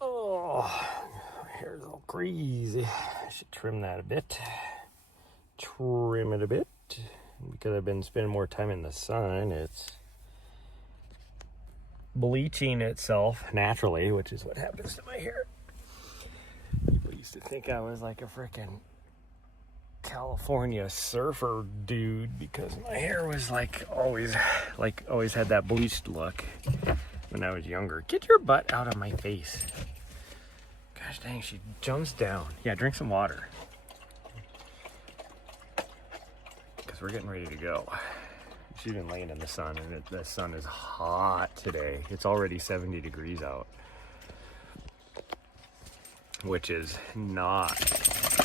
Oh, my hair's all crazy. I should trim that a bit. Trim it a bit. Because I've been spending more time in the sun, it's bleaching itself naturally, which is what happens to my hair. People used to think I was like a frickin' California surfer dude because my hair was always had that bleached look when I was younger. Get your butt out of my face. Gosh dang, she jumps down. Yeah, drink some water. Because we're getting ready to go. She's been laying in the sun, and the sun is hot today. It's already 70 degrees out. Which is not,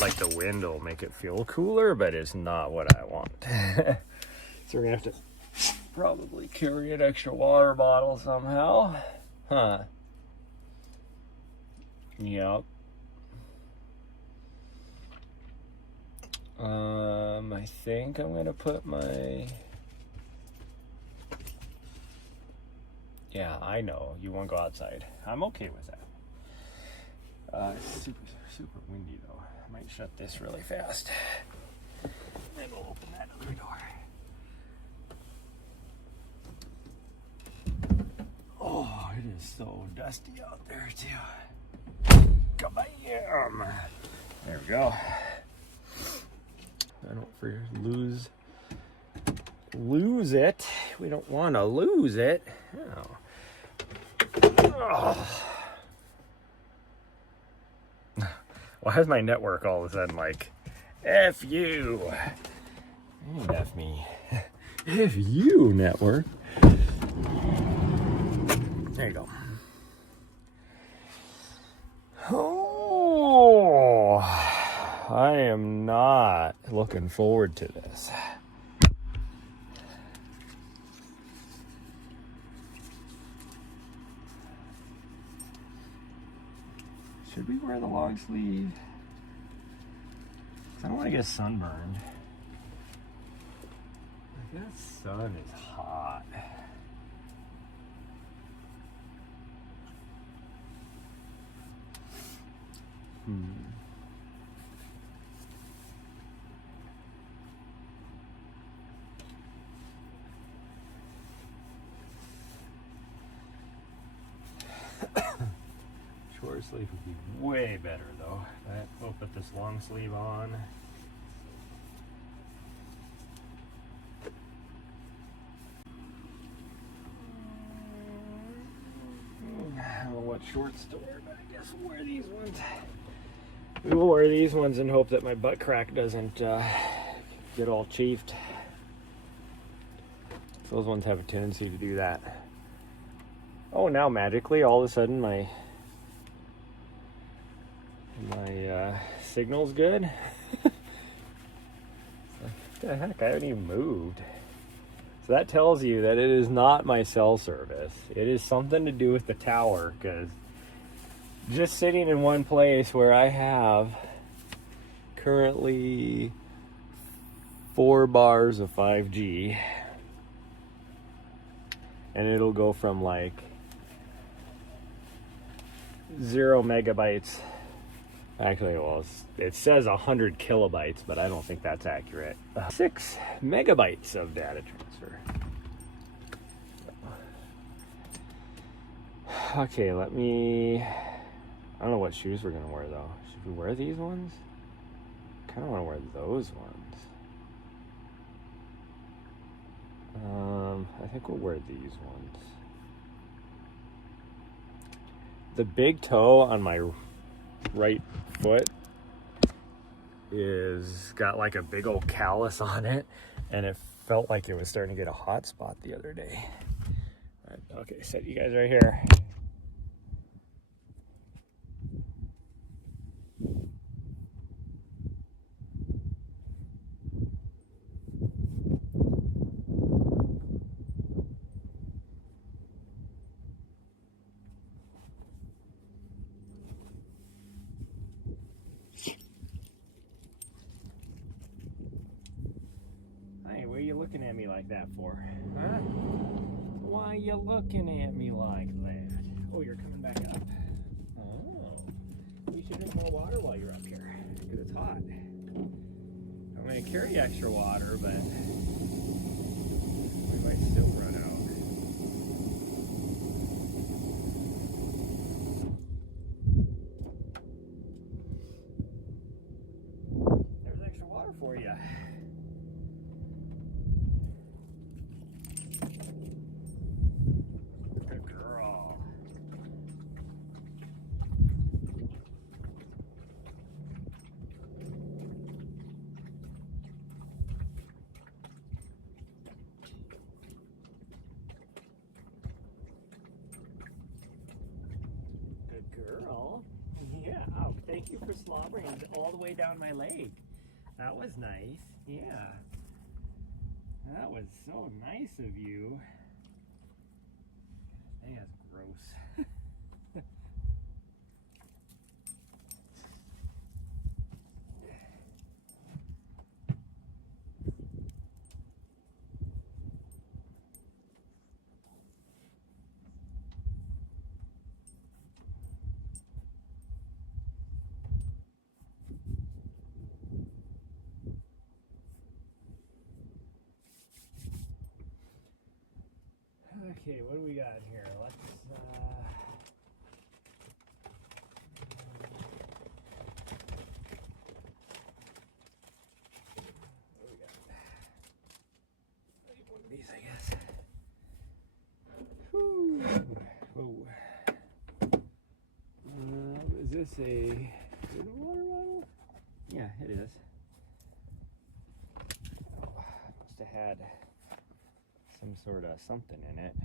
like the wind will make it feel cooler, but it's not what I want. So we're gonna have to probably carry an extra water bottle somehow. Huh. Yep. I think I'm gonna put my... Yeah, I know. You wanna go outside. I'm okay with that. It's super windy though. I might shut this really fast. Then we'll open that other door. Oh, it is so dusty out there too. Kabam! There we go. I don't lose it. We don't want to lose it. Oh. Why is my network all of a sudden like, F you? Ain't F me. F you, network. There you go. Oh, I am not looking forward to this. Should we wear the long sleeve? I don't want to get sunburned. That sun is hot. Short sleeve would be way better though. We'll put this long sleeve on. I don't know what shorts to wear, but I guess we'll wear these ones. We will wear these ones and hope that my butt crack doesn't get all chafed. Those ones have a tendency to do that. Oh, now magically, all of a sudden, my signal's good. What the heck? I haven't even moved. So that tells you that it is not my cell service. It is something to do with the tower, because just sitting in one place where I have currently 4 bars of 5G, and it'll go from like 0 megabytes. Actually, well, it says 100 kilobytes, but I don't think that's accurate. 6 megabytes of data transfer. Okay, I don't know what shoes we're gonna wear though. Should we wear these ones? I kind of want to wear those ones. I think we'll wear these ones. The big toe on my right foot is got like a big old callus on it, and it felt like it was starting to get a hot spot the other day. All right, okay, set you guys right here. What are you looking at me like that for? Huh? Why are you looking at me like that? Oh, you're coming back up. Huh? water while you're up here, because it's hot. I'm going to carry extra water, but we might still run out. There's extra water for you. Good girl. Girl. Yeah. Oh, thank you for slobbering all the way down my leg. That was nice. Yeah. That was so nice of you. Dang, that's gross. Okay, what do we got here? Let's what do we got? One of these, I guess. Whew. Whoa. Is this a water bottle? Yeah, it is. Oh, must have had some sort of something in it.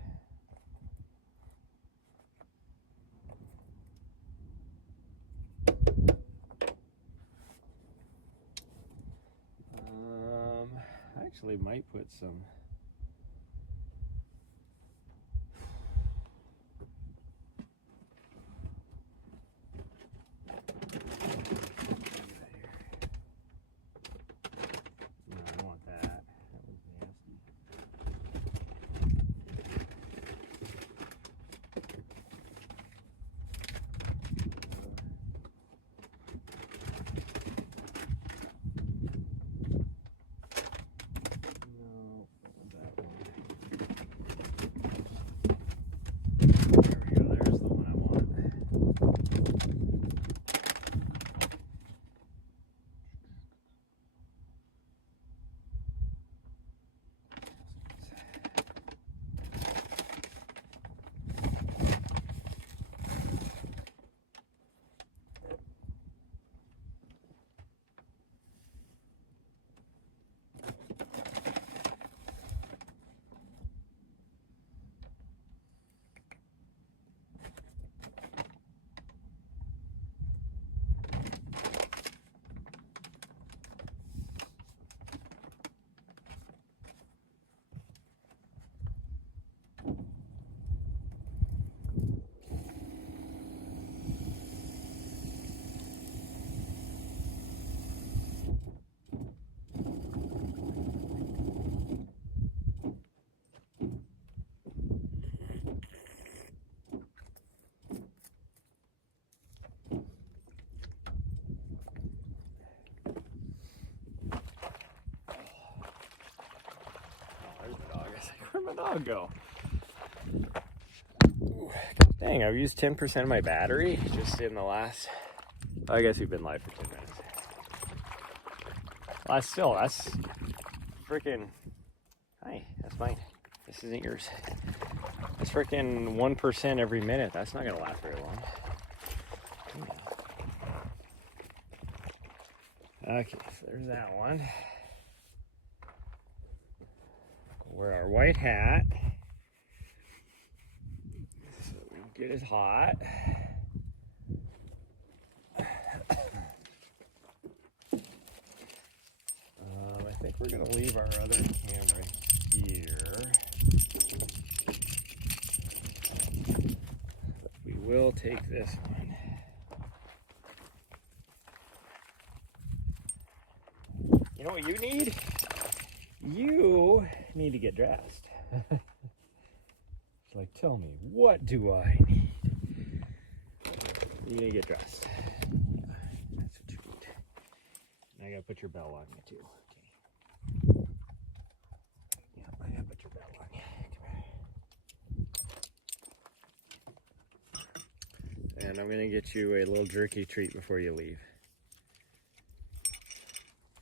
I actually might put some no, I don't want that. That was nasty. Where'd my dog go? Ooh, dang, I've used 10% of my battery just in the last, I guess we've been live for 10 minutes. Still, that's freaking, hi, that's mine. This isn't yours. That's freaking 1% every minute. That's not gonna last very long. Okay, so there's that one. Wear our white hat so we don't get as hot. I think we're gonna leave our other camera here. But we will take this one. You know what you need? You need to get dressed. It's like, tell me, what do I need? You need to get dressed. Yeah. I gotta put your bell on you too. Okay. Yeah, I gotta put your bell on you. Come here. And I'm gonna get you a little jerky treat before you leave.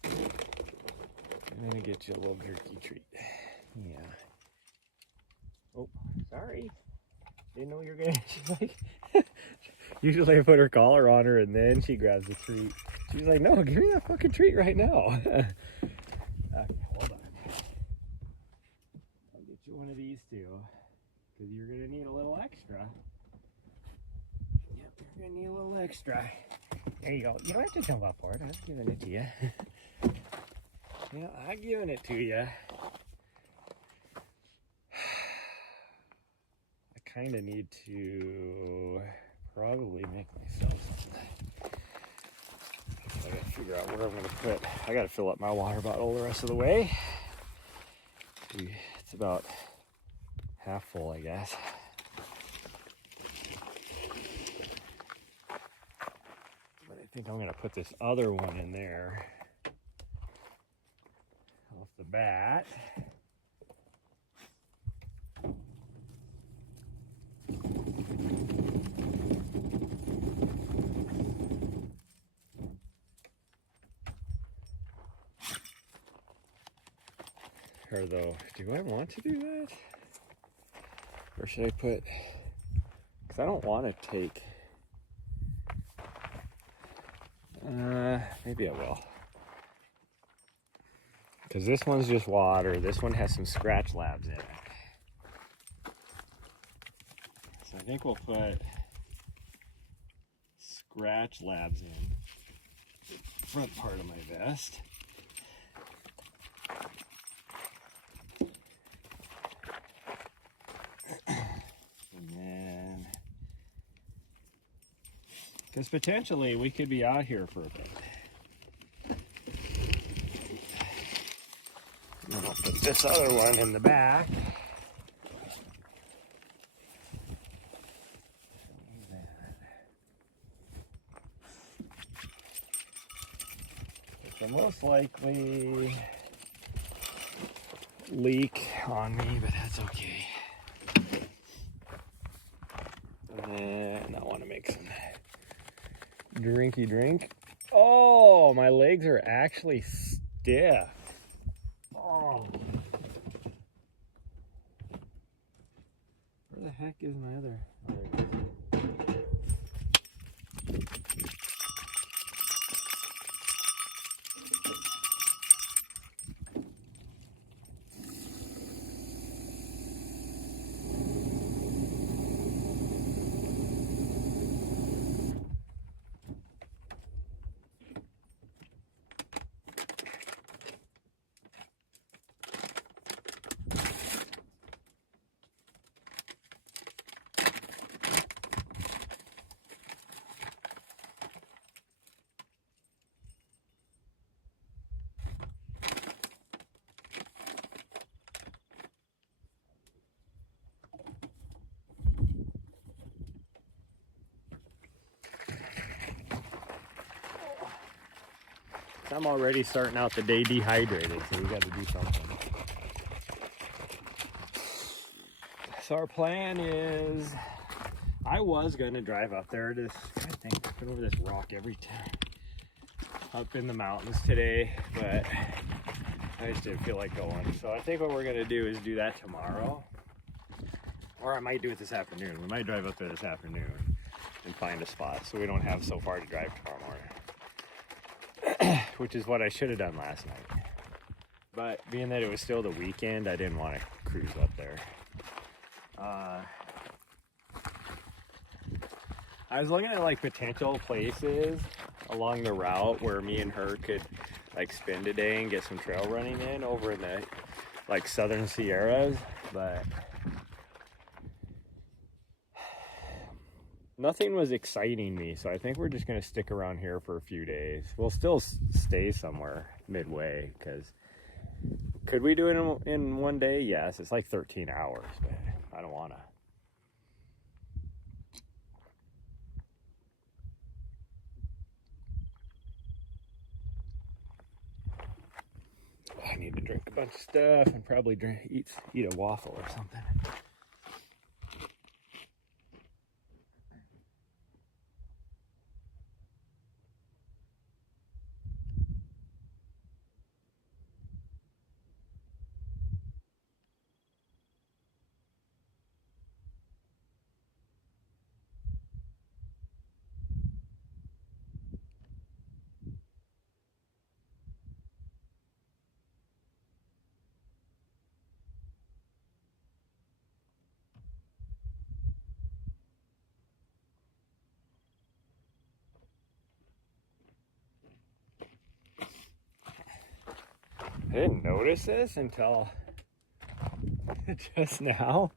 I'm gonna get you a little jerky treat. Yeah. Oh, sorry. Didn't know you were gonna. She's like, usually I put her collar on her and then she grabs the treat. She's like, no, give me that fucking treat right now. Okay, hold on. I'll get you one of these too, because you're gonna need a little extra. Yep, you're gonna need a little extra. There you go. You don't have to jump up for it. I'm giving it to you. Yeah, I'm giving it to you. I kind of need to probably make myself something. I gotta figure out where I'm gonna put. I gotta fill up my water bottle the rest of the way. It's about half full, I guess. But I think I'm gonna put this other one in there off the bat. Or though, do I want to do that? Or should I put, because I don't want to take, maybe I will. Because this one's just water, this one has some scratch labs in it. So I think we'll put scratch labs in the front part of my vest. Because potentially we could be out here for a bit. And I'll put this other one in the back. It's the most likely leak on me, but that's okay. And then I want to make some drinky drink. Oh, my legs are actually stiff. Oh. Where the heck is my other? Oh, there it is. I'm already starting out the day dehydrated, so we got to do something. So our plan is, I was going to drive up there to, I think, put over this rock every time up in the mountains today, but I just didn't feel like going. So I think what we're going to do is do that tomorrow, or I might do it this afternoon. We might drive up there this afternoon and find a spot so we don't have so far to drive tomorrow morning. Which is what I should have done last night. But being that it was still the weekend, I didn't want to cruise up there. I was looking at like potential places along the route where me and her could like spend a day and get some trail running in over in the like southern Sierras, but nothing was exciting me, so I think we're just going to stick around here for a few days. We'll still stay somewhere midway, because could we do it in one day? Yes, it's like 13 hours, but I don't want to. need to drink a bunch of stuff and probably eat a waffle or something. I didn't notice this until just now,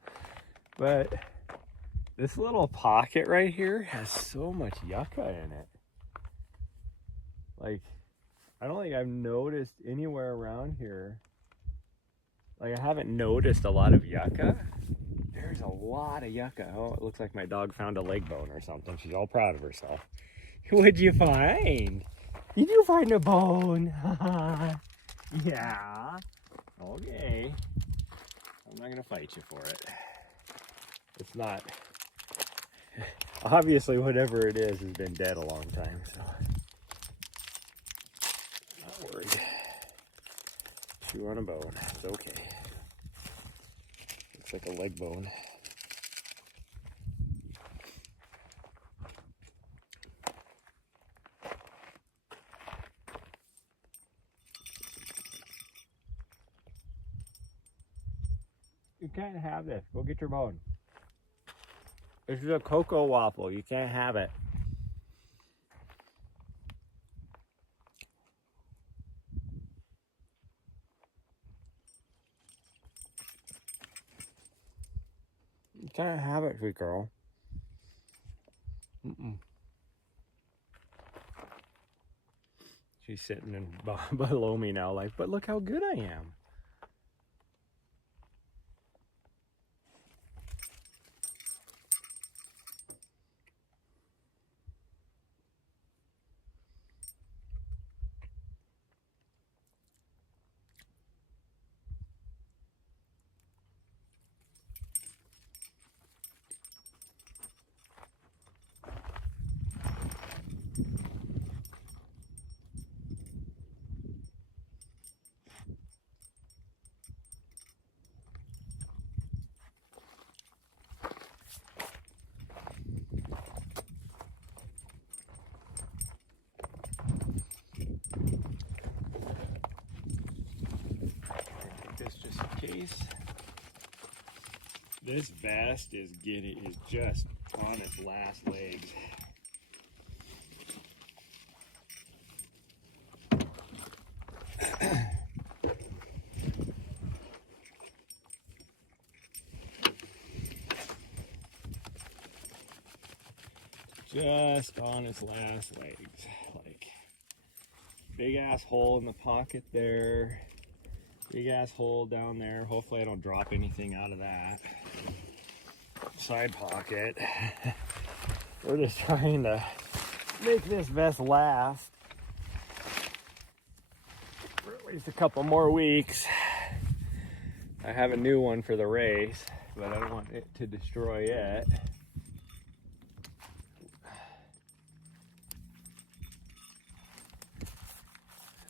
but this little pocket right here has so much yucca in it. Like, I don't think I've noticed anywhere around here. Like, I haven't noticed a lot of yucca. There's a lot of yucca. Oh, it looks like my dog found a leg bone or something. She's all proud of herself. What'd you find? Did you find a bone? Yeah. Okay. I'm not gonna fight you for it. It's not. Obviously, whatever it is has been dead a long time, so not worried. Chew on a bone. It's okay. Looks like a leg bone. You can't have this. Go get your bone. This is a cocoa waffle. You can't have it. You can't have it, sweet girl. She's sitting in below me now, like, but look how good I am. Just in case. This vest is just on its last legs. Just on its last legs. Like, big ass hole in the pocket there. Big ass hole down there. Hopefully I don't drop anything out of that. Side pocket. We're just trying to make this vest last for at least a couple more weeks. I have a new one for the race, but I don't want it to destroy it.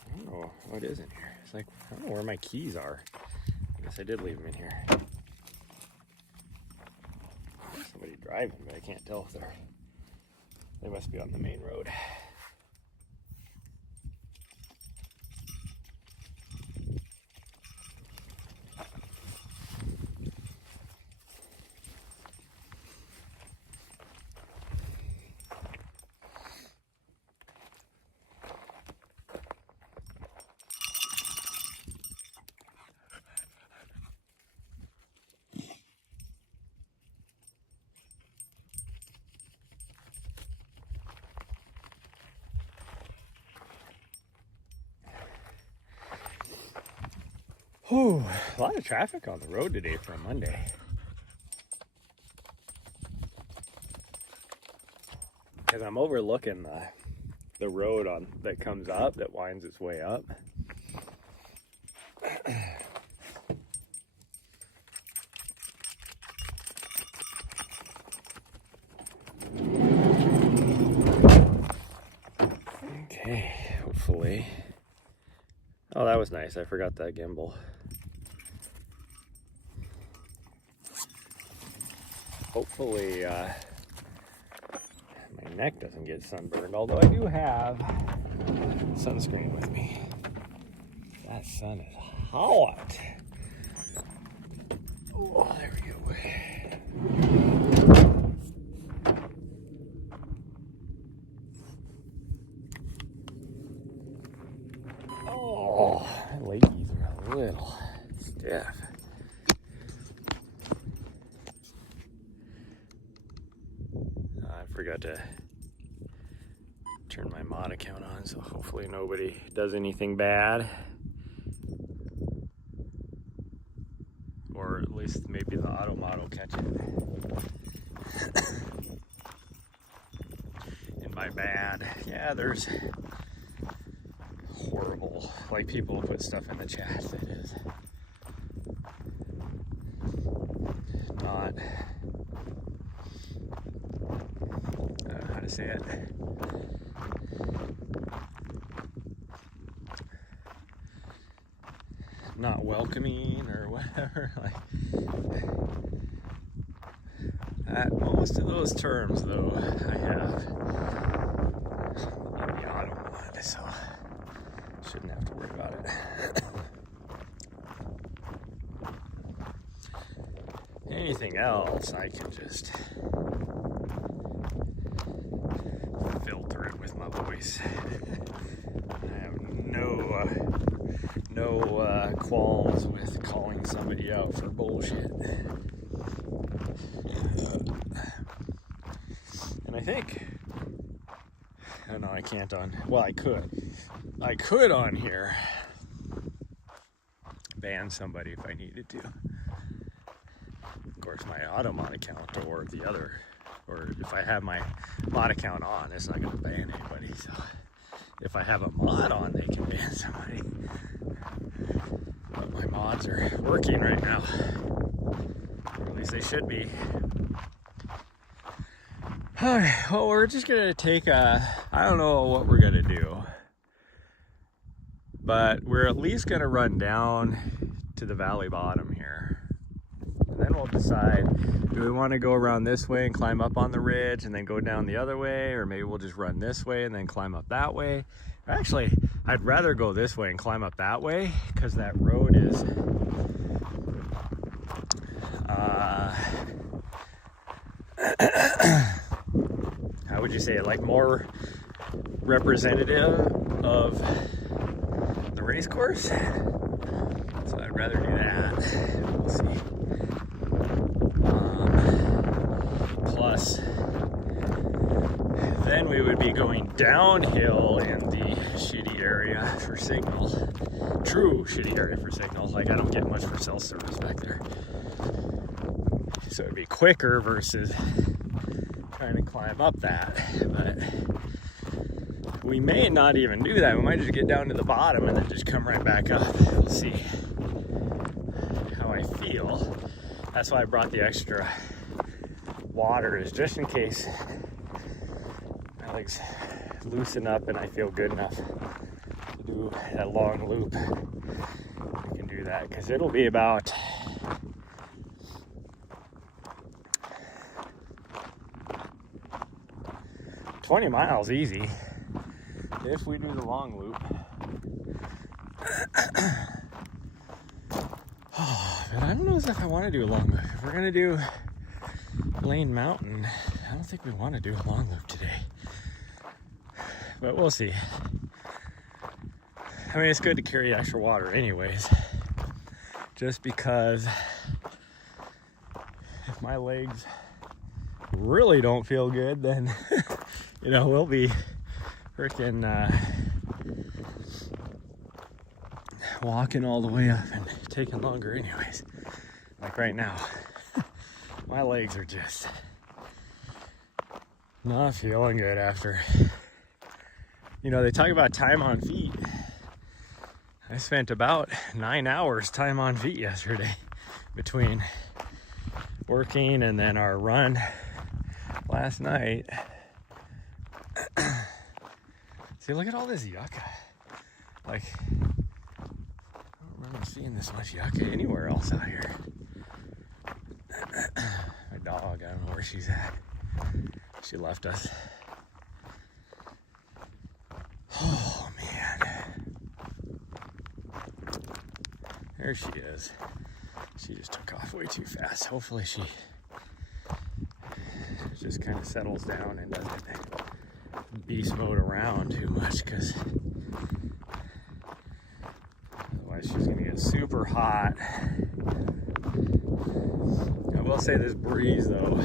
I don't know what is in here. It's like, I don't know where my keys are. I guess I did leave them in here. There's somebody driving, but I can't tell if they must be on the main road. Whew, a lot of traffic on the road today for a Monday. Because I'm overlooking the road that comes up, that winds its way up. Okay, hopefully. Oh, that was nice. I forgot that gimbal. Hopefully, my neck doesn't get sunburned, although I do have sunscreen with me. That sun is hot. Oh, there we go. Oh, my leggies are a little stiff. I forgot to turn my mod account on, so hopefully nobody does anything bad. Or at least maybe the auto mod will catch it. In my bad. Yeah, there's horrible, like people put stuff in the chat that is not, I don't know how to say it. Not welcoming or whatever. Like most of those terms, though, I have in the auto mod, so shouldn't have to worry about it. Anything else, I can just filter it with my voice. I have no qualms with calling somebody out for bullshit. And I think, oh no, I can't well, I could on here ban somebody if I needed to. Of course, my auto mod account or if I have my mod account on, it's not going to ban anybody. So if I have a mod on, they can ban somebody. But my mods are working right now. Or at least they should be. Alright, well, we're just going to take I don't know what we're going to do. But we're at least going to run down to the valley bottom here. And then we'll decide, do we want to go around this way and climb up on the ridge and then go down the other way? Or maybe we'll just run this way and then climb up that way. Actually, I'd rather go this way and climb up that way because that road is how would you say it, like more representative of the race course. So I'd rather do that. We'll see. Plus, then we would be going downhill in the shitty area for signal. True shitty area for signal. Like I don't get much for cell service back there. So it'd be quicker versus trying to climb up that. But we may not even do that. We might just get down to the bottom and then just come right back up. We'll see how I feel. That's why I brought the extra water, is just in case my legs loosen up and I feel good enough to do that long loop. We can do that because it'll be about 20 miles easy if we do the long loop. But I don't know if I want to do a long loop. If we're gonna do Lane Mountain, I don't think we want to do a long loop today. But we'll see. I mean, it's good to carry extra water anyways. Just because if my legs really don't feel good, then you know, we'll be freaking walking all the way up and taking longer anyways. Like right now, my legs are just not feeling good after, you know, they talk about time on feet. I spent about 9 hours time on feet yesterday between working and then our run last night. See, look at all this yucca. Like, I don't remember seeing this much yucca anywhere else out here. My dog, I don't know where she's at. She left us. Oh man. There she is. She just took off way too fast. Hopefully she just kind of settles down and doesn't beast mode around too much, because otherwise she's gonna get super hot. I will say this breeze though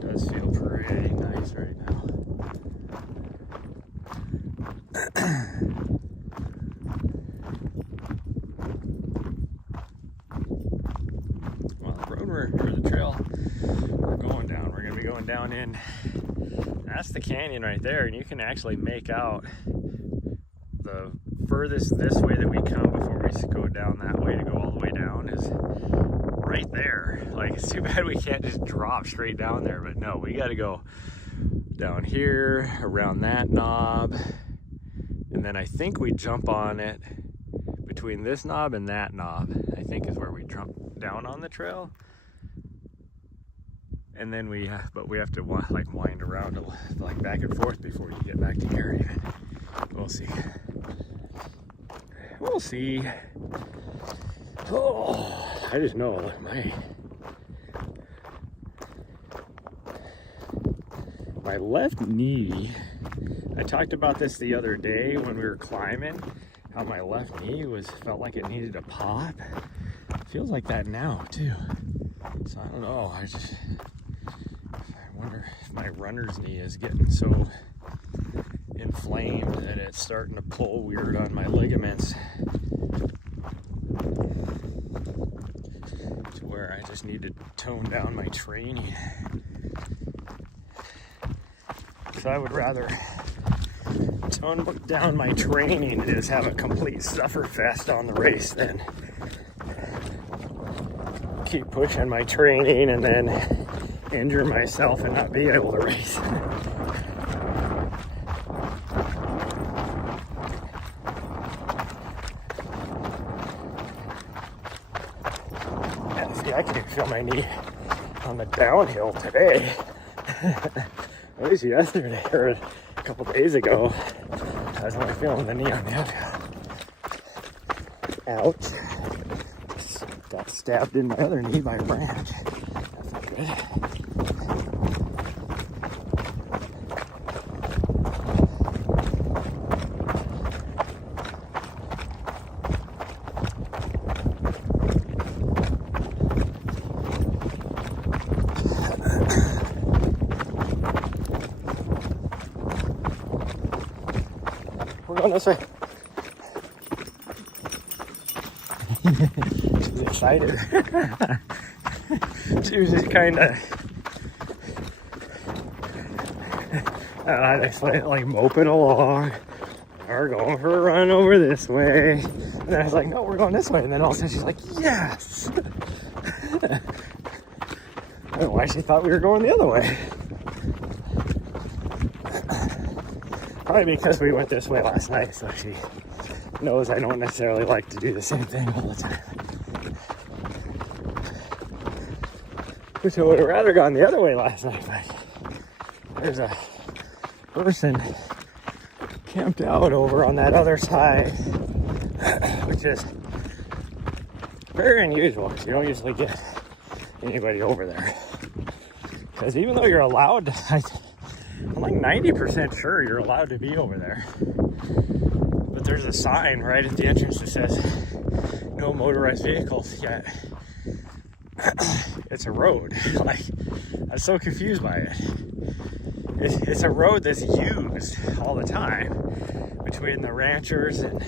does feel pretty nice right now. Well, the road or the trail we're going down, we're gonna be going down in, that's the canyon right there, and you can actually make out the furthest this way that we come before we go down that way to go all the way down is right there. Like, it's too bad we can't just drop straight down there, but no, we got to go down here around that knob, and then I think we jump on it between this knob and that knob, I think is where we jump down on the trail. And then we have to like wind around like back and forth before you get back to here even. We'll see. We'll see. Oh, I just know, look, my left knee, I talked about this the other day when we were climbing, how my left knee felt like it needed a pop. It feels like that now too. So I don't know, I wonder if my runner's knee is getting so inflamed that it's starting to pull weird on my ligaments to where I just need to tone down my training. So I would rather tone down my training and just have a complete sufferfest on the race than keep pushing my training and then injure myself and not be able to race. Yeah, see, I can even feel my knee on the downhill today. At least yesterday or a couple days ago, I was only feeling the knee on the uphill. Ouch. Got stabbed in my other knee by a branch. That's not good. We're going this way. She's excited. She was just kind of, I don't know how to explain it, like moping along. We're going for a run over this way. And then I was like, no, we're going this way. And then all of a sudden she's like, yes. I don't know why she thought we were going the other way. Probably because we went this way last night, so she knows I don't necessarily like to do the same thing all the time. Which I would have rather gone the other way last night, but there's a person camped out over on that other side, which is very unusual because you don't usually get anybody over there. Because even though you're allowed, I'm like 90% sure you're allowed to be over there. But there's a sign right at the entrance that says no motorized vehicles yet. It's a road. Like, I'm so confused by it. It's a road that's used all the time between the ranchers and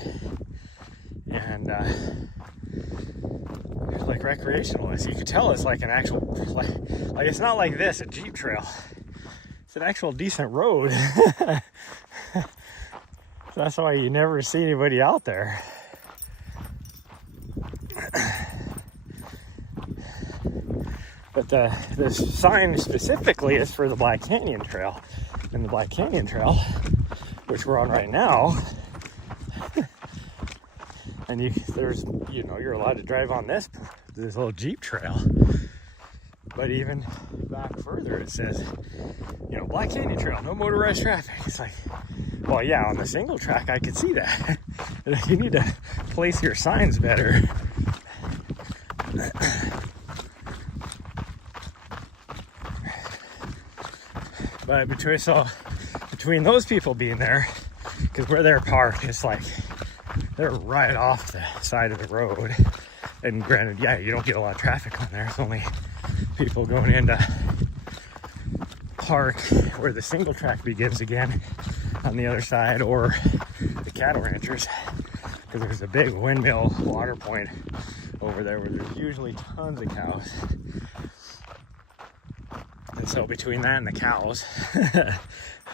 like recreationalists. You could tell it's like an actual, like it's not like this, a Jeep trail. It's an actual decent road. So that's why you never see anybody out there. But the sign specifically is for the Black Canyon Trail. And the Black Canyon Trail, which we're on right now, and you're allowed to drive on this little Jeep trail. But even back further, it says, Black Canyon Trail, no motorized traffic. It's like, well, yeah, on the single track, I could see that. You need to place your signs better. But between those people being there, because where they're parked, it's like they're right off the side of the road. And granted, yeah, you don't get a lot of traffic on there. It's only people going in to park where the single track begins again on the other side, or the cattle ranchers, because there's a big windmill water point over there where there's usually tons of cows. And so between that and the cows,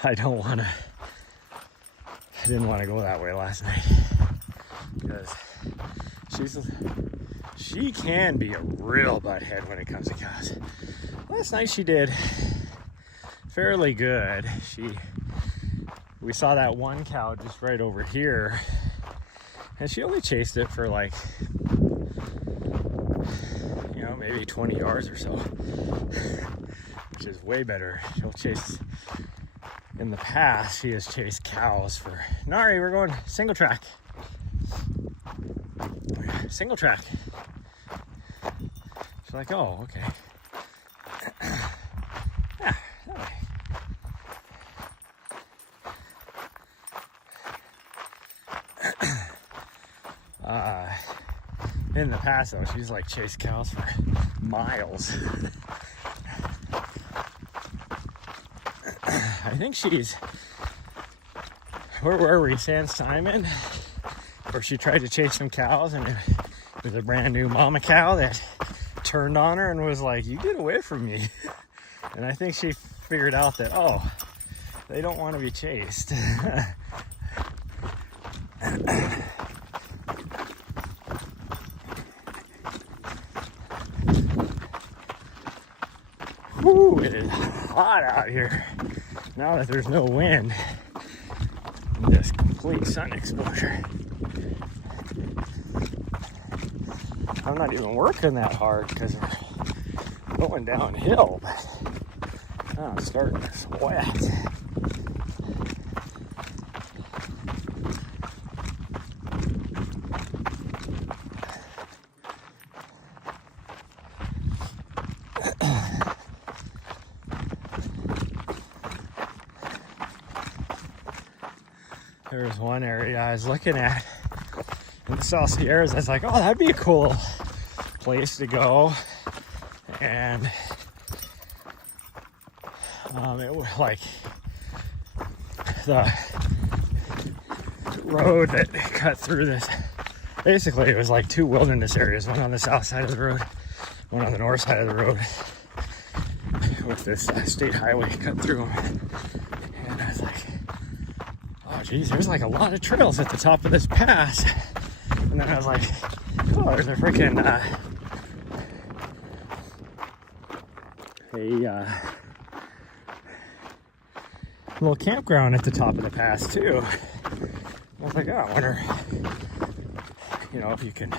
I didn't want to go that way last night, because she can be a real butthead when it comes to cows. Last night she did fairly good. We saw that one cow just right over here, and she only chased it for like, maybe 20 yards or so, which is way better. She'll chase, in the past, she has chased cows for, Nari, we're going single track. Single track. She's like, oh, okay. Yeah, that way. In the past, though, she's like chased cows for miles. I think she's, where were we? San Simon, where she tried to chase some cows, and it was a brand new mama cow that turned on her and was like, "You get away from me." And I think she figured out that, oh, they don't want to be chased. Woo, it is hot out here now that there's no wind and this complete sun exposure. I'm not even working that hard because we're going downhill, but I'm starting to sweat. There was one area I was looking at in the South Sierras. I was like, oh, that'd be a cool place to go. And it was like the road that cut through this. Basically, it was like two wilderness areas, one on the south side of the road, one on the north side of the road, with this state highway cut through them. And I was like, oh geez, there's like a lot of trails at the top of this pass. And then I was like, oh, there's a freaking little campground at the top of the pass too. I was like, oh, I wonder, if you can,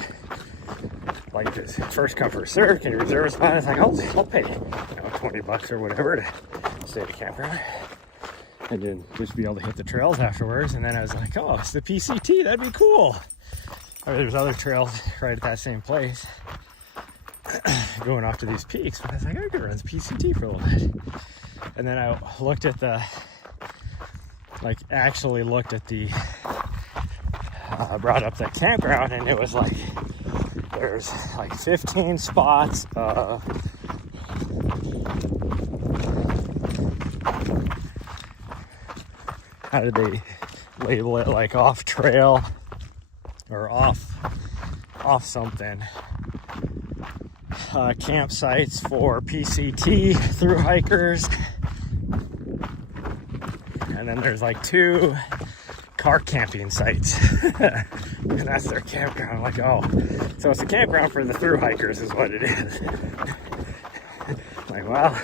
like, this first come first serve, can you reserve a spot? I was like, I'll pay, $20 or whatever to stay at a campground. And then just be able to hit the trails afterwards. And then I was like, oh, it's the PCT, that'd be cool. There's other trails right at that same place going off to these peaks, but I was like, I could run the PCT for a little bit. And then I looked at actually looked at the brought up the campground, and it was like there's like 15 spots of how did they label it, like off trail or off something, campsites for PCT through hikers. And then there's like 2 car camping sites. And that's their campground. I'm like, oh, so it's a campground for the thru hikers is what it is. Like, well,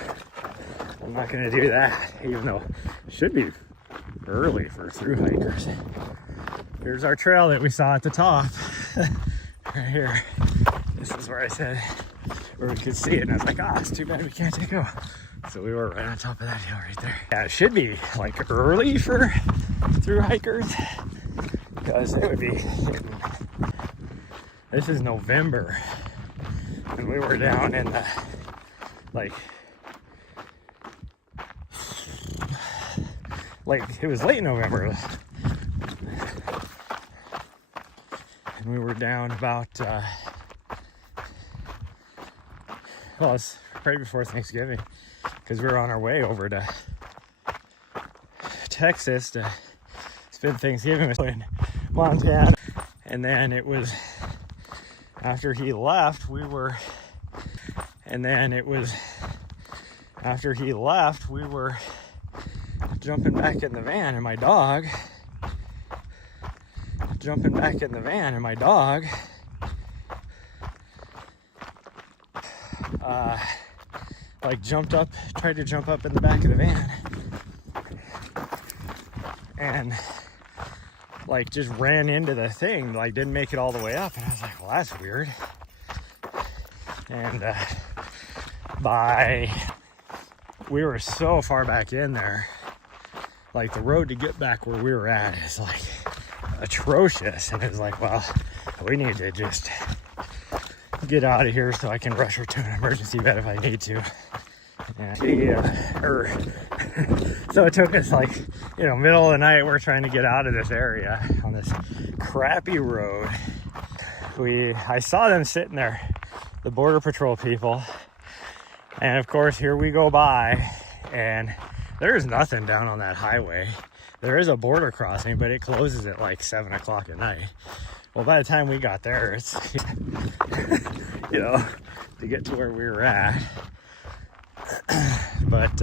I'm not gonna do that, even though it should be early for thru hikers. Here's our trail that we saw at the top. Right here. This is where I said where we could see it, and I was like, ah, it's too bad we can't take it. So we were right on top of that hill right there. Yeah, it should be like early for thru hikers, because it would be, this is November, and we were down in the, like it was late November, and we were down about well, it's right before Thanksgiving, because we were on our way over to Texas to spend Thanksgiving in Montana. And then it was after he left, we were jumping back in the van, and my dog like tried to jump up in the back of the van, and like just ran into the thing, like didn't make it all the way up. And I was like, well, that's weird. And we were so far back in there, like the road to get back where we were at is like atrocious. And it was like, well, we need to just get out of here so I can rush her to an emergency vet if I need to. So it took us like, middle of the night, we're trying to get out of this area on this crappy road. I saw them sitting there, the Border Patrol people, and of course here we go by, and there's nothing down on that highway. There is a border crossing, but it closes at like 7 o'clock at night. Well, by the time we got there, it's to get to where we were at. But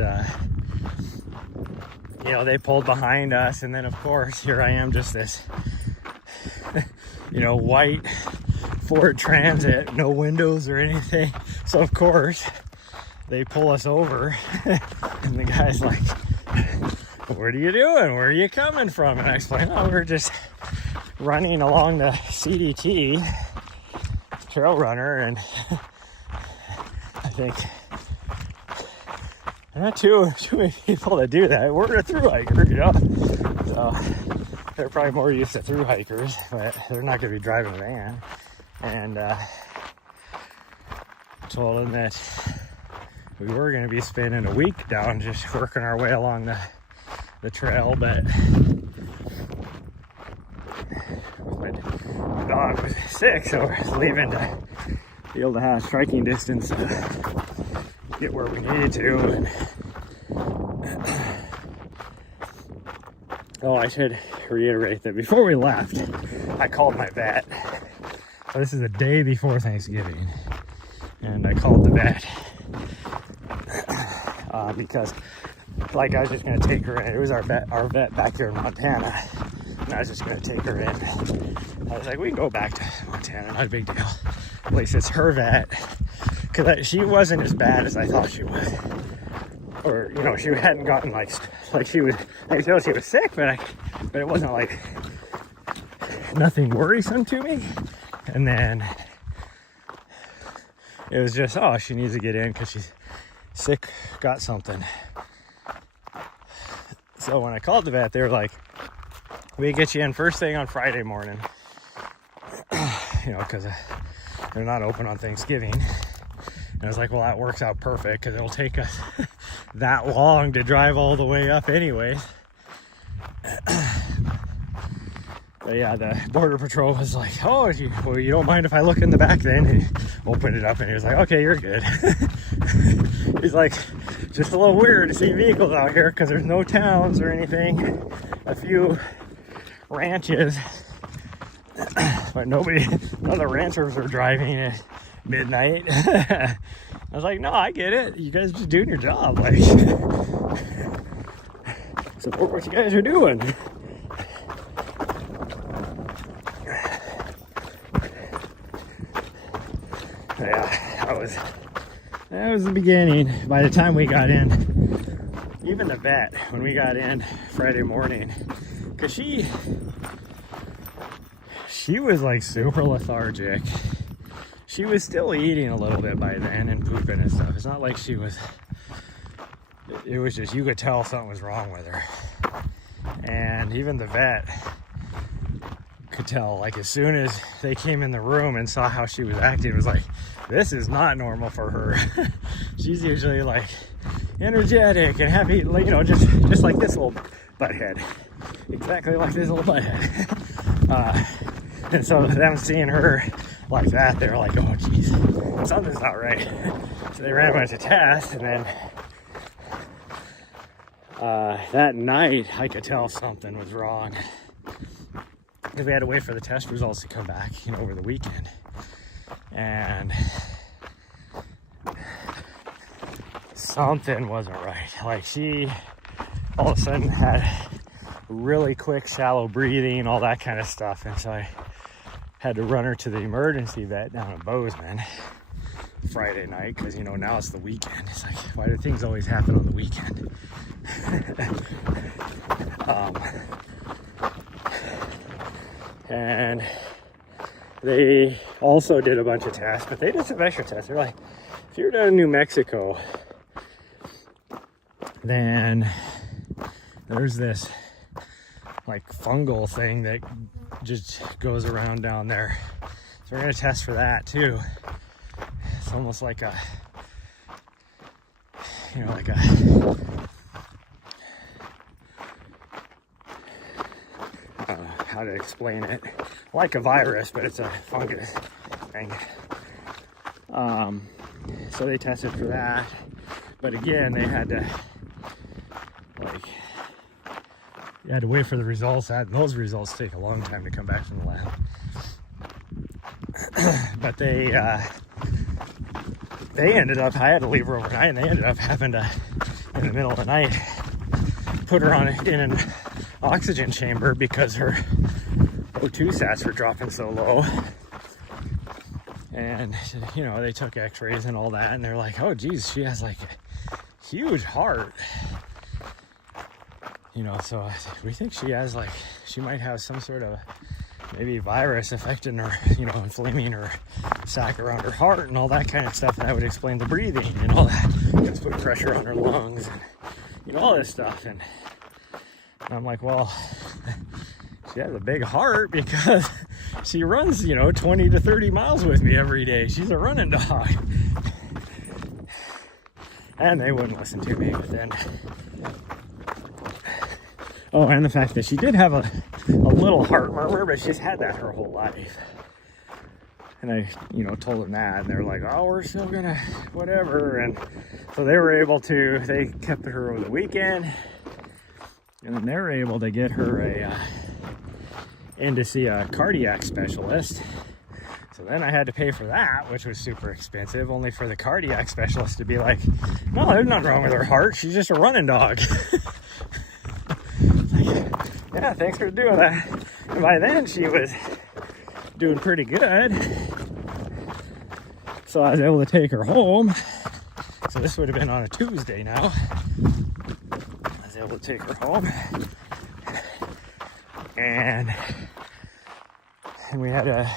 they pulled behind us, and then of course here I am, just this white Ford Transit, no windows or anything. So of course they pull us over, and the guy's like, what are you doing? Where are you coming from? And I explained, oh, we're just running along the CDT trail runner, and I think not too many people that do that. We're a thru hiker, so they're probably more used to thru hikers, but they're not going to be driving a van. And told them that we were going to be spending a week down, just working our way along the trail, but my dog was sick, so we're leaving to be able to have striking distance to get where we needed to. And I should reiterate that before we left, I called my vet. So this is the day before Thanksgiving, and I called the vet because I was just going to take her in. It was our vet back here in Montana, and I was just going to take her in. I was like, we can go back to Montana, not a big deal. At least it's her vet, because she wasn't as bad as I thought she was. Or, she hadn't gotten like she was, I could tell she was sick, but it wasn't like nothing worrisome to me. And then it was just, oh, she needs to get in because she's sick, got something. So when I called the vet, they were like, we get you in first thing on Friday morning, because they're not open on Thanksgiving. And I was like, well, that works out perfect, because it'll take us that long to drive all the way up anyway. But yeah, the Border Patrol was like, oh, you don't mind if I look in the back then? And he opened it up, and he was like, okay, you're good. He's like, just a little weird to see vehicles out here, because there's no towns or anything. A few ranches, but none of the ranchers are driving at midnight. I was like, no, I get it. You guys are just doing your job. Like, support what you guys are doing. that was the beginning. By the time we got in, even the vet, when we got in Friday morning, because she was like super lethargic. She was still eating a little bit by then and pooping and stuff. It's not like she was, it was just, you could tell something was wrong with her. And even the vet could tell, like as soon as they came in the room and saw how she was acting, it was like, this is not normal for her. She's usually like energetic and happy, like, you know, just like this little butthead. Exactly like this little butthead. And so them seeing her like that, they were like, oh geez, something's not right. So they ran a bunch of tests, and then that night I could tell something was wrong, because we had to wait for the test results to come back, you know, over the weekend. And something wasn't right. Like, she all of a sudden had really quick shallow breathing, all that kind of stuff. And so I had to run her to the emergency vet down in Bozeman Friday night, because, you know, now it's the weekend. It's like, why do things always happen on the weekend? And they also did a bunch of tests, but they did some extra tests. They're like, if you're down in New Mexico, then there's this like fungal thing that just goes around down there. So we're gonna test for that too. It's almost like a, you know, like a, how to explain it, like a virus, but it's a fungus thing. So they tested for that, but again, they had to, like, you had to wait for the results. And those results take a long time to come back from the lab. But they ended up, I had to leave her overnight, and they ended up having to, in the middle of the night, put her in an oxygen chamber because her O2 sats were dropping so low. And, you know, they took x-rays and all that, and they're like, oh geez, she has like a huge heart. You know, so we think she has, like, she might have some sort of maybe virus affecting her, you know, inflaming her sac around her heart and all that kind of stuff. That would explain the breathing and all that. It's put pressure on her lungs and, you know, all this stuff. And I'm like, well, she has a big heart because she runs, you know, 20 to 30 miles with me every day. She's a running dog. And they wouldn't listen to me, but then, oh, and the fact that she did have a little heart murmur, but she's had that her whole life. And I, you know, told them that, and they're like, oh, we're still gonna, whatever. And so they were able to, they kept her over the weekend, and then they were able to get her in to see a cardiac specialist. So then I had to pay for that, which was super expensive, only for the cardiac specialist to be like, no, there's nothing wrong with her heart. She's just a running dog. Yeah, thanks for doing that. And by then she was doing pretty good. So I was able to take her home. So this would have been on a Tuesday now. I was able to take her home. And we had a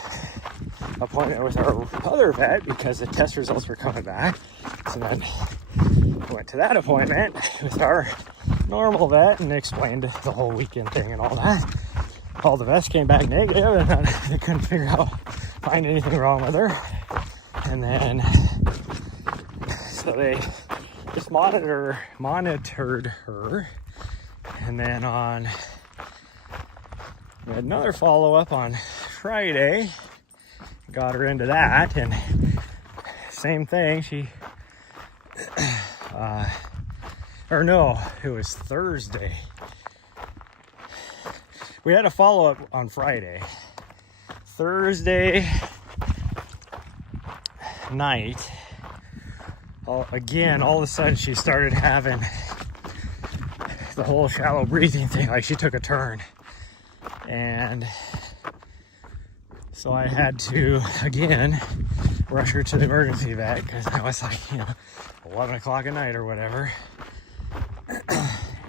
appointment with our other vet because the test results were coming back. So then I went to that appointment with our normal vet and explained the whole weekend thing and all that. All the vets came back negative, and they couldn't find anything wrong with her. And then, so they just monitored her. And then we had another follow-up on Friday. Got her into that, and same thing. She, or no, it was Thursday. We had a follow-up on Friday. Thursday night, again, all of a sudden she started having the whole shallow breathing thing, like she took a turn. And So I had to, again, rush her to the emergency vet because I was like, 11 o'clock at night or whatever.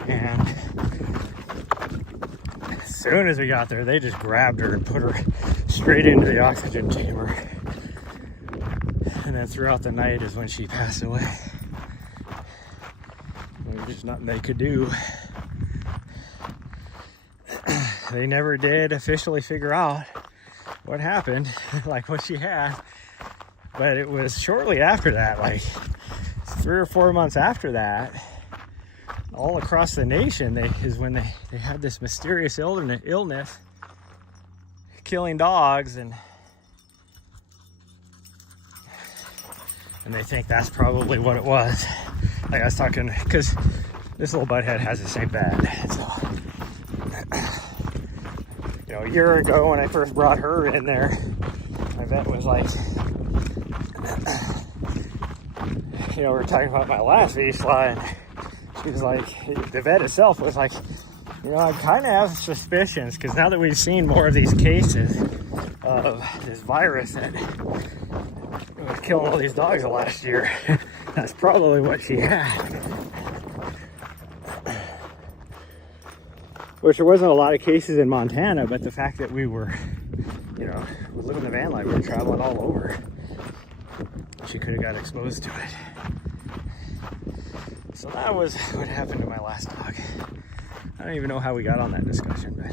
And as soon as we got there, they just grabbed her and put her straight into the oxygen chamber. And then throughout the night is when she passed away. There was just nothing they could do. They never did officially figure out what happened, like what she had. But it was shortly after that, like 3 or 4 months after that, all across the nation, is when they had this mysterious illness killing dogs, and they think that's probably what it was. Like I was talking, because this little butthead has the same bed. So, a year ago when I first brought her in there, my vet was like, we were talking about my last V-slide. She was like, the vet itself was like, I kind of have suspicions, because now that we've seen more of these cases of this virus that was killing all these dogs the last year, that's probably what she had. Which there wasn't a lot of cases in Montana, but the fact that we were, we live in the van life, we were traveling all over. She could have got exposed to it. So that was what happened to my last dog. I don't even know how we got on that discussion, but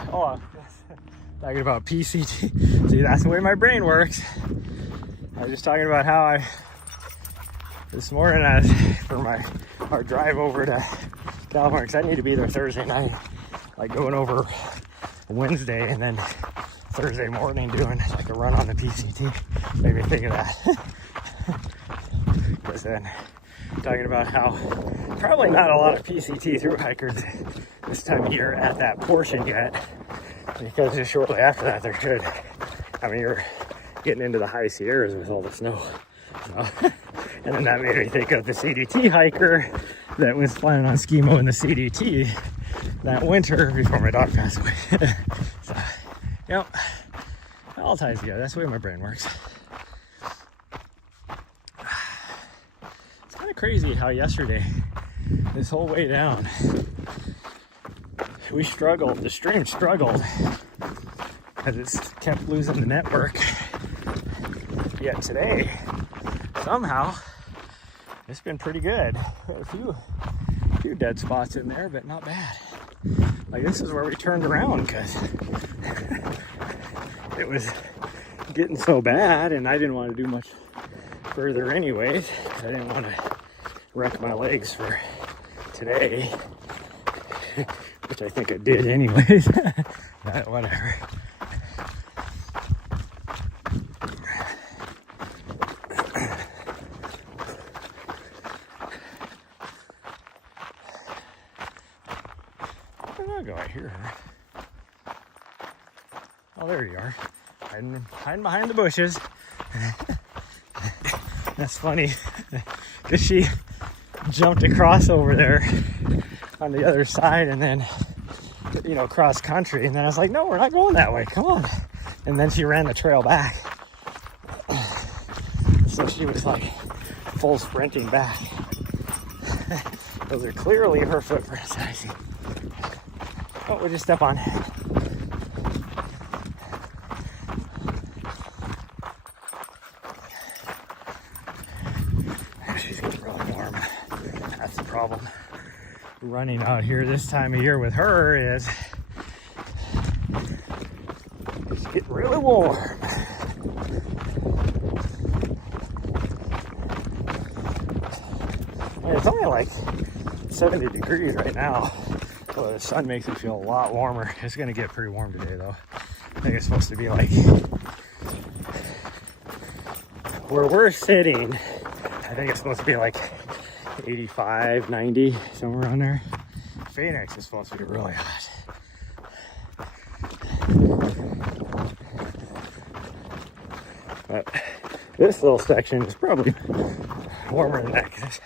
talking about PCT. See, that's the way my brain works. I was just talking about how this morning for our drive over to California, because I need to be there Thursday night, like going over Wednesday and then Thursday morning doing like a run on the PCT. Made me think of that. Because then talking about how probably not a lot of PCT through hikers this time of year at that portion yet, because just shortly after that there should. You're getting into the high Sierras with all the snow. And then that made me think of the CDT hiker that was planning on ski mowing the CDT that winter before my dog passed away. So, it all ties together. That's the way my brain works. It's kind of crazy how yesterday, this whole way down, we struggled. The stream struggled because it kept losing the network. Yet today, somehow, it's been pretty good. A few dead spots in there, but not bad. Like, this is where we turned around because it was getting so bad, and I didn't want to do much further anyways. I didn't want to wreck my legs for today, which I think I did anyways. But whatever. I hear her. Oh, there you are. Hiding behind the bushes. That's funny. Because she jumped across over there on the other side and then, cross country. And then I was like, no, we're not going that way. Come on. And then she ran the trail back. So she was like full sprinting back. Those are clearly her footprints, I see. Oh, we'll just step on. She's getting really warm. That's the problem. Running out here this time of year with her is it's getting really warm. It's only like 70 degrees right now. So the sun makes it feel a lot warmer. It's going to get pretty warm today, though. I think it's supposed to be like, where we're sitting, I think it's supposed to be like 85, 90, somewhere around there. Phoenix is supposed to be really hot. But this little section is probably warmer than that. Cause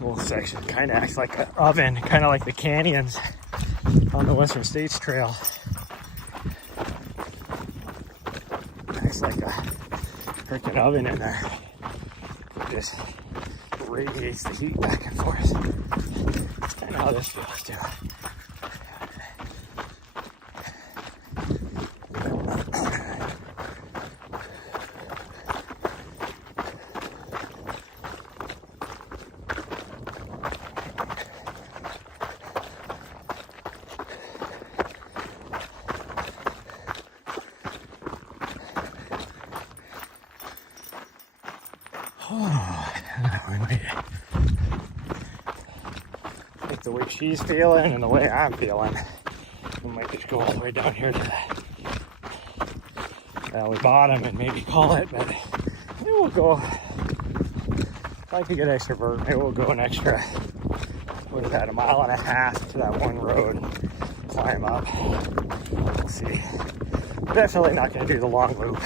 little section kind of acts like an oven, kind of like the canyons on the Western States Trail. just like a freaking oven in there. It just radiates the heat back and forth. That's kind of how this feels too. Oh, we made it. I think the way she's feeling and the way I'm feeling, we might just go all the way down here to the valley bottom and maybe call it, but maybe we'll go, if I could get extra vert, maybe we'll go an extra, what is that, 1.5 miles to that one road and climb up. We'll see. Definitely not going to do the long loop.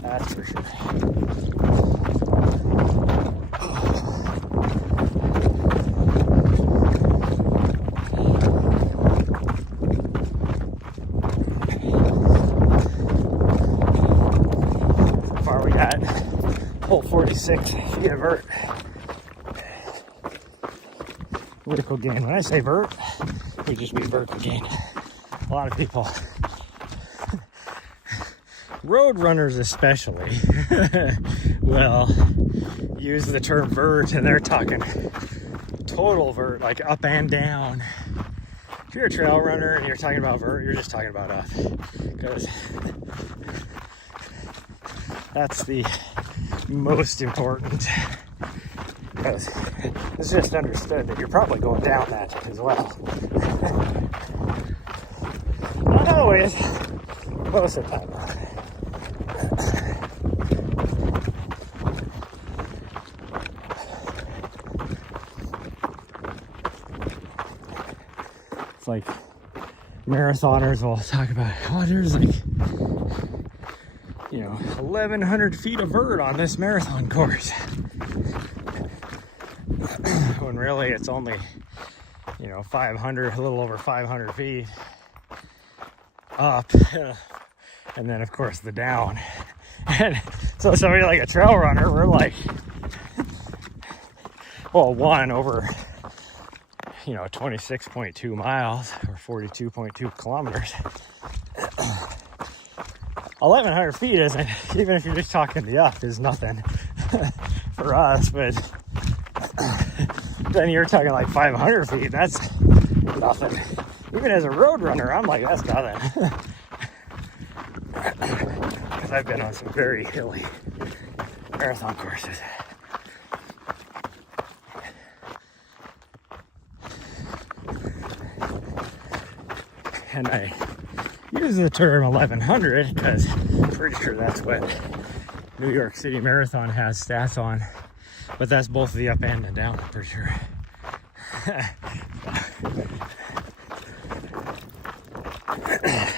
That's for sure. Hole 46 feet of vert. Vertical gain. When I say vert, we just mean vertical gain. A lot of people, road runners especially, will use the term vert and they're talking total vert, like up and down. If you're a trail runner and you're talking about vert, you're just talking about up, because that's the most important, because it's just understood that you're probably going down that as well. Not always, most of the time. It's like marathoners will talk about, oh, there's like, 1,100 feet of vert on this marathon course. When really it's only, 500, a little over 500 feet up. And then of course the down. And so somebody like a trail runner, we're like, well, one over, 26.2 miles or 42.2 kilometers. 1,100 feet isn't, even if you're just talking the up, is nothing for us, but then you're talking like 500 feet, that's nothing. Even as a road runner, I'm like, that's nothing. Because I've been on some very hilly marathon courses. And I use the term 1,100 because I'm pretty sure that's what New York City Marathon has stats on, but that's both the up and the down, I'm pretty sure.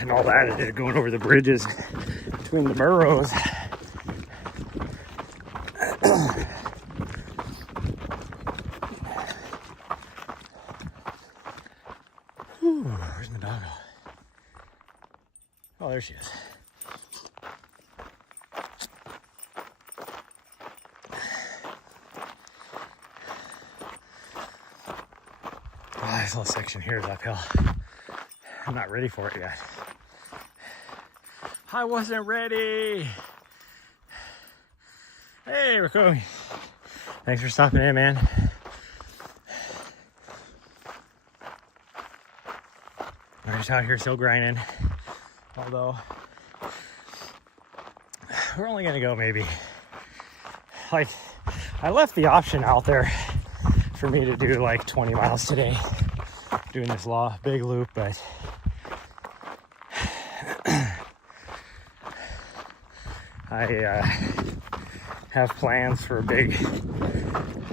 And all that is going over the bridges between the boroughs. Whew, where's my dog? Oh, there she is. Oh, this little section here is uphill. I'm not ready for it yet. I wasn't ready. Hey, Rico. Thanks for stopping in, man. I'm just out here still grinding. Although, we're only gonna go maybe, like, I left the option out there for me to do like 20 miles today, doing this big loop, but I have plans for a big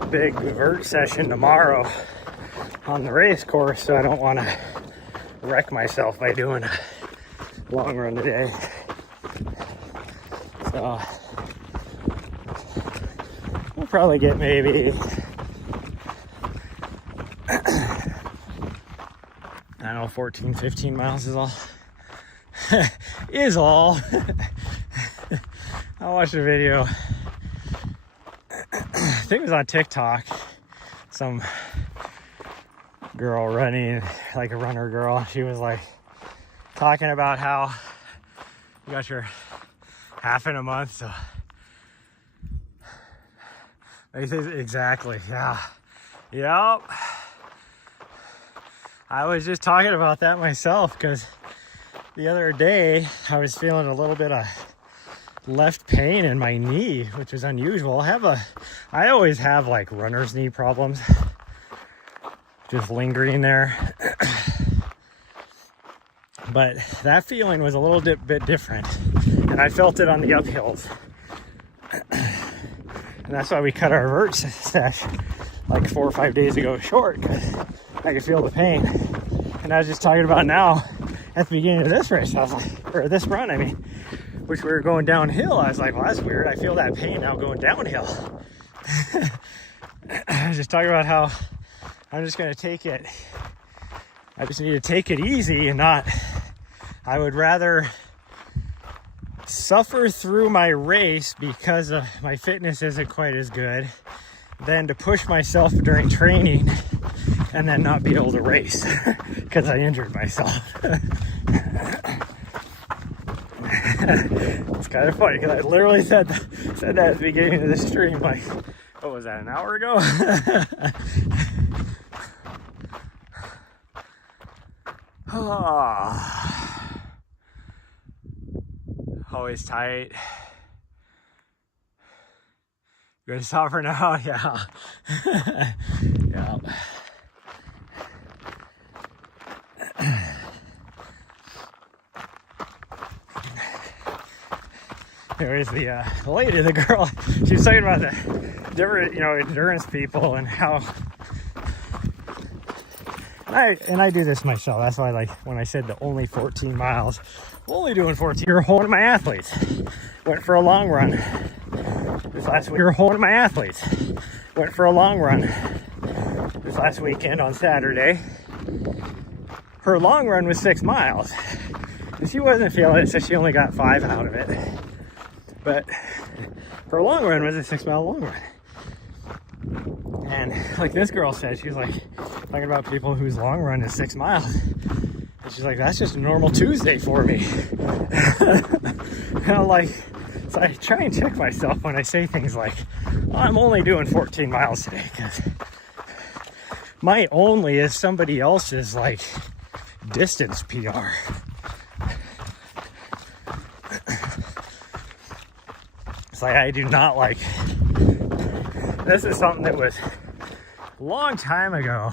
vert session tomorrow on the race course, so I don't want to wreck myself by doing a long run today. So we'll probably get maybe, I don't know, 14, 15 miles is all. I watched a video, I think it was on TikTok, some girl running, like a runner girl. She was like talking about how you got your half in a month, so exactly, yeah, yep. I was just talking about that myself, because the other day I was feeling a little bit of left pain in my knee, which is unusual. I always have like runner's knee problems, just lingering there. But that feeling was a little bit different, and I felt it on the uphills. And that's why we cut our vert stash like 4 or 5 days ago short, because I could feel the pain. And I was just talking about now at the beginning of this race, I was like, or this run, I mean, which we were going downhill. I was like, well, that's weird. I feel that pain now going downhill. I was just talking about how I'm just going to take it. I just need to take it easy and not, I would rather suffer through my race because my fitness isn't quite as good than to push myself during training and then not be able to race because I injured myself. It's kind of funny because I literally said that at the beginning of the stream, like, what was that, an hour ago? Oh. Always tight. You gonna stop for now? Yeah. Yeah. Anyways, the lady, the girl, she was talking about the different, endurance people and how, and I do this myself. That's why, like, when I said the only 14 miles, I'm only doing 14. You're one of my athletes. Went for a long run this last week. You're one of my athletes. Went for a long run this last weekend on Saturday. Her long run was 6 miles. And she wasn't feeling it, so she only got 5 out of it. But her long run was a 6 mile long run. And like this girl said, she's like talking about people whose long run is 6 miles. And she's like, that's just a normal Tuesday for me. And I'm like, so I try and check myself when I say things like, oh, I'm only doing 14 miles today. Because my only is somebody else's like distance PR. It's like, I do not like, this is something that was a long time ago.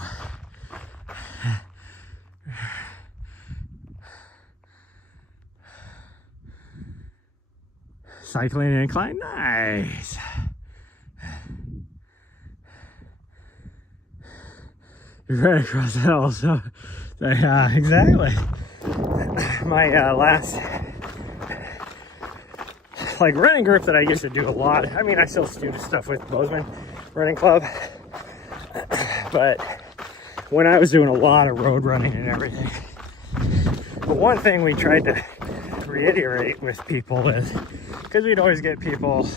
Cycling incline, nice. You're right across the hill, so yeah, exactly. My last like running group that I used to do a lot. I mean, I still do stuff with Bozeman Running Club, but when I was doing a lot of road running and everything, but one thing we tried to reiterate with people is, because we'd always get people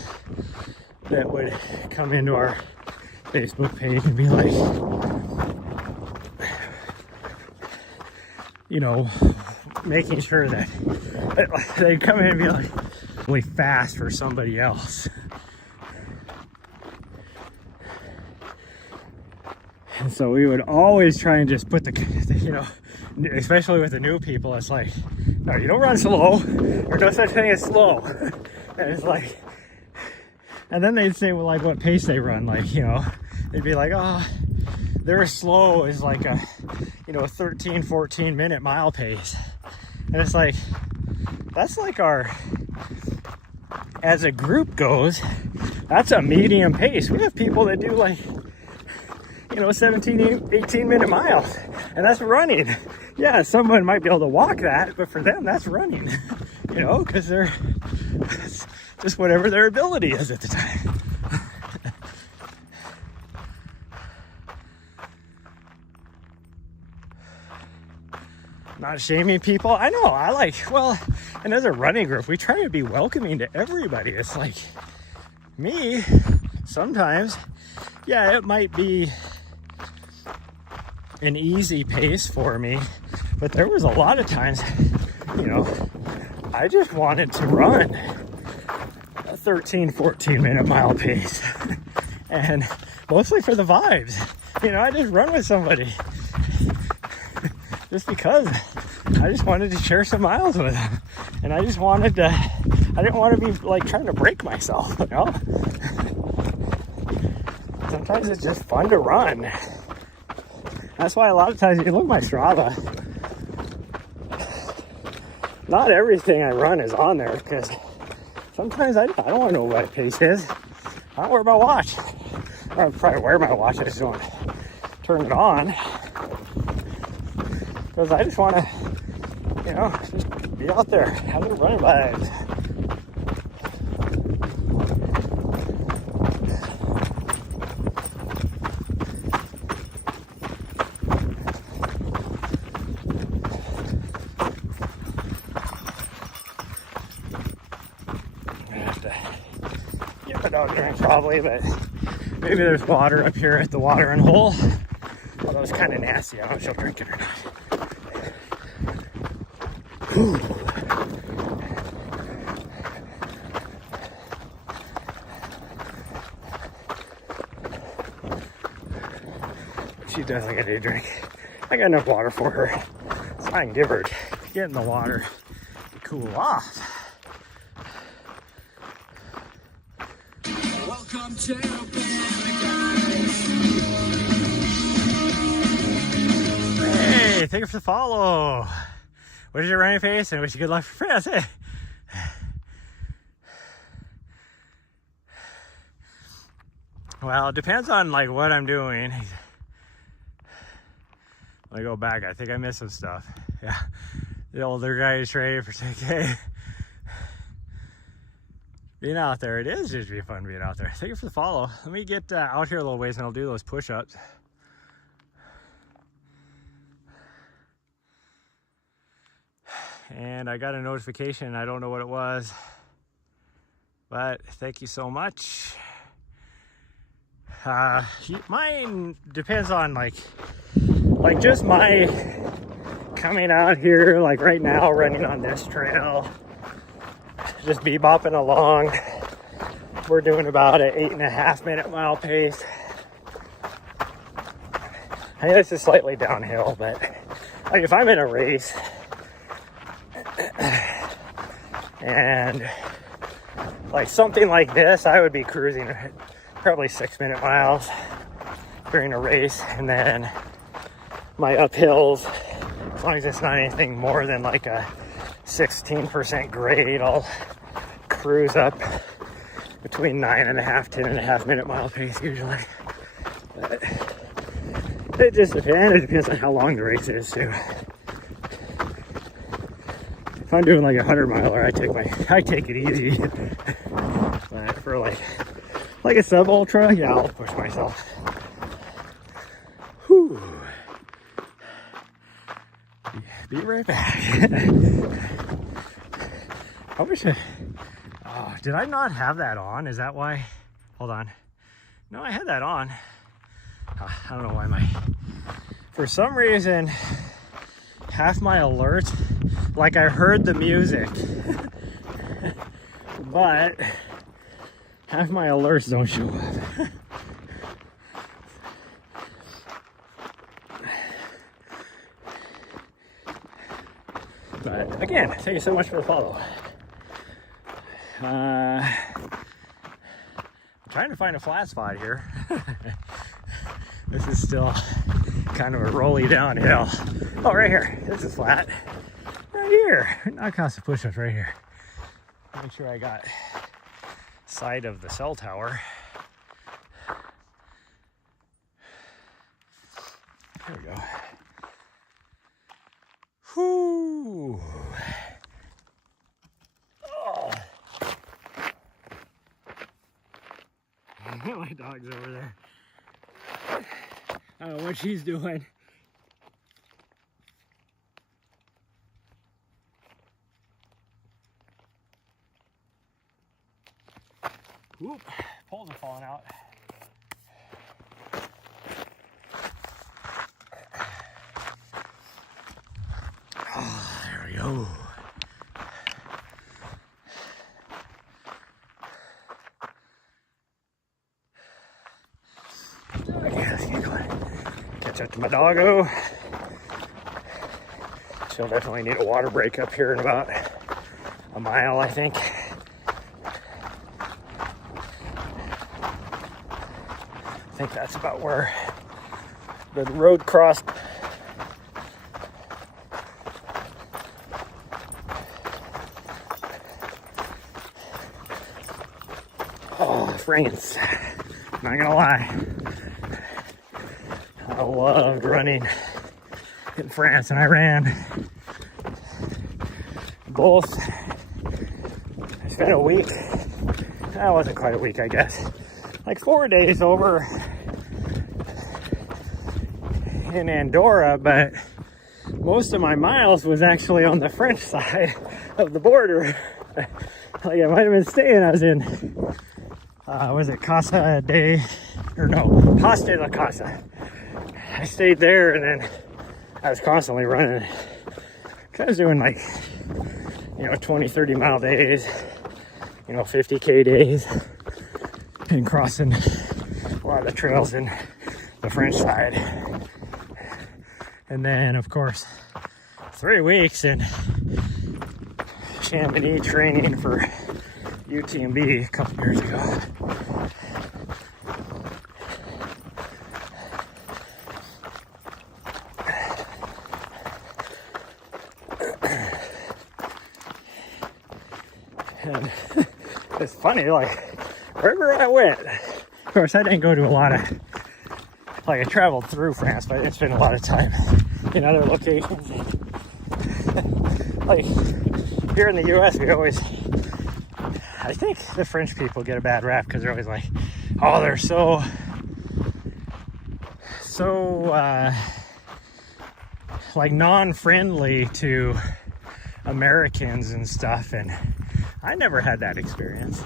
that would come into our Facebook page and be like, making sure that they'd come in and be like, really fast for somebody else. And so we would always try and just put especially with the new people, it's like, no, you don't run slow. There's no such thing as slow. And it's like, and then they'd say, well, like what pace they run. Like, they'd be like, oh, their slow is like a 13, 14 minute mile pace. And it's like, that's like our, as a group goes, that's a medium pace. We have people that do like, 17, 18 minute miles, and that's running. Yeah, someone might be able to walk that, but for them, that's running, because they're just whatever their ability is at the time. not shaming people. I know, well, and as a running group, we try to be welcoming to everybody. It's like me, sometimes, yeah, it might be an easy pace for me, but there was a lot of times, I just wanted to run a 13, 14 minute mile pace. And mostly for the vibes. I just run with somebody. Just because I just wanted to share some miles with them. And I didn't want to be like trying to break myself, Sometimes it's just fun to run. That's why a lot of times you look at my Strava, not everything I run is on there, because sometimes I don't want to know what my pace is. I don't wear my watch. I'll probably wear my watch, I just don't turn it on. Because I just want to, just be out there, have the running vibes. Out here probably, but maybe there's water up here at the watering hole. Although it's kind of nasty. I don't know if she'll drink it or not. Whew. She doesn't get a drink. I got enough water for her, so I can give her to get in the water to cool off. Hey, thank you for the follow. What is your running pace? And wish you good luck for France. Hey. Well, it depends on like what I'm doing. When I go back, I think I missed some stuff. Yeah, the older guy is ready for 10K. Being out there, it is just be fun being out there. Thank you for the follow. Let me get out here a little ways and I'll do those push-ups. And I got a notification. I don't know what it was, but thank you so much. Mine depends on like just my coming out here, like right now, running on this trail. Just bebopping along. We're doing about an 8.5 minute mile pace. I think this is slightly downhill, but like if I'm in a race and like something like this, I would be cruising probably 6 minute miles during a race, and then my uphills, as long as it's not anything more than like a 16% grade, I'll cruise up between 9.5, 10.5 minute mile pace usually. But it just depends. It depends on how long the race is too. If I'm doing like a 100 miler, I take it easy. But for like a sub ultra, yeah, I'll push myself. Whew. Be right back. I wish did I not have that on? Is that why? Hold on. No, I had that on. I don't know why for some reason, half my alert, like I heard the music, but half my alerts don't show up. But again, thank you so much for the follow. I'm trying to find a flat spot here. This is still kind of a rolly downhill. Oh, right here. This is flat. Right here. Not constant push-ups right here. Make sure I got sight of the cell tower. There we go. Whoo! Oh. My dog's over there. I don't know what she's doing. Whoop, poles are falling out. Oh, there we go. Okay, let's get going. Catch up to my doggo. She'll definitely need a water break up here in about a mile, I think. I think that's about where the road crossed. Oh, France. Not gonna lie. I loved running in France, and I ran both. I spent a week. That wasn't quite a week, I guess. Like 4 days over in Andorra, but most of my miles was actually on the French side of the border. Like I might have been staying, I was in, was it Casa de, or no, Pas de la Casa. I stayed there, and then I was constantly running. I was doing like, 20, 30 mile days, 50K days, and crossing a lot of the trails in the French side. And then, of course, 3 weeks in Chamonix training for UTMB a couple years ago. And it's funny, like, wherever I went, of course, I didn't go to a lot of, like, I traveled through France, but I didn't spend a lot of time in other locations. Like, here in the US, we always, I think the French people get a bad rap because they're always like, oh, they're so like non-friendly to Americans and stuff, and I never had that experience.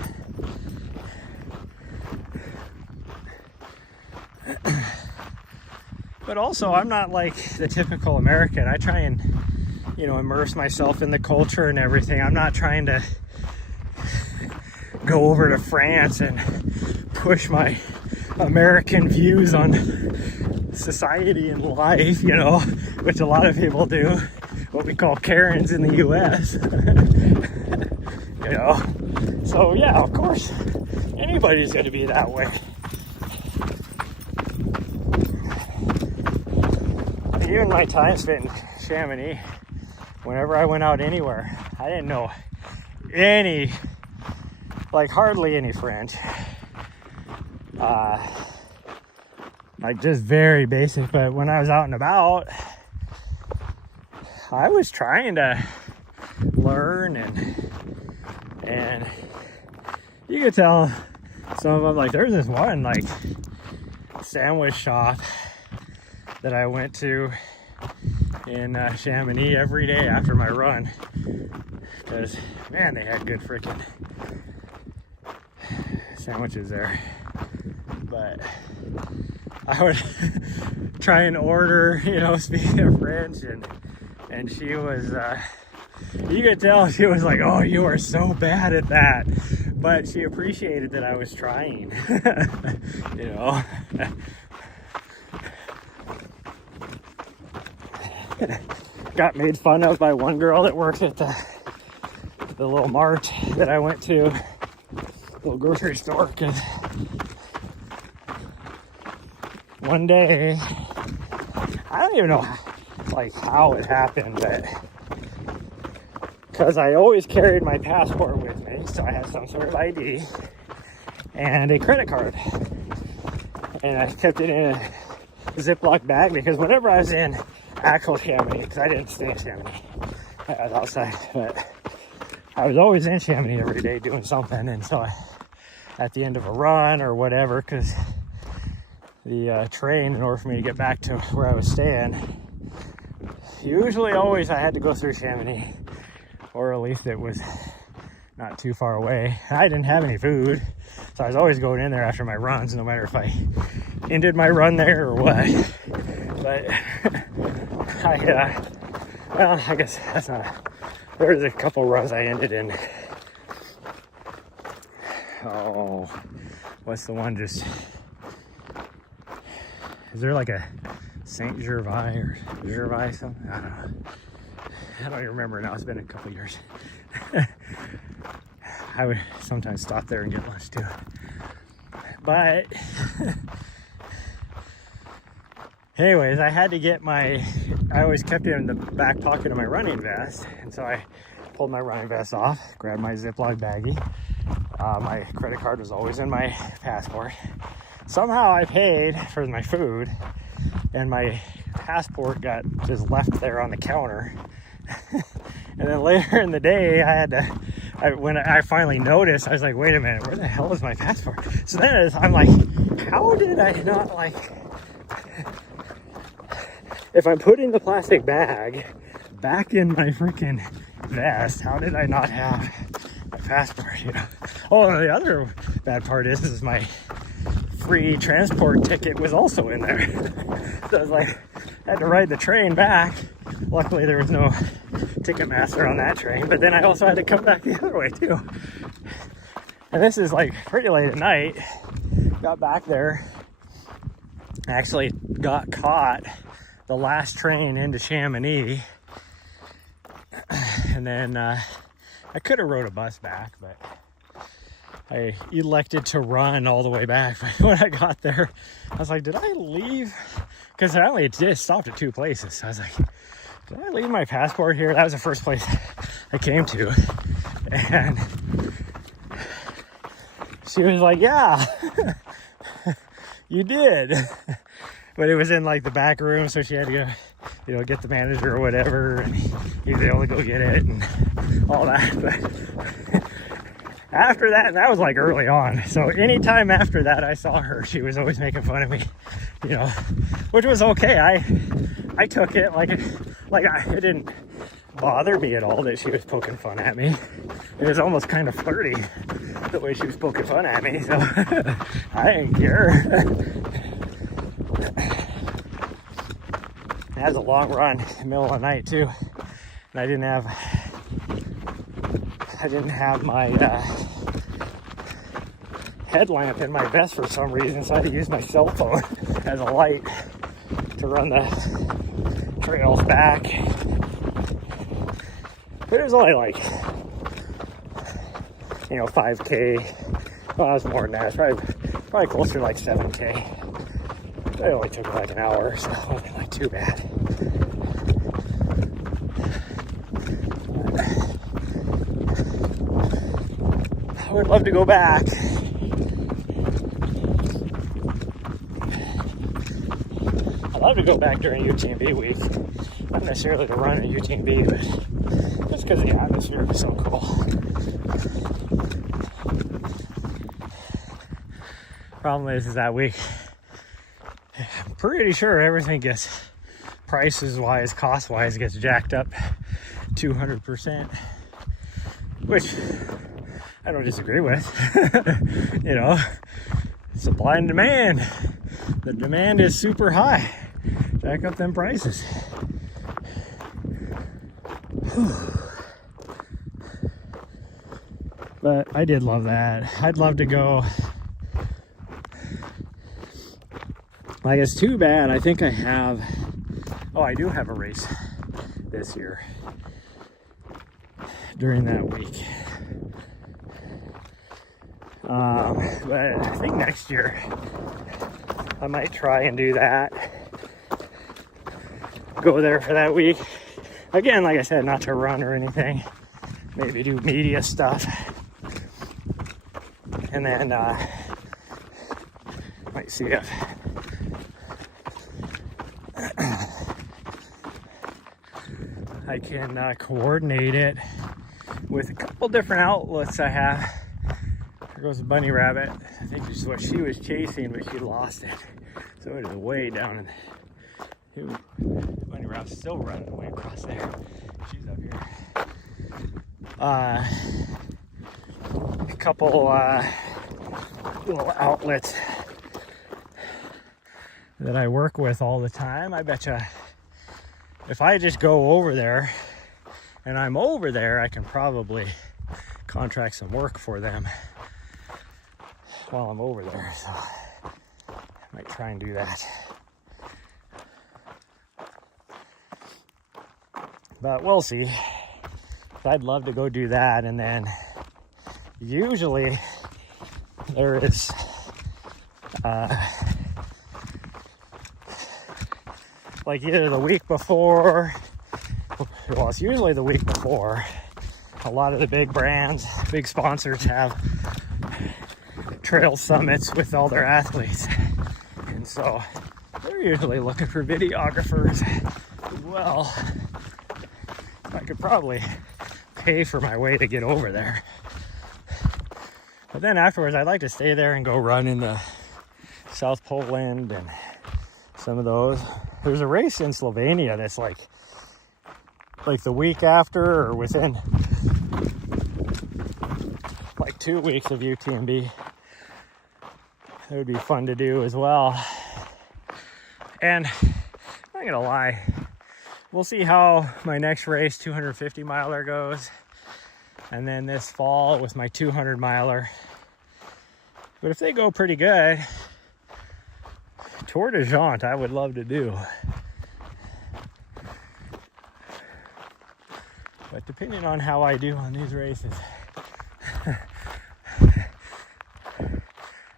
But also, I'm not like the typical American. I try and, immerse myself in the culture and everything. I'm not trying to go over to France and push my American views on society and life, which a lot of people do. What we call Karens in the US. So yeah, of course, anybody's going to be that way. Even my time spent in Chamonix, whenever I went out anywhere, I didn't know hardly any French. Like just very basic, but when I was out and about, I was trying to learn, and you could tell some of them, like there's this one like sandwich shop that I went to in Chamonix every day after my run, because man, they had good freaking sandwiches there. But I would try and order, speaking of French, and she was you could tell she was like, oh, you are so bad at that, but she appreciated that I was trying. Got made fun of by one girl that works at the little mart that I went to, little grocery store, because one day, I don't even know like how it happened, but because I always carried my passport with me, so I had some sort of ID and a credit card, and I kept it in a Ziploc bag, because whenever I was in actual Chamonix, because I didn't stay in Chamonix, I was outside, but I was always in Chamonix every day doing something. And so at the end of a run or whatever, because the train, in order for me to get back to where I was staying, usually always I had to go through Chamonix, or at least it was not too far away. I didn't have any food, So I was always going in there after my runs, no matter if I ended my run there or what. But well, I guess that's not. There was a couple runs I ended in. Oh, what's the one? Just is there like a Saint Gervais or Gervais something? I don't know. I don't even remember now. It's been a couple years. I would sometimes stop there and get lunch too. But anyways, I had to get I always kept it in the back pocket of my running vest. And so I pulled my running vest off, grabbed my Ziploc baggie. My credit card was always in my passport. Somehow I paid for my food and my passport got just left there on the counter. And then later in the day, when I finally noticed, I was like, wait a minute, where the hell is my passport? So then I'm like, how did I not, like, if I'm putting the plastic bag back in my freaking vest, how did I not have my passport, you know? Oh, and the other bad part is my free transport ticket was also in there. So I was like, I had to ride the train back. Luckily there was no Ticketmaster on that train, but then I also had to come back the other way too. And this is like pretty late at night. Got back there, actually got caught the last train into Chamonix, and then I could have rode a bus back, but I elected to run all the way back. When I got there, I was like, did I leave? Because I only just stopped at 2 places. So I was like, did I leave my passport here? That was the first place I came to. And she was like, yeah, you did. But it was in like the back room, so she had to go, you know, get the manager or whatever, and he was able to go get it and all that. But after that, and that was like early on, so anytime after that I saw her, she was always making fun of me, you know, which was okay. I took it like it didn't bother me at all that she was poking fun at me. It was almost kind of flirty the way she was poking fun at me, so I didn't care. That was a long run in the middle of the night too, and I didn't have my headlamp in my vest for some reason, so I had to use my cell phone as a light to run the trails back. But it was only like, you know, 5K. Well, it was more than that. Probably closer to like 7K. It only took me like an hour, so it wasn't like too bad. I would love to go back. I'd love to go back during UTMB week. Not necessarily to run a UTMB, but just because the atmosphere was so cool. Problem is that week, I'm pretty sure everything gets, prices wise, cost wise, gets jacked up 200%, which I don't disagree with. You know, supply and demand. The demand is super high. Jack up them prices. But I did love that. I'd love to go. Like, it's too bad. I think I have, I do have a race this year during that week. But I think next year I might try and do that. Go there for that week. Again, like I said, not to run or anything. Maybe do media stuff. And then might see if I can coordinate it with a couple different outlets I have. There goes a bunny rabbit. I think this is what she was chasing, but she lost it. So it is way down in the bunny rabbit's still running way across there. She's up here. A couple little outlets that I work with all the time. I betcha if I just go over there and I'm over there, I can probably contract some work for them while I'm over there. So I might try and do that. But we'll see. I'd love to go do that. And then usually there is like either the week before, well, it's usually the week before. A lot of the big brands, big sponsors have trail summits with all their athletes. And so they're usually looking for videographers as well. I could probably pay for my way to get over there. But then afterwards, I'd like to stay there and go run in the South Poland and some of those. There's a race in Slovenia that's like the week after or within like 2 weeks of UTMB. That would be fun to do as well. And I'm not gonna lie, we'll see how my next race, 250 miler, goes. And then this fall with my 200 miler. But if they go pretty good, Tour de Jante I would love to do. But depending on how I do on these races.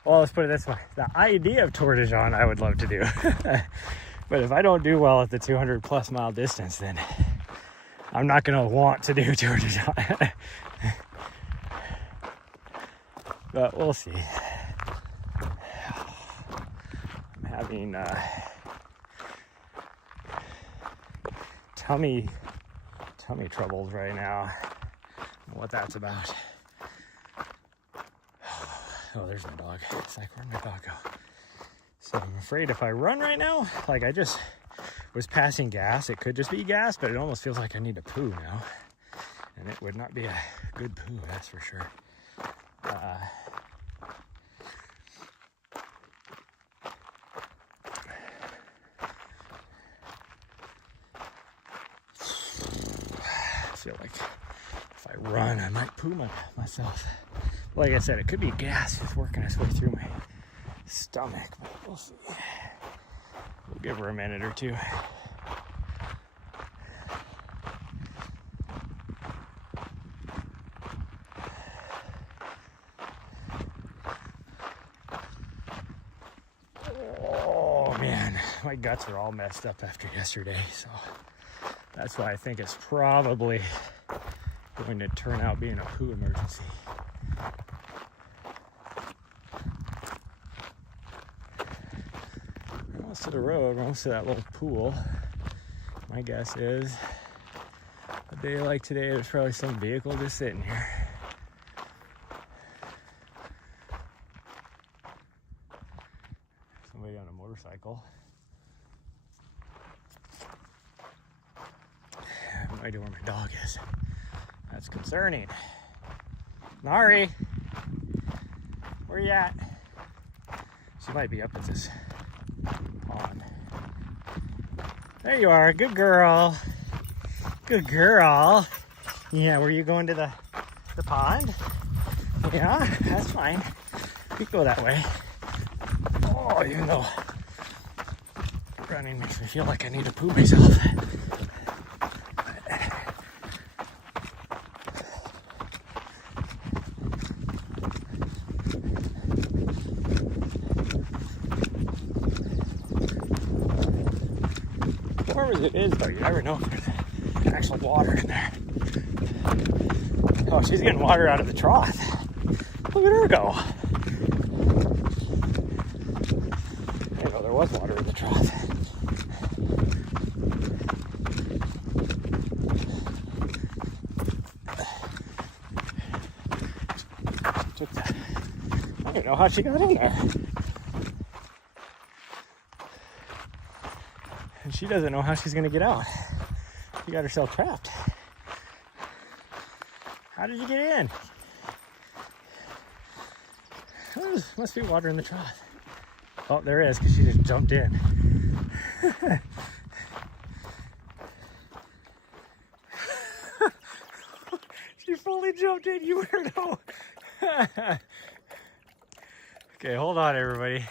Well, let's put it this way. The idea of Tour de Jante I would love to do. But if I don't do well at the 200 plus mile distance, then I'm not going to want to do Tour de Jante. But we'll see. I'm having tummy troubles right now. I don't know what that's about. Oh, there's my dog. It's like, where'd my dog go? So I'm afraid if I run right now, like I just was passing gas, it could just be gas, but it almost feels like I need to poo now. And it would not be a good poo, that's for sure. I feel like if I run, I might poo myself. Like I said, it could be gas just working its way through my stomach, but we'll see. We'll give her a minute or two. Oh man, my guts are all messed up after yesterday, so that's why I think it's probably going to turn out being a poo emergency. Almost to the road, almost to that little pool. My guess is a day like today, there's probably some vehicle just sitting here. Somebody on a motorcycle. I have no idea where my dog is. That's concerning. Nari, where you at? She might be up at this pond. There you are, good girl. Good girl. Yeah, were you going to the pond? Yeah, that's fine. We go that way. Oh, even though running makes me feel like I need to poo myself. Warm as it is, though, you never know if there's actual water in there. Oh, she's getting water out of the trough. Look at her go. I didn't know there was water in the trough. I don't know how she got in there. And she doesn't know how she's going to get out. She got herself trapped. How did you get in? Oh, must be water in the trough. Oh, there is, because she just jumped in. She fully jumped in, you weirdo. Okay, hold on, everybody.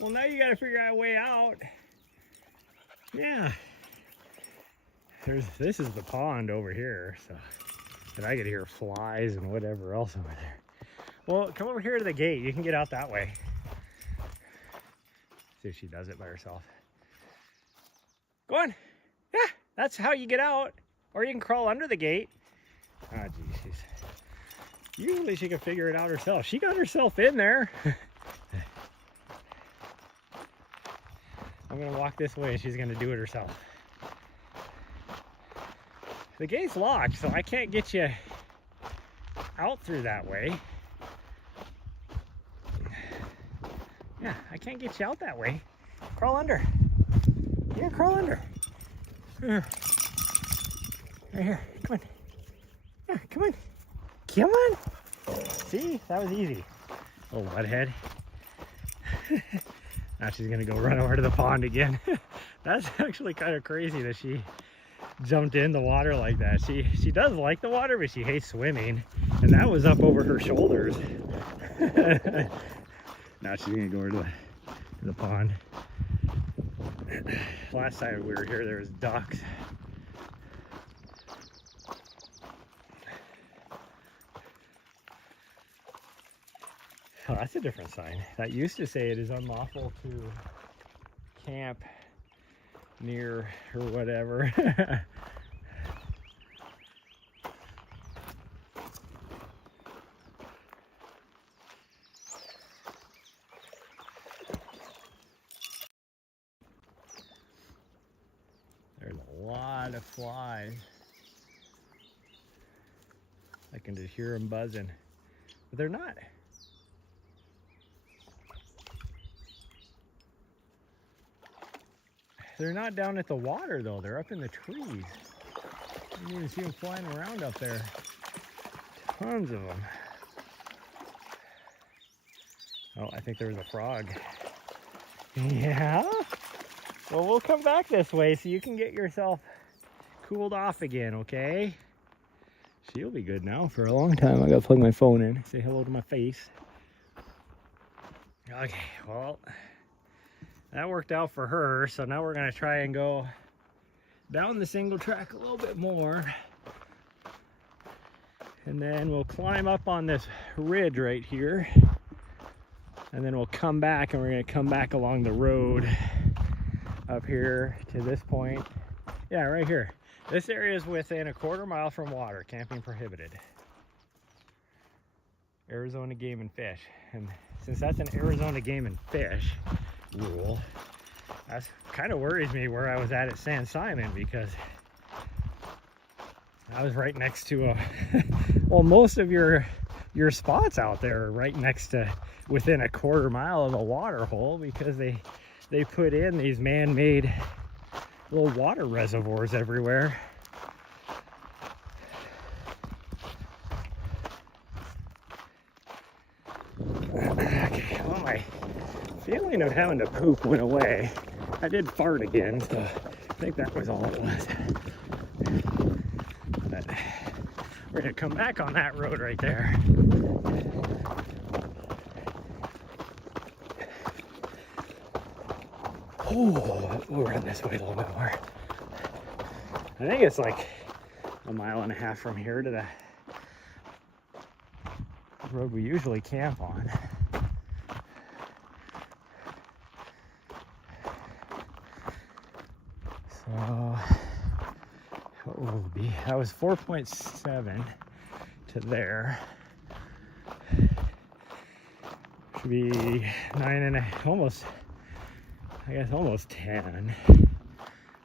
Well, now you gotta figure out a way out. Yeah. This is the pond over here, so. And I could hear flies and whatever else over there. Well, come over here to the gate. You can get out that way. See if she does it by herself. Go on. Yeah, that's how you get out. Or you can crawl under the gate. Ah, geez. Usually she can figure it out herself. She got herself in there. I'm gonna walk this way and she's gonna do it herself. The gate's locked, so I can't get you out through that way. Yeah, I can't get you out that way. Crawl under. Yeah, crawl under. Right here. Come on. Yeah, come on. Come on. See, that was easy. Little butthead. Now she's gonna go run over to the pond again. That's actually kind of crazy that she jumped in the water like that. She does like the water, but she hates swimming. And that was up over her shoulders. Now she's gonna go over to the pond. Last time we were here, there was ducks. Oh, that's a different sign. That used to say it is unlawful to camp near or whatever. There's a lot of flies. I can just hear them buzzing, but they're not. They're not down at the water though, they're up in the trees. You can even see them flying around up there. Tons of them. Oh, I think there was a frog. Yeah? Well, we'll come back this way so you can get yourself cooled off again, okay? She'll be good now for a long time. I gotta plug my phone in, say hello to my face. Okay, well, that worked out for her, so now we're gonna try and go down the single track a little bit more. And then we'll climb up on this ridge right here. And then we'll come back, and we're gonna come back along the road up here to this point. Yeah, right here. This area is within a 1/4 mile from water, camping prohibited. Arizona Game and Fish. And since that's an Arizona Game and Fish rule, that kind of worries me where I was at San Simon, because I was right next to a well, most of your spots out there are right next to within a 1/4 mile of a water hole, because they put in these man-made little water reservoirs everywhere. Okay, well, my feeling of having to poop went away. I did fart again, so I think that was all it was. But we're gonna come back on that road right there. Oh, we'll run this way a little bit more. I think it's like 1.5 miles from here to the road we usually camp on. So, what will it be? That was 4.7 to there. Should be 9.5, almost, I guess almost 10.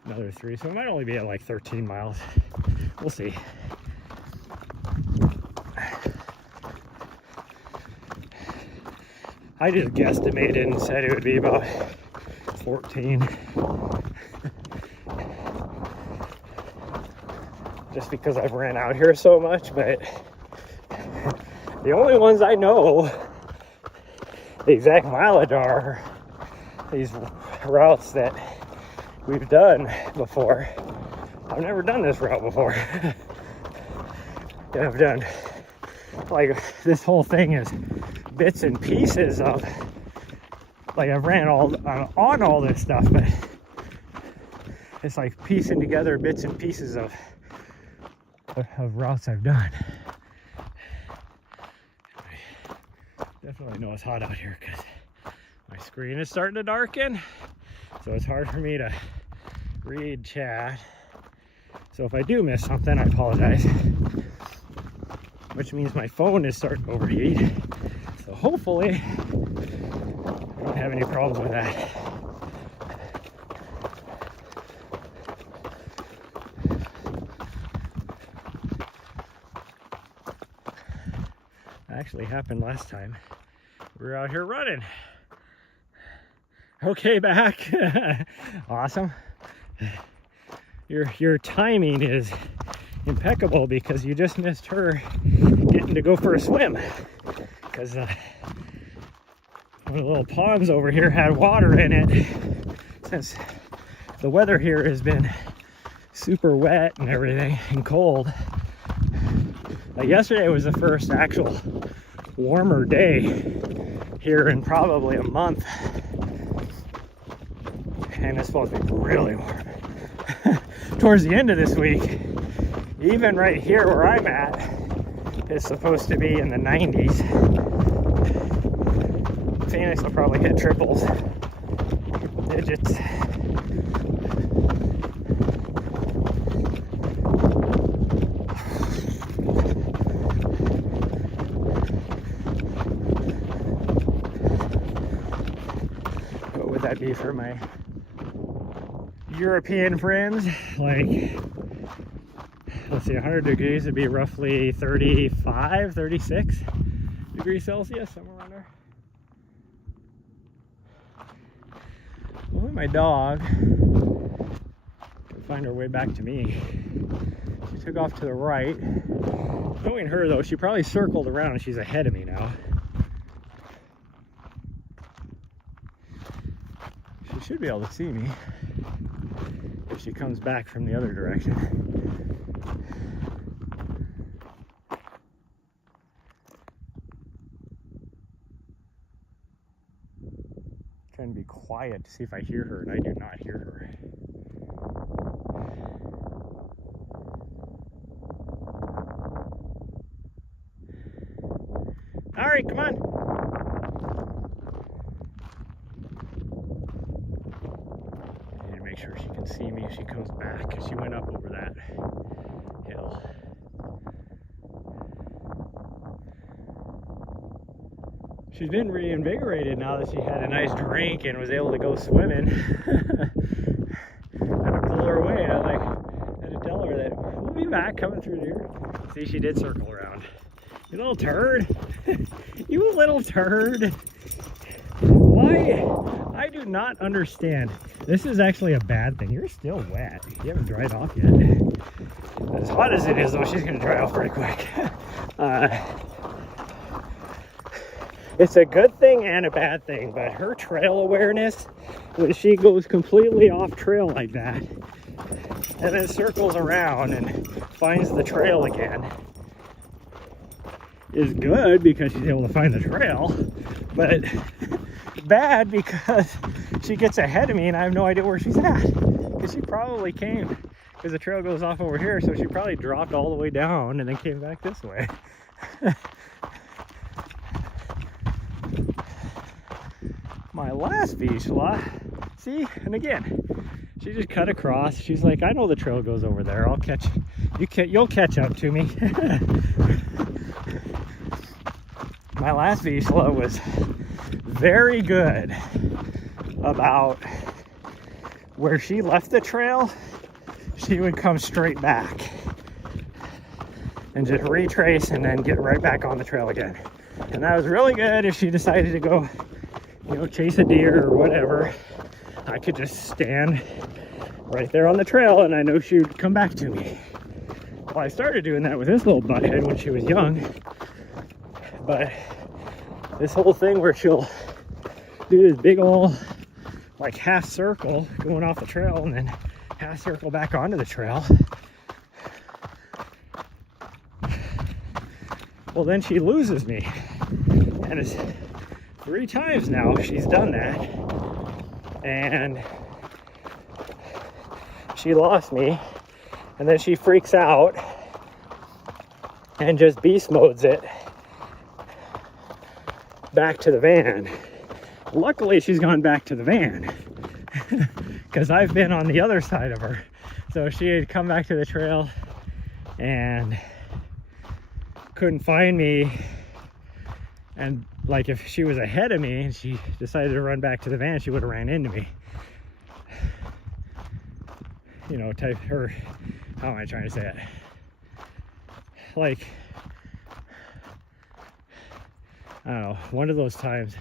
Another 3, so it might only be at like 13 miles. We'll see. I just guesstimated and said it would be about 14. Just because I've ran out here so much, but The only ones I know the exact mileage are these routes that we've done before. I've never done this route before. Yeah, I've done, like, this whole thing is bits and pieces of, like, I've ran on all this stuff, but it's like piecing together bits and pieces of routes I've done. Definitely know it's hot out here because my screen is starting to darken, so it's hard for me to read chat. So if I do miss something, I apologize, which means my phone is starting to overheat, so hopefully I don't have any problems with that. That actually happened last time we were out here running. Okay, back. Awesome. Your timing is impeccable because you just missed her getting to go for a swim, because one of the little ponds over here had water in it. Since the weather here has been super wet and everything and cold, like yesterday was the first actual warmer day here in probably a month, and it's supposed to be really warm towards the end of this week. Even right here where I'm at, it's supposed to be in the 90s. Phoenix will probably hit triples digits. What would that be for my European friends? Like, let's see, 100 degrees would be roughly 35, 36 degrees Celsius, somewhere around there. Well, my dog can find her way back to me. She took off to the right. Knowing her though, she probably circled around and she's ahead of me now. She should be able to see me if she comes back from the other direction. Trying to be quiet to see if I hear her, and I do not hear her. All right, come on. I need to make sure she can see me if she comes back, because she went up over that hill. She's been reinvigorated now that she had a nice drink and was able to go swimming. I had to pull her away, and I had to tell her that we'll be back coming through here. See, she did circle around. You little turd. You little turd. Why? I do not understand. This is actually a bad thing. You're still wet. You haven't dried off yet. As hot as it is, though, she's going to dry off pretty quick. It's a good thing and a bad thing, but her trail awareness, when she goes completely off trail like that, and then circles around and finds the trail again, is good because she's able to find the trail, but bad because she gets ahead of me and I have no idea where she's at. Because she probably came, because the trail goes off over here, so she probably dropped all the way down and then came back this way. My last Vizsla, see, and again, she just cut across. She's like, I know the trail goes over there. I'll catch you. You'll catch up to me. My last Vizsla was very good about where she left the trail. She would come straight back and just retrace and then get right back on the trail again. And that was really good if she decided to go, you know, chase a deer or whatever. I could just stand right there on the trail and I know she would come back to me. Well, I started doing that with this little butthead when she was young. But this whole thing where she'll do this big old like half circle going off the trail and then half circle back onto the trail. Well, then she loses me. And it's 3 times now she's done that. And she lost me. And then she freaks out and just beast modes it back to the van. Luckily, she's gone back to the van because I've been on the other side of her. So she had come back to the trail and couldn't find me. And like if she was ahead of me and she decided to run back to the van, she would have ran into me. You know, type her, how am I trying to say it? Like, I don't know, one of those times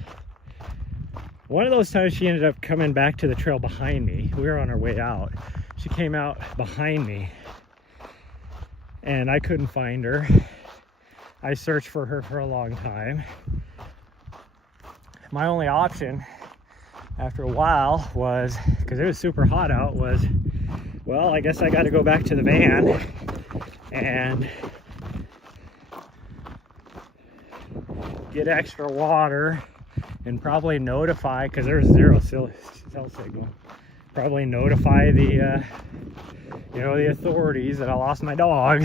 she ended up coming back to the trail behind me. We were on our way out. She came out behind me and I couldn't find her. I searched for her for a long time. My only option after a while was, because it was super hot out, was, well, I guess I got to go back to the van and get extra water and probably notify, because there's zero cell signal, probably notify the you know, the authorities that I lost my dog,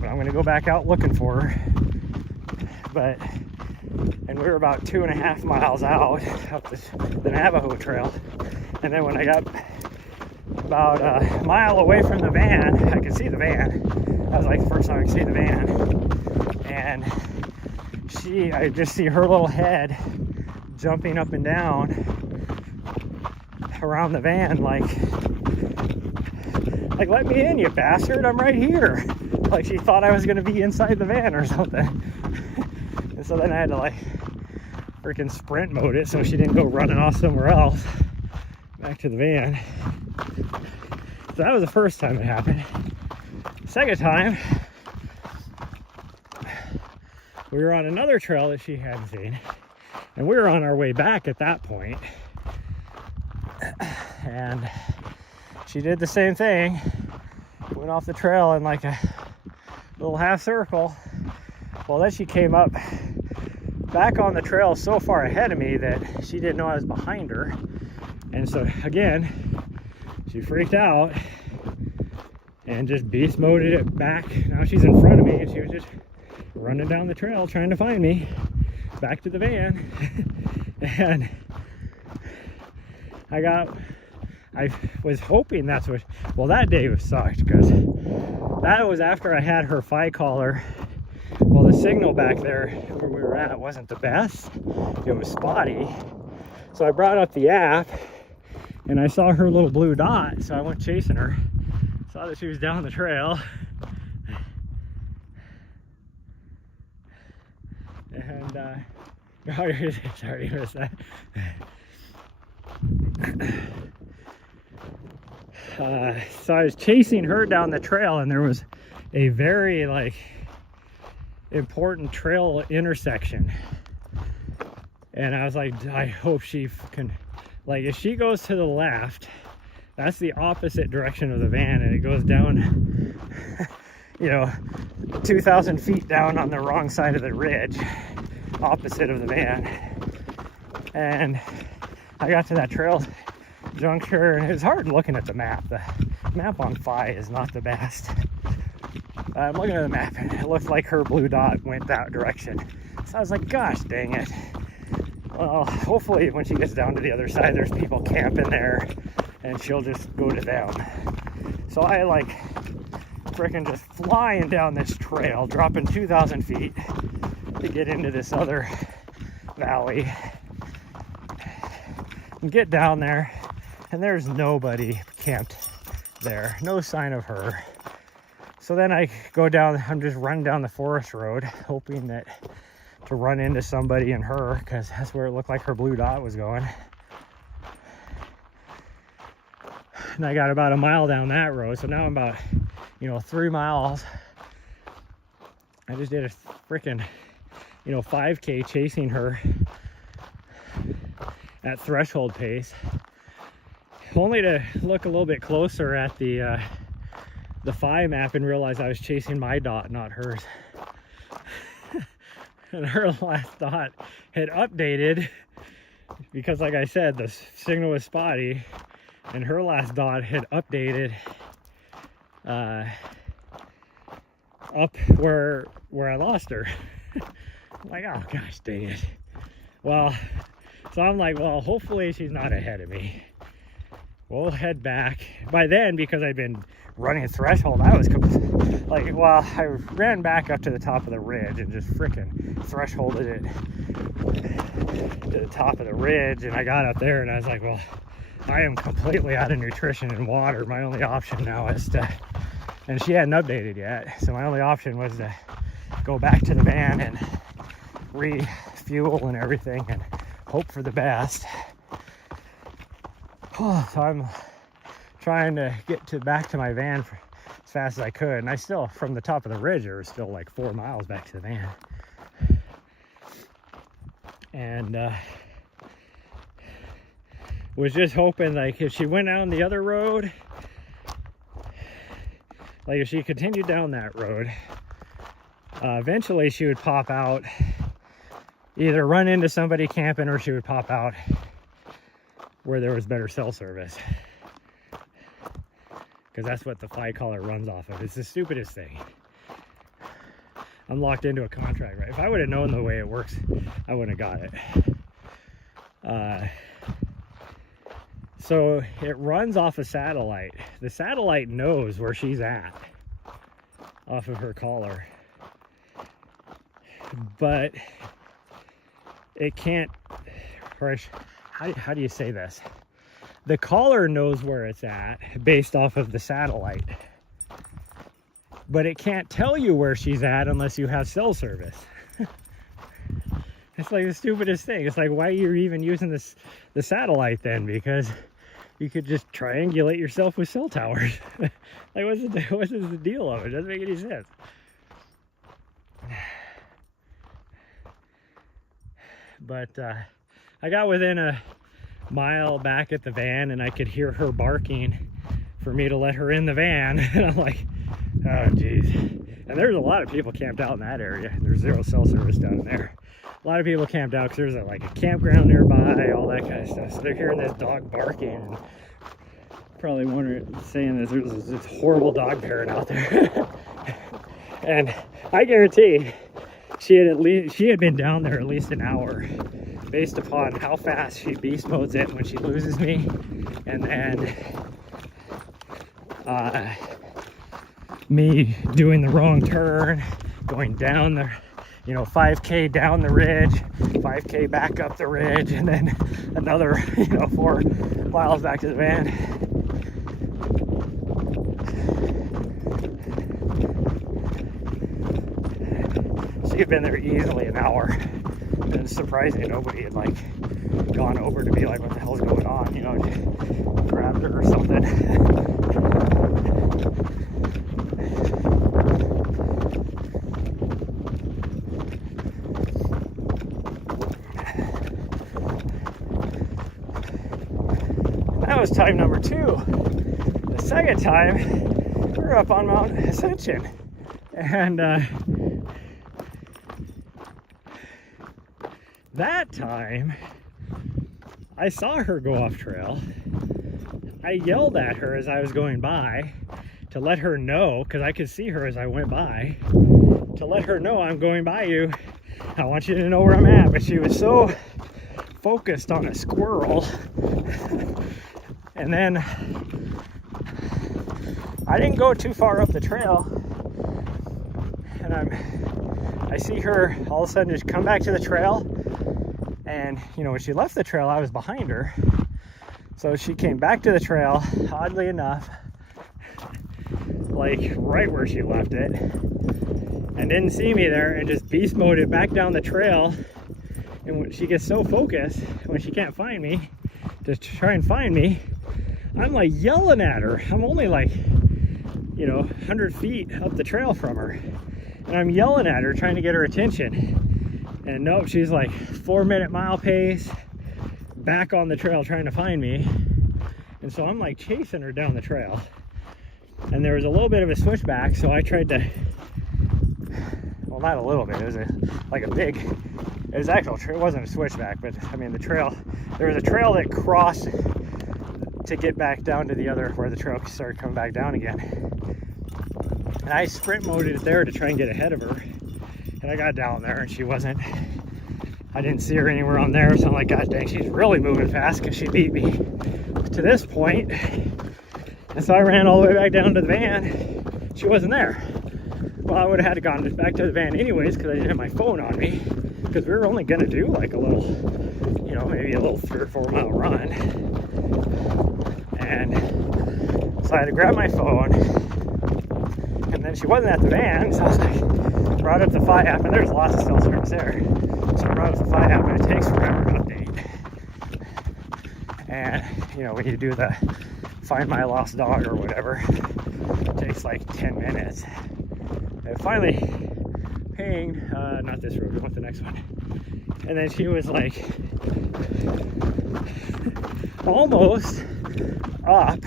but I'm going to go back out looking for her. But, and we were about 2.5 miles out up the Navajo Trail, and then when I got about a mile away from the van, I could see the van. That was like the first time I could see the van, and I just see her little head jumping up and down around the van, like let me in, you bastard, I'm right here. Like she thought I was gonna be inside the van or something. And so then I had to like freaking sprint mode it so she didn't go running off somewhere else back to the van. So that was the first time it happened. The second time, we were on another trail that she hadn't seen, and we were on our way back at that point. And she did the same thing, went off the trail in like a little half circle. Well, then she came up back on the trail so far ahead of me that she didn't know I was behind her. And so again, she freaked out and just beast moded it back. Now she's in front of me and she was just running down the trail trying to find me back to the van. And I was hoping that's what, well, that day was sucked because that was after I had her phi collar. Well, the signal back there where we were at wasn't the best. It was spotty. So I brought up the app and I saw her little blue dot. So I went chasing her. Saw that she was down the trail. And, oh, sorry, you missed that. So I was chasing her down the trail and there was a very like important trail intersection, and I was like, I hope she can, like, if she goes to the left, that's the opposite direction of the van, and it goes down you know, 2,000 feet down on the wrong side of the ridge opposite of the van. And I got to that trail juncture, and it was hard looking at the map. The map on Phi is not the best. I'm looking at the map and it looked like her blue dot went that direction. So I was like, gosh dang it. Well, hopefully when she gets down to the other side, there's people camping there and she'll just go to them. So I like freaking just flying down this trail, dropping 2,000 feet to get into this other valley and get down there, and there's nobody camped there, no sign of her. So then I go down, I'm just running down the forest road, hoping that to run into somebody and her, because that's where it looked like her blue dot was going. And I got about a mile down that road, so now I'm about, 3 miles. I just did a freaking you know, 5K chasing her at threshold pace, only to look a little bit closer at the FI map and realize I was chasing my dot, not hers. And her last dot had updated because, like I said, the signal was spotty, and her last dot had updated up where I lost her. I'm like, oh gosh dang it. Well, so I'm like, well, hopefully she's not ahead of me. We'll head back. By then, because I'd been running threshold, I was like, well, I ran back up to the top of the ridge and just freaking thresholded it to the top of the ridge, and I got up there and I was like, well, I am completely out of nutrition and water. My only option now is to, and she hadn't updated yet, so my only option was to go back to the van and refuel and everything and hope for the best. Oh, so I'm trying to get back to my van as fast as I could, and I still, from the top of the ridge, there was still like 4 miles back to the van. And was just hoping, like, if she went down the other road, like if she continued down that road, eventually she would pop out, either run into somebody camping, or she would pop out where there was better cell service, because that's what the FI collar runs off of. It's the stupidest thing. I'm locked into a contract, right? If I would have known the way it works, I wouldn't have got it. So it runs off a satellite. The satellite knows where she's at off of her collar, but it can't, or how do you say this? The collar knows where it's at based off of the satellite, but it can't tell you where she's at unless you have cell service. It's like the stupidest thing. It's like, why are you even using the satellite then? Because you could just triangulate yourself with cell towers. Like, what's the deal of it? It doesn't make any sense. But I got within a mile back at the van, and I could hear her barking for me to let her in the van. And I'm like, oh geez. And there's a lot of people camped out in that area. There's zero cell service down there. A lot of people camped out because there's like a campground nearby, all that kind of stuff. So they're hearing this dog barking, and probably wondering, saying that there's this horrible dog parrot out there. And I guarantee she had been down there at least an hour, based upon how fast she beast modes it when she loses me, and then me doing the wrong turn, going down the, 5K down the ridge, 5K back up the ridge, and then another, 4 miles back to the van. She had been there easily an hour, and it's surprising nobody had gone over to be like, what the hell's going on, grabbed her or something. That was time number 2. The second time, we were up on Mount Ascension, and that time I saw her go off trail. I yelled at her as I was going by to let her know, because I could see her as I went by, to let her know, I'm going by you. I want you to know where I'm at. But she was so focused on a squirrel. And then I didn't go too far up the trail, and I see her all of a sudden just come back to the trail. And when she left the trail, I was behind her, so she came back to the trail, oddly enough, like right where she left it, and didn't see me there, and just beast moded back down the trail. And when she gets so focused, when she can't find me, to try and find me, I'm like yelling at her. I'm only 100 feet up the trail from her, and I'm yelling at her, trying to get her attention. And nope, she's like 4-minute mile pace back on the trail trying to find me. And so I'm like chasing her down the trail. And there was a little bit of a switchback, so I tried to, well, not a little bit, it was like a big, it was actual, it wasn't a switchback, but I mean the trail, there was a trail that crossed to get back down to the other, where the trail started coming back down again. And I sprint moded it there to try and get ahead of her. And I got down there and she wasn't, I didn't see her anywhere on there, so I'm like, God dang, she's really moving fast because she beat me to this point. And so I ran all the way back down to the van. She wasn't there. Well, I would have had to gone back to the van anyways because I didn't have my phone on me, because we were only going to do like a little, you know, maybe a little 3 or 4 mile run. And so I had to grab my phone, and then she wasn't at the van, so I was like, brought up the Fi app, and there's lots of cell service there. So I brought up the Fi app, and it takes forever to update. And, you know, when you do the Find My Lost Dog or whatever, it takes like 10 minutes. And finally pinged, not this road, we went the next one. And then she was like almost up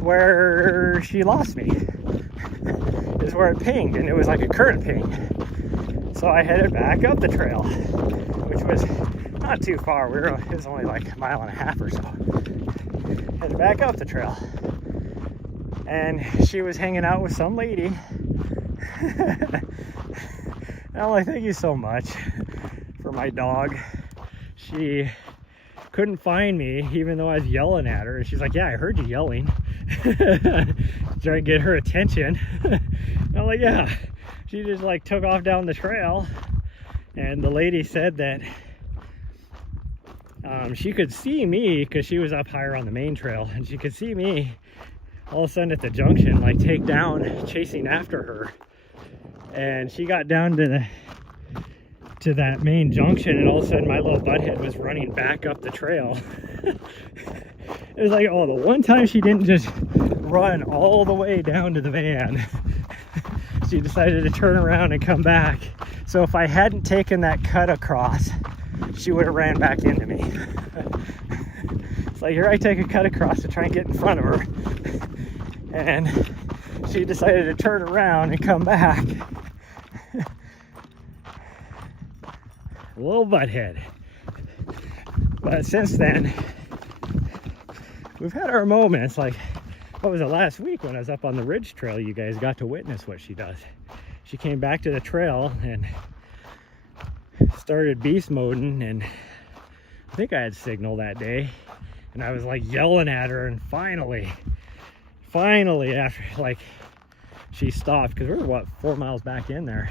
where she lost me, is where it pinged, and it was like a current ping. So I headed back up the trail, which was not too far. It was only like 1.5 miles or so. Headed back up the trail, and she was hanging out with some lady. I'm like, thank you so much for my dog. She couldn't find me even though I was yelling at her, and she's like, yeah, I heard you yelling. Trying to get her attention. I'm like, yeah. She just like took off down the trail, and the lady said that she could see me because she was up higher on the main trail, and she could see me all of a sudden at the junction, like take down, chasing after her. And she got down to that main junction, and all of a sudden my little butthead was running back up the trail. It was like, oh, the one time she didn't just run all the way down to the van. She decided to turn around and come back. So if I hadn't taken that cut across, she would have ran back into me. It's like, here I take a cut across to try and get in front of her, and she decided to turn around and come back. Little butthead. But since then, we've had our moments. Like, what was it, last week when I was up on the Ridge Trail, you guys got to witness what she does. She came back to the trail and started beast moding, and I think I had signal that day, and I was like yelling at her, and finally after, like, she stopped, because we were, what, 4 miles back in there,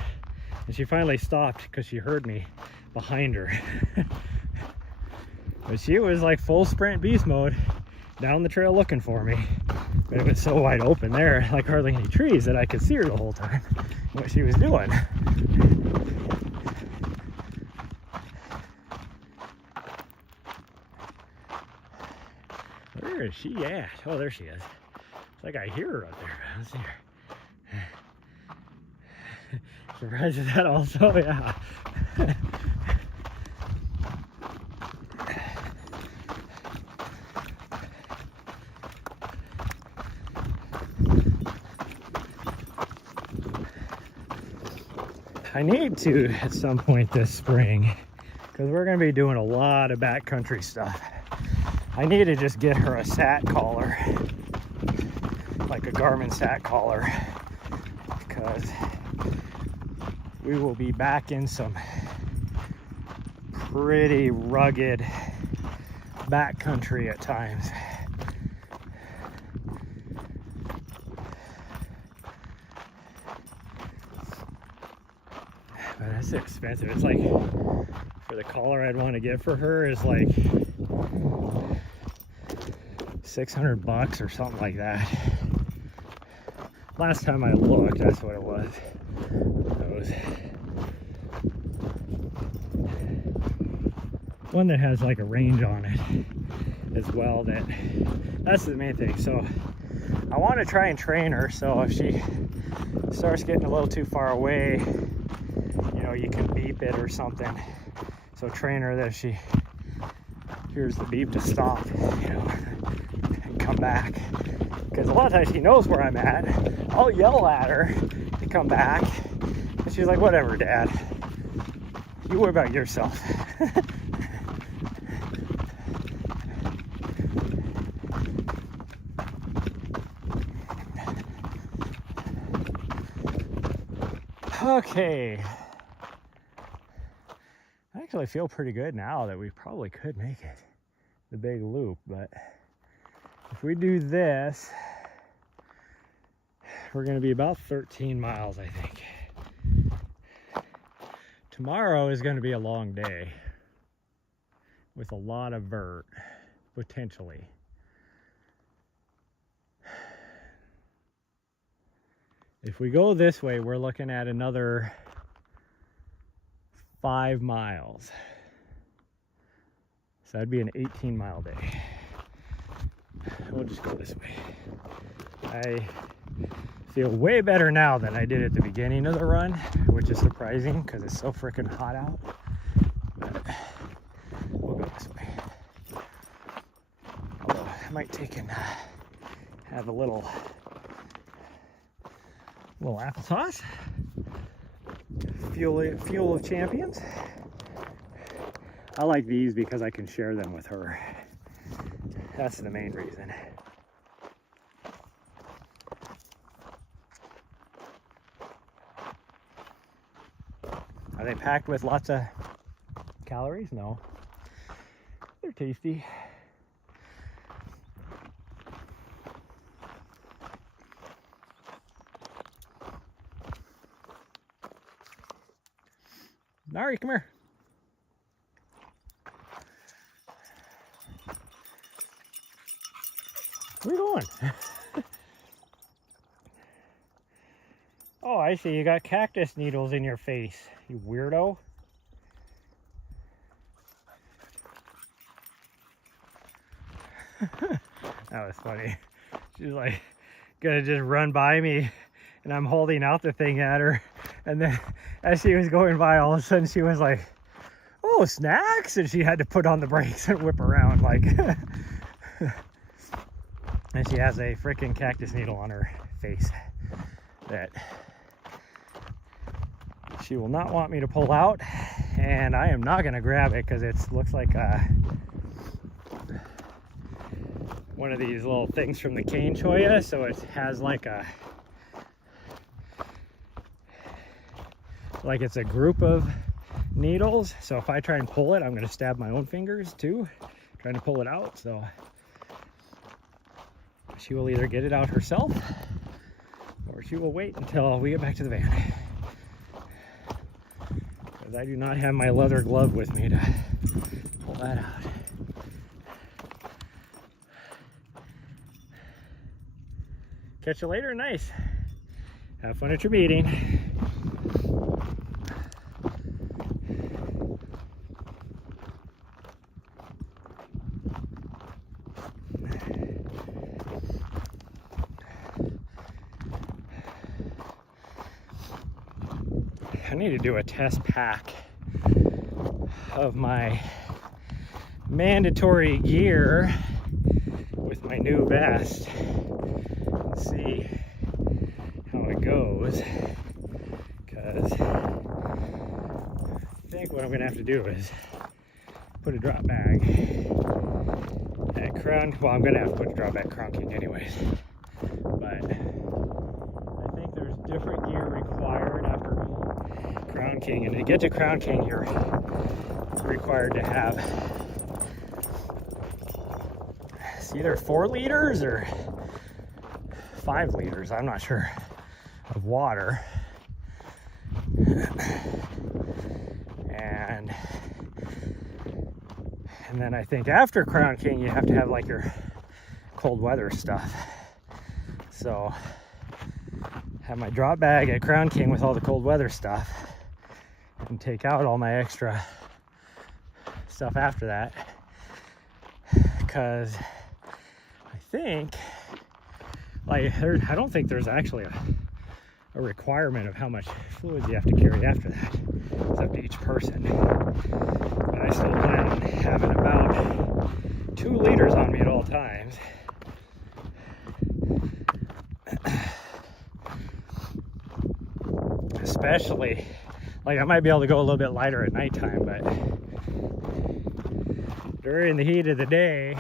and she finally stopped because she heard me behind her. But she was like full sprint beast mode down the trail looking for me, but it was so wide open there, like hardly any trees, that I could see her the whole time what she was doing. Where is she at? Oh, there she is. It's like I hear her up there, but I don't see her. Surprised at that also, yeah. I need to at some point this spring, because we're going to be doing a lot of backcountry stuff. I need to just get her a sat collar, like a Garmin sat collar, because we will be back in some pretty rugged backcountry at times. But that's expensive. It's like, for the collar I'd want to get for her is like $600 or something like that. Last time I looked, that's what it was. One that has like a range on it as well. That's the main thing. So I want to try and train her, so if she starts getting a little too far away, you know, know, you can beep it or something. So train her that she hears the beep to stop, you know, and come back. Because a lot of times she knows where I'm at. I'll yell at her to come back. And she's like, whatever, Dad. You worry about yourself. Okay. I actually feel pretty good now that we probably could make it, the big loop, but if we do this, we're going to be about 13 miles, I think. Tomorrow is going to be a long day with a lot of vert, potentially. If we go this way, we're looking at another 5 miles. So that'd be an 18-mile day. We'll just go this way. I feel way better now than I did at the beginning of the run, which is surprising because it's so freaking hot out. But we'll go this way. Although I might take and have a little applesauce. Fuel of champions. I like these because I can share them with her. That's the main reason. Are they packed with lots of calories? No. They're tasty. Nari, come here. Where are you going? Oh, I see. You got cactus needles in your face, you weirdo. That was funny. She's like gonna just run by me and I'm holding out the thing at her, and then as she was going by, all of a sudden she was like, oh, snacks, and she had to put on the brakes and whip around like and she has a freaking cactus needle on her face that she will not want me to pull out, and I am not going to grab it because it looks like one of these little things from the cane cholla, so it has like it's a group of needles, so if I try and pull it, I'm going to stab my own fingers too trying to pull it out. So she will either get it out herself or she will wait until we get back to the van, because I do not have my leather glove with me to pull that out. Catch you later. Nice. Have fun at your meeting. I need to do a test pack of my mandatory gear with my new vest and see how it goes, because I think what I'm gonna have to do is put a drop bag at Crown. Well, I'm gonna have to put a drop bag at Crown King anyways, but I think there's different gear required after Crown King, and to get to Crown King you're required to have, it's either 4 liters or 5 liters, I'm not sure, of water. And then I think after Crown King you have to have like your cold weather stuff. So have my drop bag at Crown King with all the cold weather stuff, and take out all my extra stuff after that, because I think, like, I don't think there's actually a requirement of how much fluids you have to carry after that. It's up to each person. But I still plan on having about 2 liters on me at all times. Especially, like, I might be able to go a little bit lighter at nighttime, but during the heat of the day,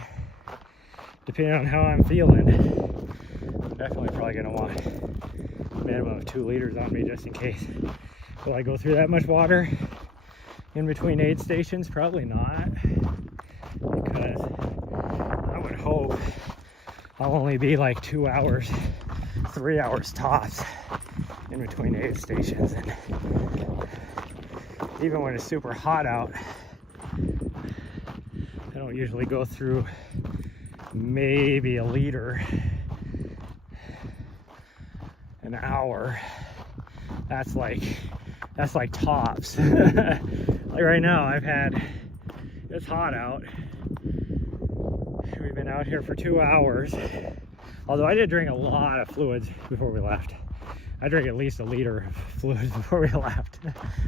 depending on how I'm feeling, I'm definitely probably going to want a minimum of 2 liters on me just in case. Will I go through that much water in between aid stations? Probably not, because I would hope I'll only be like 2 hours, 3 hours tops in between aid stations. And even when it's super hot out, I don't usually go through maybe a liter an hour. That's like tops. Like right now, it's hot out. We've been out here for 2 hours. Although I did drink a lot of fluids before we left. I drank at least a liter of fluids before we left.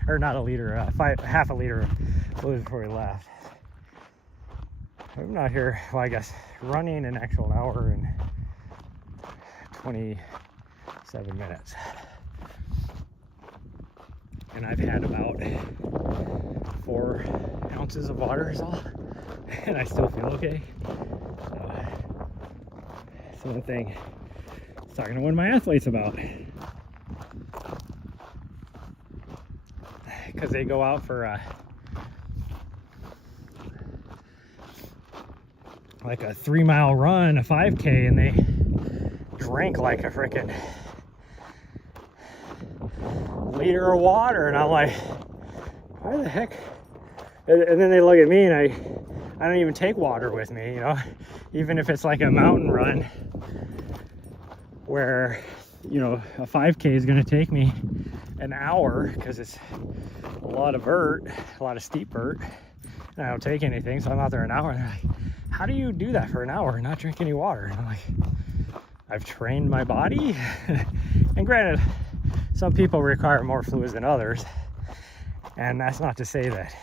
Or not a liter, half a liter of fluids before we left. I'm not here, well, I guess running an actual hour and 27 minutes. And I've had about 4 ounces of water is all. And I still feel okay. That's one thing I was talking to one of my athletes about. Because they go out for like a 3-mile run, a 5K, and they drink like a freaking liter of water, and I'm like, why the heck? And then they look at me, and I don't even take water with me, you know, even if it's like a mountain run where, you know, a 5K is going to take me an hour because it's a lot of vert, a lot of steep vert, and I don't take anything, so I'm out there an hour, and they're like, how do you do that for an hour and not drink any water? And I'm like, I've trained my body. And granted, some people require more fluids than others, and that's not to say that,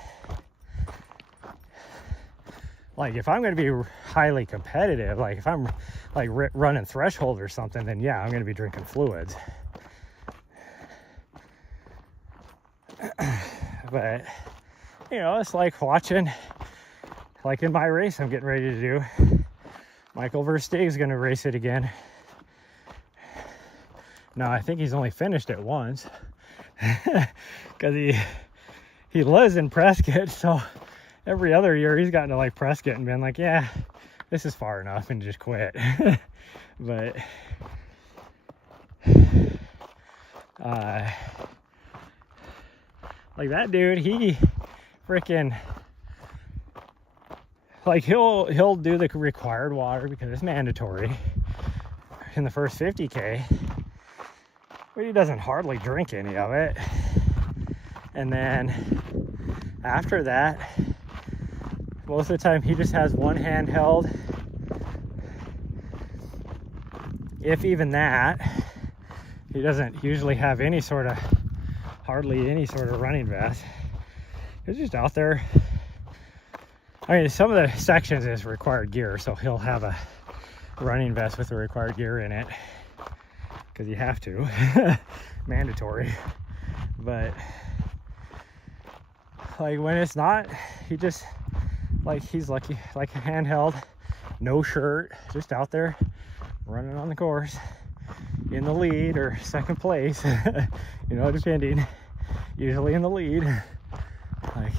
like, if I'm going to be highly competitive, like if I'm like running threshold or something, then yeah, I'm going to be drinking fluids. But, you know, it's like watching, like in my race I'm getting ready to do. Michael Versteeg's going to race it again. No, I think he's only finished it once. Because he lives in Prescott, so every other year he's gotten to like Prescott and been like, yeah, this is far enough, and just quit. But like that dude, he freaking, like, he'll do the required water because it's mandatory in the first 50K, but he doesn't hardly drink any of it. And then after that, most of the time he just has one handheld, if even that. He doesn't usually have hardly any sort of running vest. He's just out there. I mean, some of the sections is required gear, so he'll have a running vest with the required gear in it because you have to. Mandatory. But like when it's not, he just, like, he's lucky, like a handheld, no shirt, just out there running on the course in the lead or second place. You know, depending, usually in the lead. Like,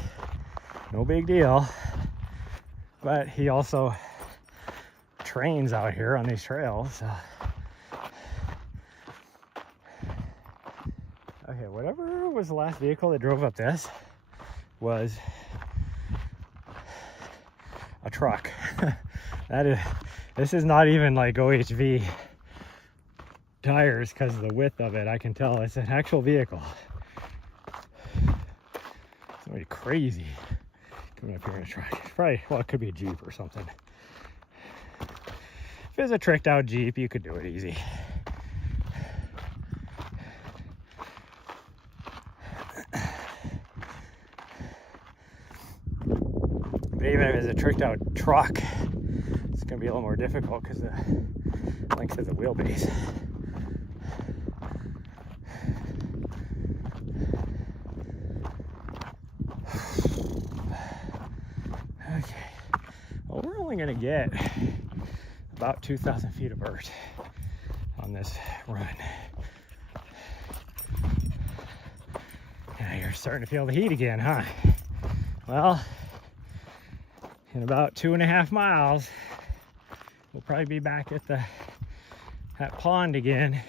no big deal. But he also trains out here on these trails. So. Okay, whatever was the last vehicle that drove up this was a truck. This is not even like OHV tires because of the width of it. I can tell it's an actual vehicle. It's gonna be crazy coming up here in a truck. It's probably, well, it could be a Jeep or something. If it's a tricked out Jeep, you could do it easy. is a tricked out truck. It's gonna be a little more difficult because the length of the wheelbase. Okay, well, we're only gonna get about 2,000 feet of vert on this run. Now you're starting to feel the heat again, huh? Well, in about 2.5 miles, we'll probably be back at that pond again.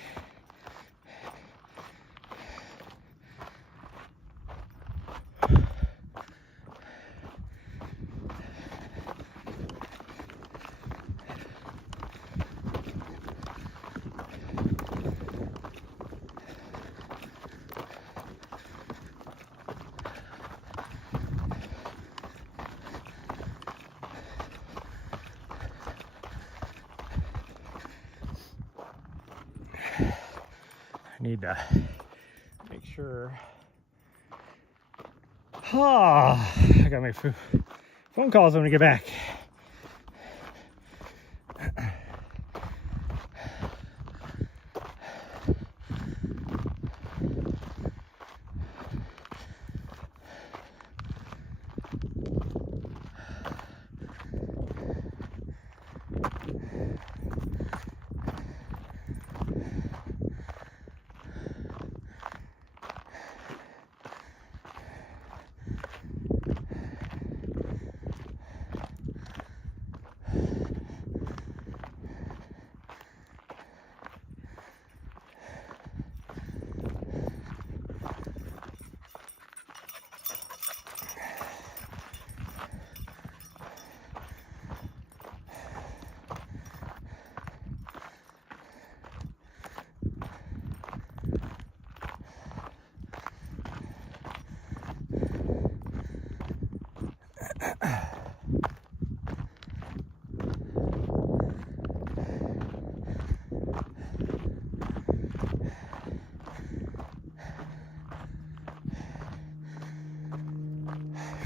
I need to make sure. Oh, I gotta make phone calls when we get back.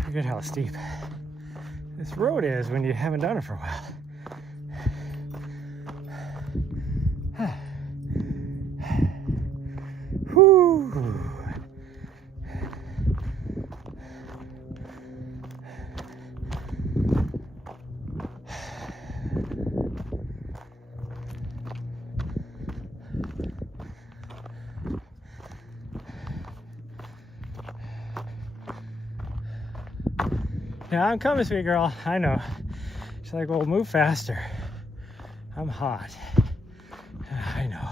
Forget how steep this road is when you haven't done it for a while. Whew. Yeah, I'm coming, sweet girl. I know. She's like, well, move faster. I'm hot. I know.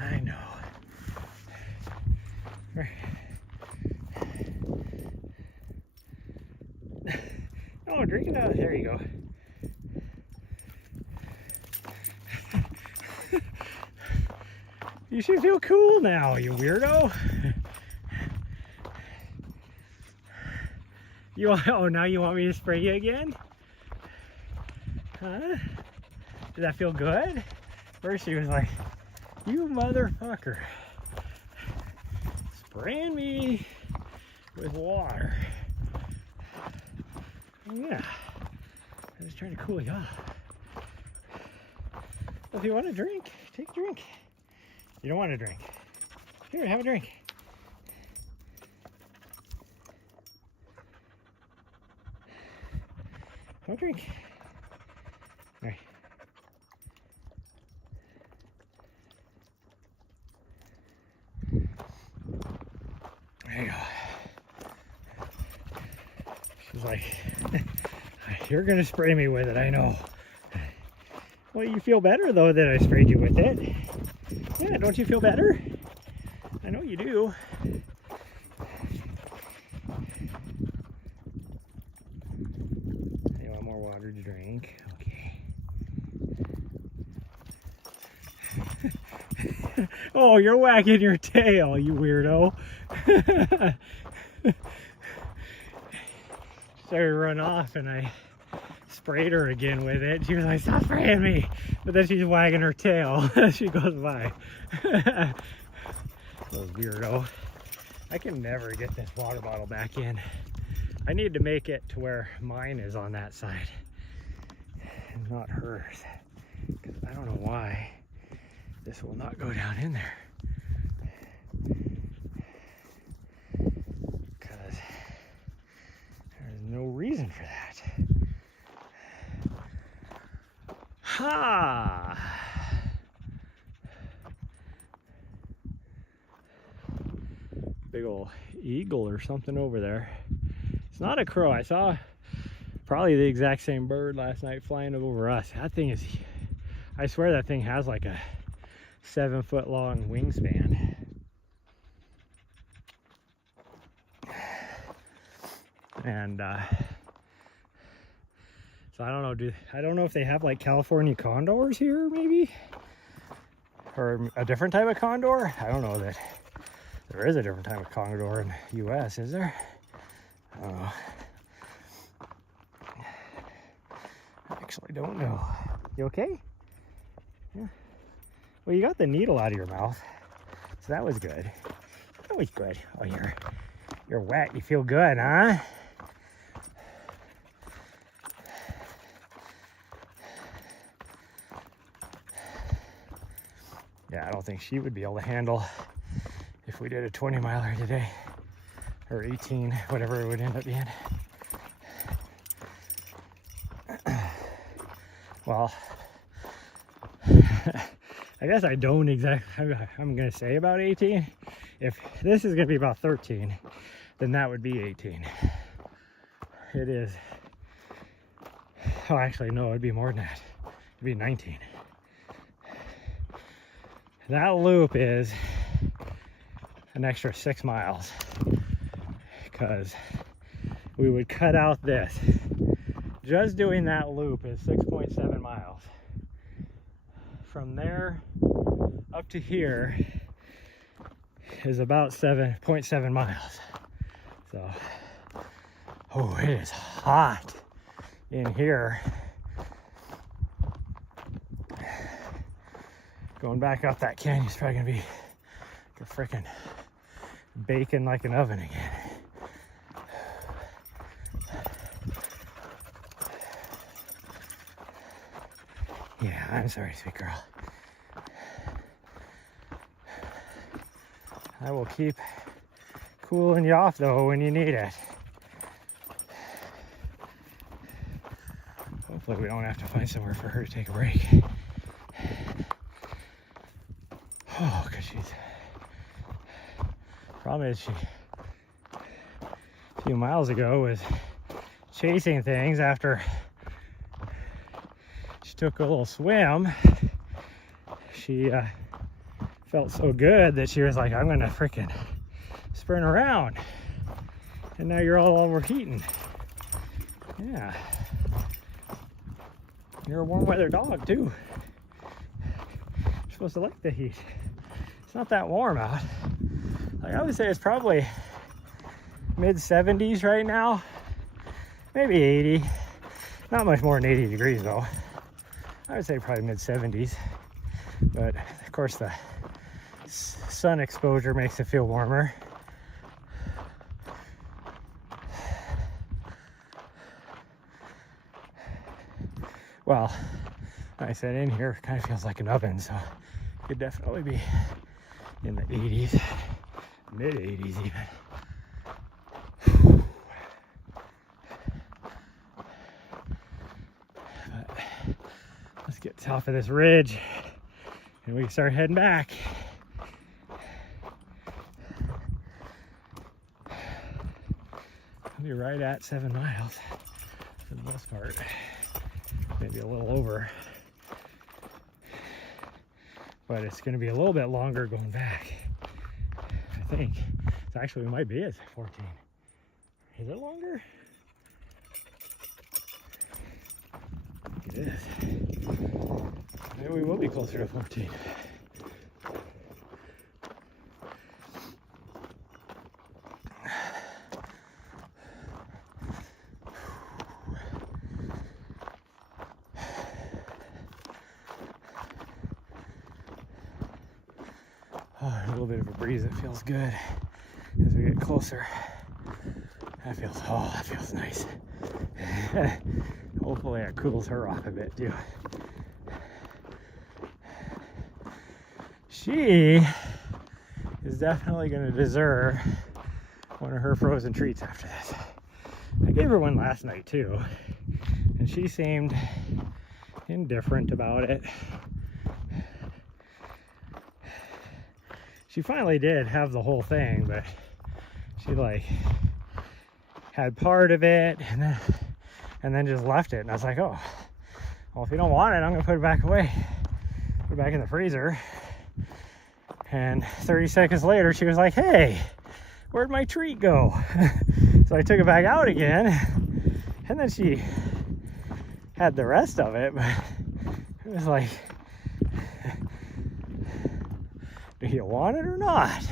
I know. Oh, drink it out. There you go. You should feel cool now, you weirdo. Oh, now you want me to spray you again? Huh? Did that feel good? First she was like, you motherfucker. Spraying me with water. Yeah. I was trying to cool you off. Well, if you want a drink, take a drink. You don't want a drink. Here, have a drink. Have a drink. All right. There you go. She's like, you're gonna spray me with it, I know. Well, you feel better though that I sprayed you with it. Yeah, don't you feel better? I know you do. You want more water to drink? Okay. Oh, you're wagging your tail, you weirdo. Started to run off and I sprayed her again with it. She was like, stop spraying me. But then she's wagging her tail as she goes by. Little weirdo. I can never get this water bottle back in. I need to make it to where mine is on that side and not hers. Because I don't know why this will not go down in there. Because there's no reason for that. Ha! Big old eagle or something over there. It's not a crow. I saw probably the exact same bird last night flying over us. That thing is, I swear that thing has like a 7-foot long wingspan. And so I don't know, I don't know if they have like California condors here maybe, or a different type of condor. I don't know that there is a different type of condor in the US, is there? I don't know. I actually don't know. You okay? Yeah. Well, you got the needle out of your mouth, so that was good. That was good. Oh, you're wet. You feel good, huh? Yeah, I don't think she would be able to handle if we did a 20 miler today, or 18, whatever it would end up being. Well, I guess I don't exactly, I'm gonna say about 18. If this is gonna be about 13, then that would be 18. It is, oh actually no, it'd be more than that. It'd be 19. That loop is an extra 6 miles because we would cut out this. Just doing that loop is 6.7 miles. From there up to here is about 7.7 miles. So, oh, it is hot in here. Going back up that canyon is probably gonna be like a freaking baking like an oven again. Yeah, I'm sorry, sweet girl. I will keep cooling you off though when you need it. Hopefully we don't have to find somewhere for her to take a break. Oh, because problem is she, a few miles ago, was chasing things after she took a little swim. She felt so good that she was like, I'm gonna freaking sprint around. And now you're all overheating. Yeah. You're a warm weather dog too. You're supposed to like the heat. It's not that warm out. Like I would say it's probably mid 70s right now. Maybe 80. Not much more than 80 degrees though. I would say probably mid 70s. But of course the sun exposure makes it feel warmer. Well, like I said, in here it kind of feels like an oven, so it could definitely be in the 80s, mid 80s even. But let's get top of this ridge and we can start heading back. We'll be right at 7 miles for the most part. Maybe a little over. But it's going to be a little bit longer going back. I think. So actually we might be at 14. Is it longer? It is. Maybe we will be closer to 14. little bit of a breeze that feels good as we get closer. That feels nice. Hopefully that cools her off a bit too. She is definitely going to deserve one of her frozen treats after this. I gave her one last night too, and she seemed indifferent about it. She finally did have the whole thing, but she like had part of it and then just left it. And I was like, oh, well, if you don't want it, I'm gonna put it back away. Put it back in the freezer. And 30 seconds later, she was like, hey, where'd my treat go? So I took it back out again, and then she had the rest of it, but it was like, do you want it or not?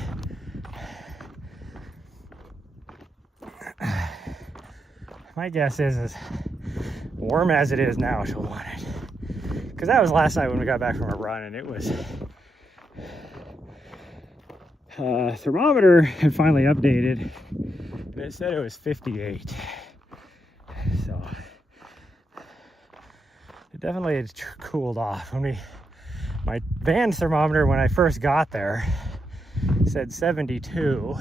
My guess is warm as it is now, she'll want it. Because that was last night when we got back from a run, and it was thermometer had finally updated, and it said it was 58. So it definitely had cooled off. My van thermometer when I first got there said 72,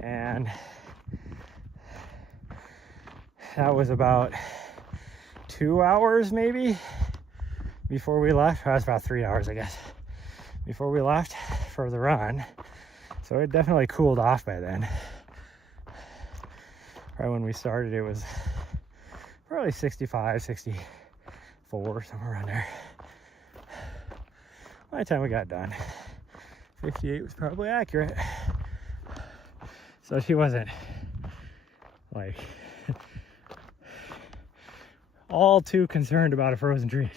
and that was about 2 hours maybe before we left. That was about 3 hours, I guess, before we left for the run. So it definitely cooled off by then. Right when we started, it was probably 65, 64, somewhere around there. By the time we got done, 58 was probably accurate. So she wasn't like all too concerned about a frozen treat.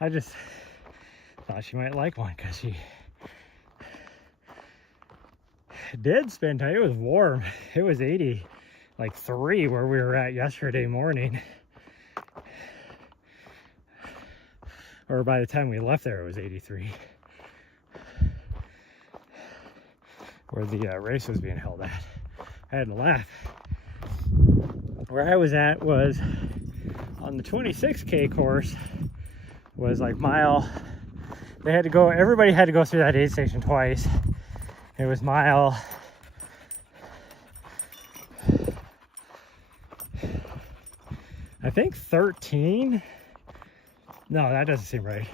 I just thought she might like one because she did spend time. It was warm. It was 80, like 3 where we were at yesterday morning. Or by the time we left there, it was 83. Where the race was being held at. I had to laugh. Where I was at was on the 26K course, was like mile. They had to go, everybody had to go through that aid station twice. It was mile, I think 13. No, that doesn't seem right.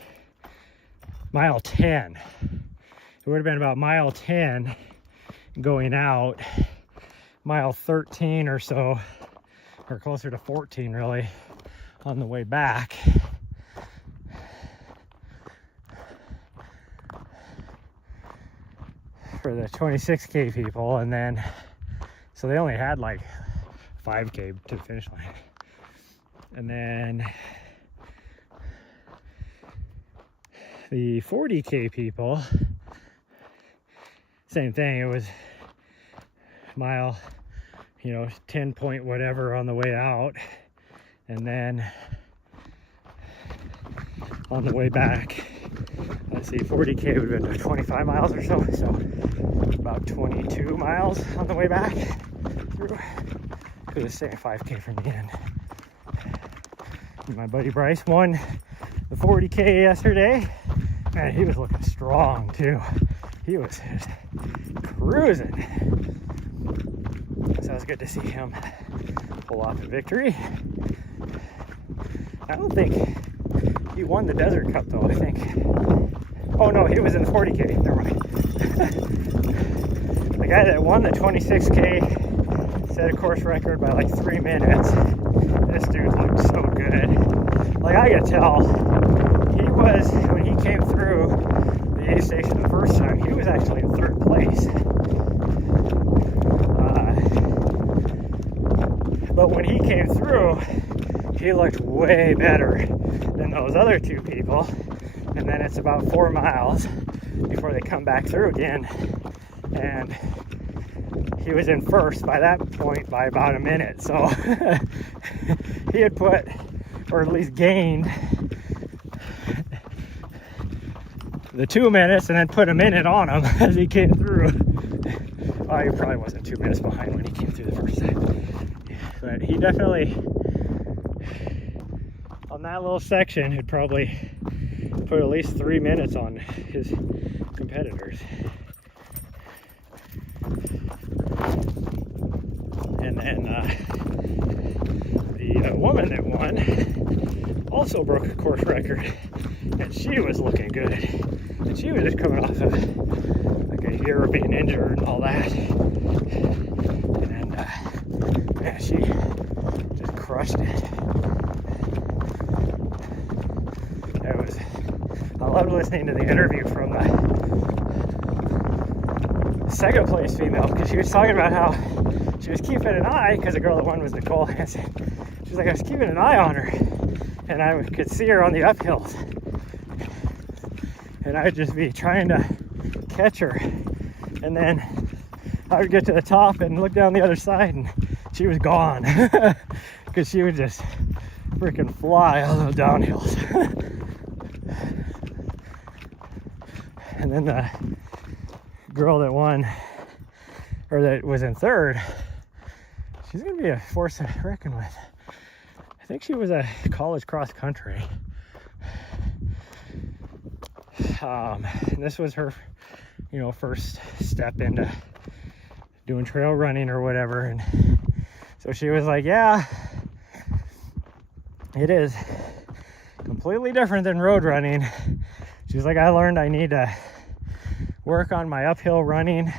Mile 10. It would have been about mile 10 going out, mile 13 or so, or closer to 14 really, on the way back. For the 26K people, and then so they only had like 5K to the finish line. And then the 40K people, same thing. It was mile, 10 point whatever on the way out, and then on the way back, let's see, 40K would have been 25 miles or so, so about 22 miles on the way back through. Could have stayed 5K from the end. And my buddy Bryce won the 40K yesterday. Man, he was looking strong too. He was just cruising. So it was good to see him pull off a victory. I don't think he won the Desert Cup though, I think. Oh no, he was in the 40K, never mind. The guy that won the 26K set a course record by like 3 minutes. This dude looked so good. Like I could tell, he was, when he came through the aid station the first time, he was actually in 3rd place. But when he came through, he looked way better than those other 2 people. And then it's about 4 miles before they come back through again. And he was in first by that point by about a minute. So he had put, or at least gained, the 2 minutes and then put a minute on him as he came through. Oh, he probably wasn't 2 minutes behind when he came through the first time. But he definitely, on that little section, had probably put at least 3 minutes on his competitors. And then the woman that won also broke a course record, and she was looking good. And she was just coming off of like a year of being injured and all that. And then, man, she just crushed it. I loved listening to the interview from the second place female, because she was talking about how she was keeping an eye, because the girl that won was Nicole Hansen. She was like, I was keeping an eye on her, and I could see her on the uphills, and I would just be trying to catch her, and then I would get to the top and look down the other side, and she was gone, because she would just freaking fly all those downhills. And then the girl that won, or that was in third, she's gonna be a force to reckon with. I think she was a college cross country. And this was her, first step into doing trail running or whatever. And so she was like, yeah, it is completely different than road running. She's like, I learned I need to work on my uphill running,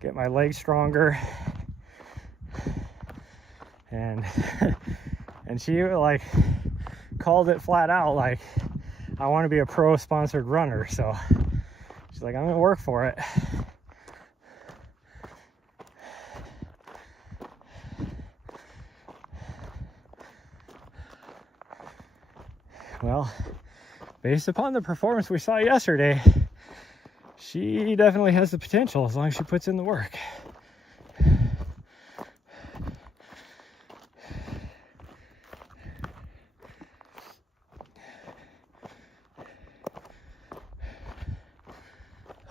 get my legs stronger. And she like called it flat out, like, I want to be a pro sponsored runner. So she's like, I'm gonna work for it. Well, based upon the performance we saw yesterday, she definitely has the potential as long as she puts in the work.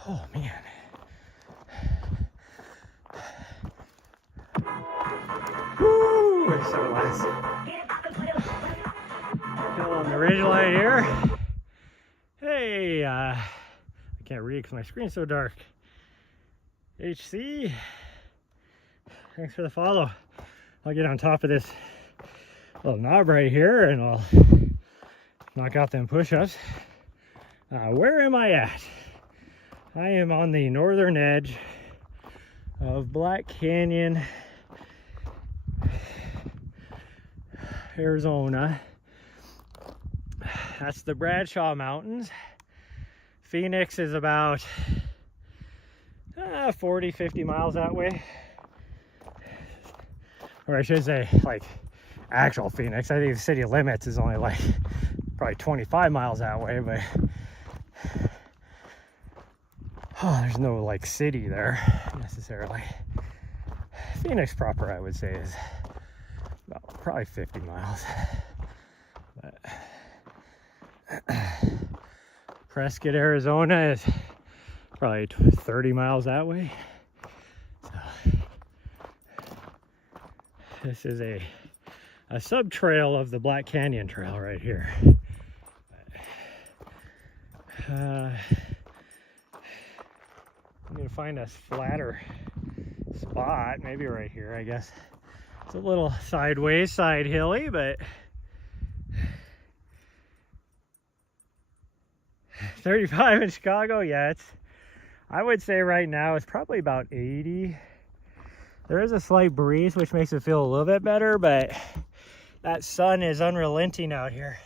Oh man. Woo! So nice. Hill on the ridgeline here. Hey, I can't read because my screen's so dark. HC, thanks for the follow. I'll get on top of this little knob right here and I'll knock out them push-ups. Where am I at? I am on the northern edge of Black Canyon, Arizona. That's the Bradshaw Mountains. Phoenix is about 40-50 miles that way. Or I should say, like, actual Phoenix. I think the city limits is only like probably 25 miles that way, but there's no like city there necessarily. Phoenix proper, I would say, is about probably 50 miles. But Prescott, Arizona is probably 30 miles that way. So this is a sub trail of the Black Canyon Trail right here. I'm gonna find a flatter spot, maybe right here, I guess. It's a little sideways, side hilly, but 35 in Chicago, yeah, I would say right now it's probably about 80. There is a slight breeze, which makes it feel a little bit better, but that sun is unrelenting out here.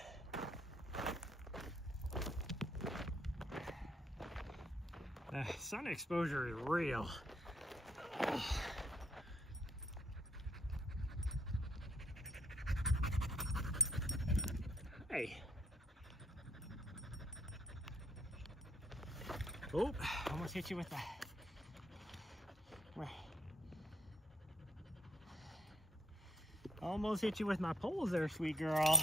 The sun exposure is real. Hey. Oh, almost hit you with the... Almost hit you with my poles there, sweet girl.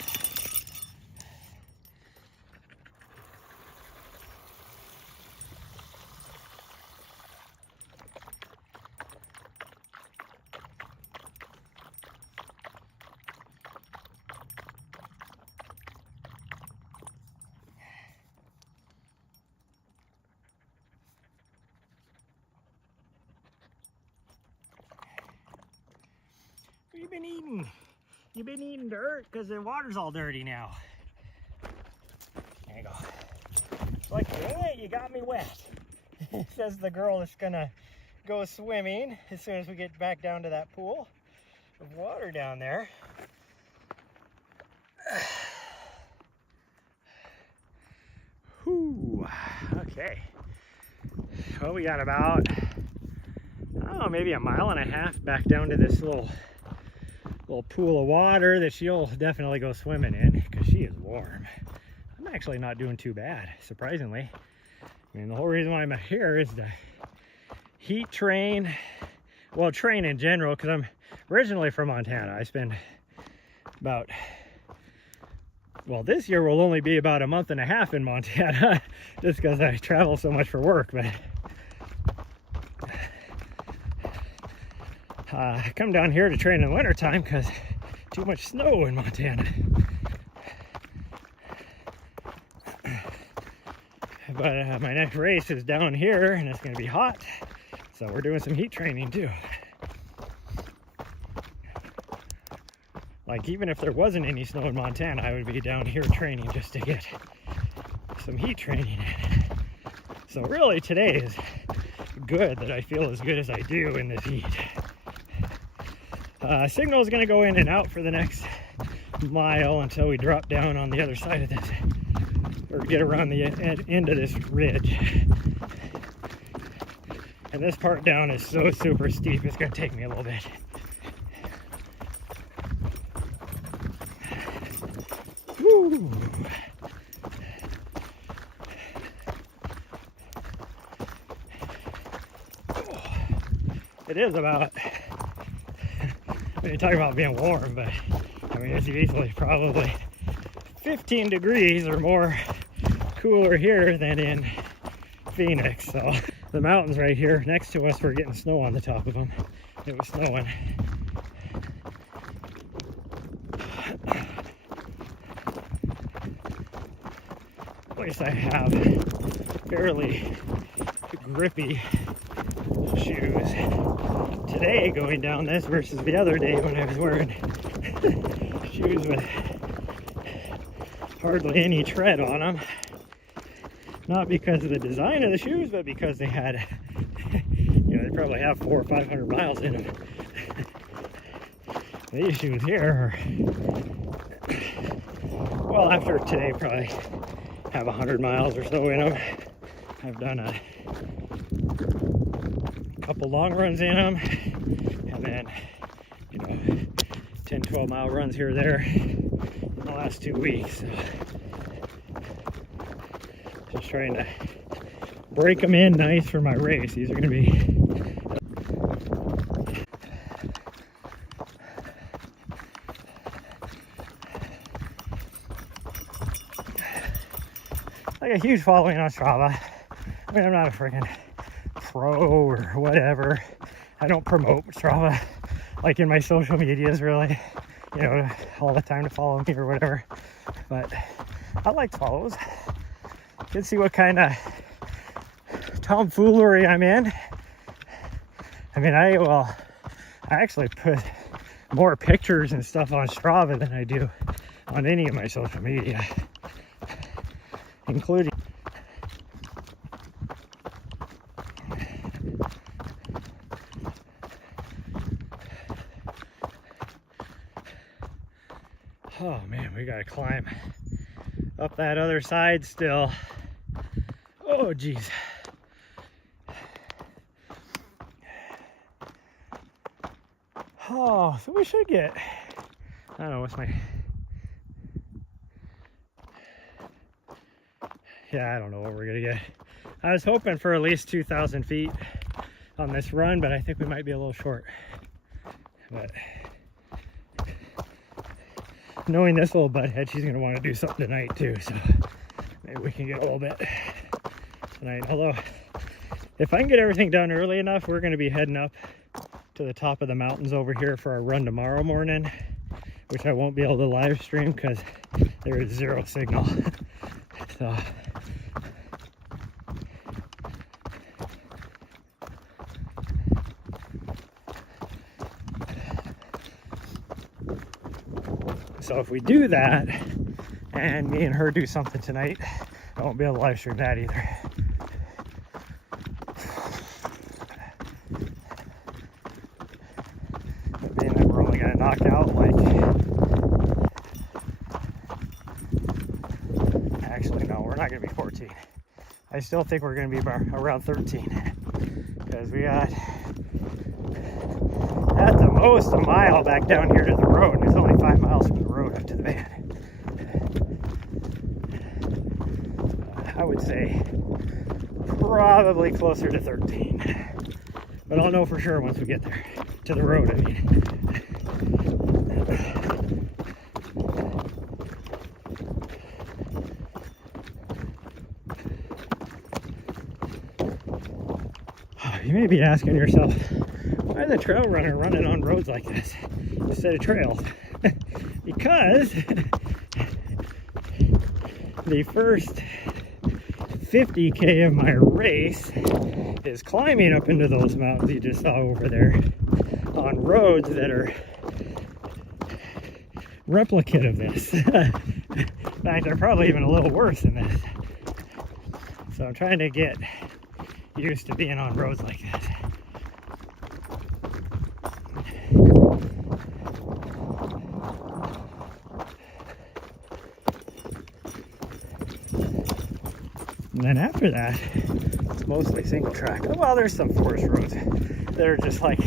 eating? You been eating dirt? Because the water's all dirty now. There you go. It's like, dang it, you got me wet. Says the girl that's gonna go swimming as soon as we get back down to that pool of water down there. Whew. Okay. Well, we got about, I don't know, maybe a mile and a half back down to this little pool of water that she'll definitely go swimming in because she is warm. I'm actually not doing too bad, surprisingly. I mean, the whole reason why I'm here is to heat train, well, train in general, because I'm originally from Montana. I spend about, well, this year will only be about a month and a half in Montana just because I travel so much for work. But I come down here to train in the wintertime because too much snow in Montana. But my next race is down here and it's going to be hot, so we're doing some heat training too. Like, even if there wasn't any snow in Montana, I would be down here training just to get some heat training in. So really today is good that I feel as good as I do in this heat. Signal is going to go in and out for the next mile until we drop down on the other side of this, or get around the end of this ridge. And this part down is so super steep, it's going to take me a little bit. Woo. It is about, when you talk about being warm, but I mean, it's easily probably 15 degrees or more cooler here than in Phoenix. So the mountains right here next to us, we're getting snow on the top of them. It was snowing. At least I have fairly grippy shoes today going down this versus the other day when I was wearing shoes with hardly any tread on them. Not because of the design of the shoes, but because they had, you know, they probably have 400 or 500 miles in them. These shoes here are, well, after today, probably have 100 miles or so in them. I've done a couple long runs in them, and then, you know, 10, 12 mile runs here or there in the last 2 weeks. So just trying to break them in nice for my race. These are going to be like a huge following on Strava. I mean, I'm not a freaking pro or whatever. I don't promote Strava like in my social medias really, you know, all the time to follow me or whatever. But I like follows. You can see what kind of tomfoolery I'm in. I mean, I actually put more pictures and stuff on Strava than I do on any of my social media, including oh man, we gotta climb up that other side still. Oh geez. Oh, so we should get, I don't know, what's my, yeah, I don't know what we're gonna get. I was hoping for at least 2,000 feet on this run, but I think we might be a little short. But knowing this little butthead, she's gonna want to do something tonight too, so maybe we can get a little bit tonight. Although, if I can get everything done early enough, we're gonna be heading up to the top of the mountains over here for our run tomorrow morning, which I won't be able to live stream because there is zero signal. So So if we do that, and me and her do something tonight, I won't be able to live stream that either. But being that we're only going to knock out like, actually no, we're not going to be 14. I still think we're going to be around 13, because we got at the most a mile back down here to the road, and it's only 5 miles from the road up to the van. I would say probably closer to 13, but I'll know for sure once we get there to the road. I mean, you may be asking yourself, why is a trail runner running on roads like this instead of trails? Because the first 50K of my race is climbing up into those mountains you just saw over there on roads that are replicate of this. In fact, they're probably even a little worse than this. So I'm trying to get used to being on roads like this. And then after that, it's mostly single track. Well, there's some forest roads that are just like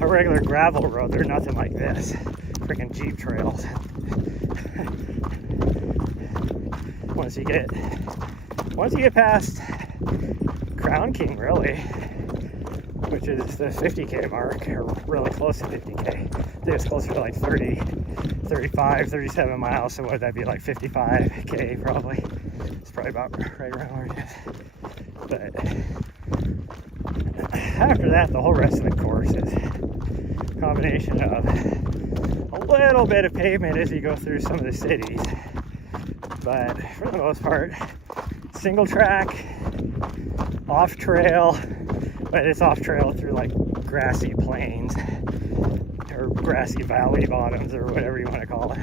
a regular gravel road. They're nothing like this. Freaking Jeep trails. Once you get past Crown King, really, which is the 50K mark, or really close to 50K. I think it's closer to like 30, 35, 37 miles. So what would that be, like 55K probably? It's probably about right around where it is. But after that, the whole rest of the course is a combination of a little bit of pavement as you go through some of the cities. But for the most part, single track, off trail, but it's off trail through like grassy plains or grassy valley bottoms or whatever you want to call it.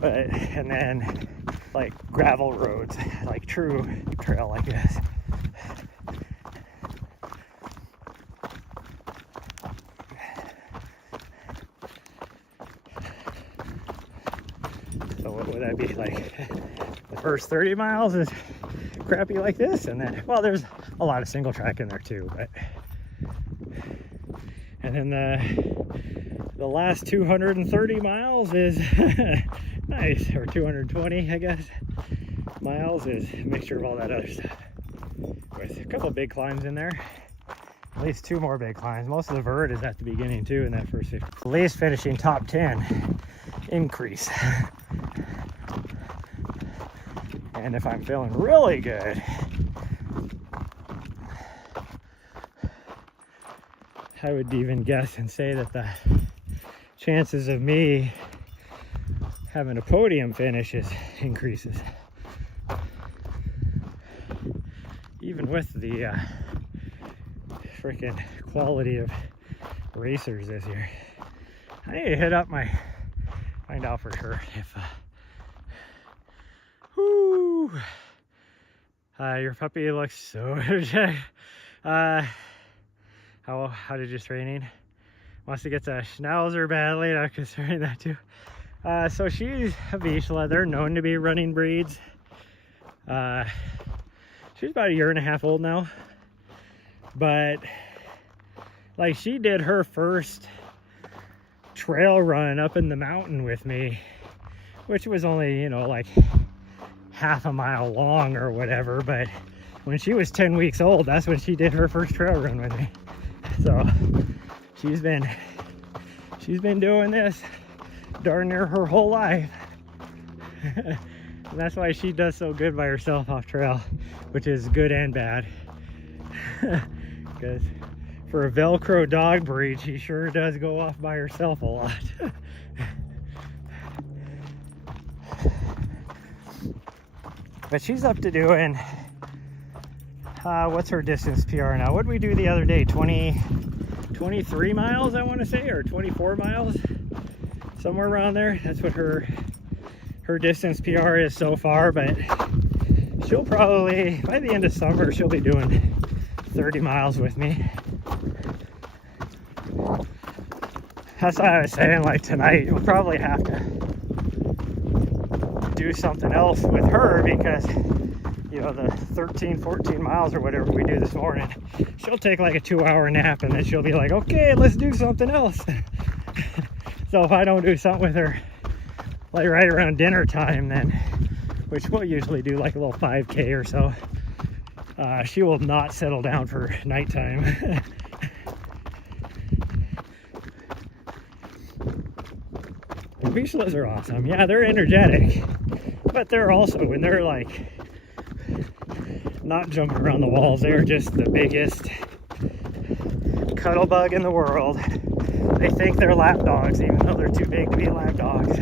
But, and then like gravel roads, like true trail like this. So what would that be like? The first 30 miles is crappy like this, and then, well, there's a lot of single track in there too, but, and then the last 230 miles is nice, or 220, I guess, miles is a mixture of all that other stuff, with a couple of big climbs in there, at least 2 more big climbs. Most of the vert is at the beginning too in that first 50. At least finishing top 10 increase. And if I'm feeling really good, I would even guess and say that the chances of me having a podium finish increases. Even with the freaking quality of racers this year. I need to hit up find out for sure if your puppy looks so energetic. How did your training? Wants to get a schnauzer badly, and I'm considering that too. So she's a Vizsla. They're known to be running breeds. She's about 1.5 years old now. But like, she did her first trail run up in the mountain with me, which was only, you know, like half a mile long or whatever. But when she was 10 weeks old, that's when she did her first trail run with me. So she's been doing this darn near her whole life. And that's why she does so good by herself off trail, which is good and bad. Because for a Velcro dog breed, she sure does go off by herself a lot. But she's up to doing, what's her distance PR now? What did we do the other day? 23 miles, I want to say, or 24 miles. somewhere around there. That's what her distance PR is so far, but she'll probably, by the end of summer, she'll be doing 30 miles with me. That's why I was saying, like, tonight we'll probably have to do something else with her, because you know, the 13-14 miles or whatever we do this morning, she'll take like a 2-hour nap and then she'll be like, okay, let's do something else. So if I don't do something with her like right around dinner time, then, which we'll usually do like a little 5K or so, she will not settle down for nighttime. Beachlas are awesome. Yeah, they're energetic, but they're also, when they're like not jumping around the walls, they're just the biggest cuddle bug in the world. They think they're lap dogs, even though they're too big to be lap dogs.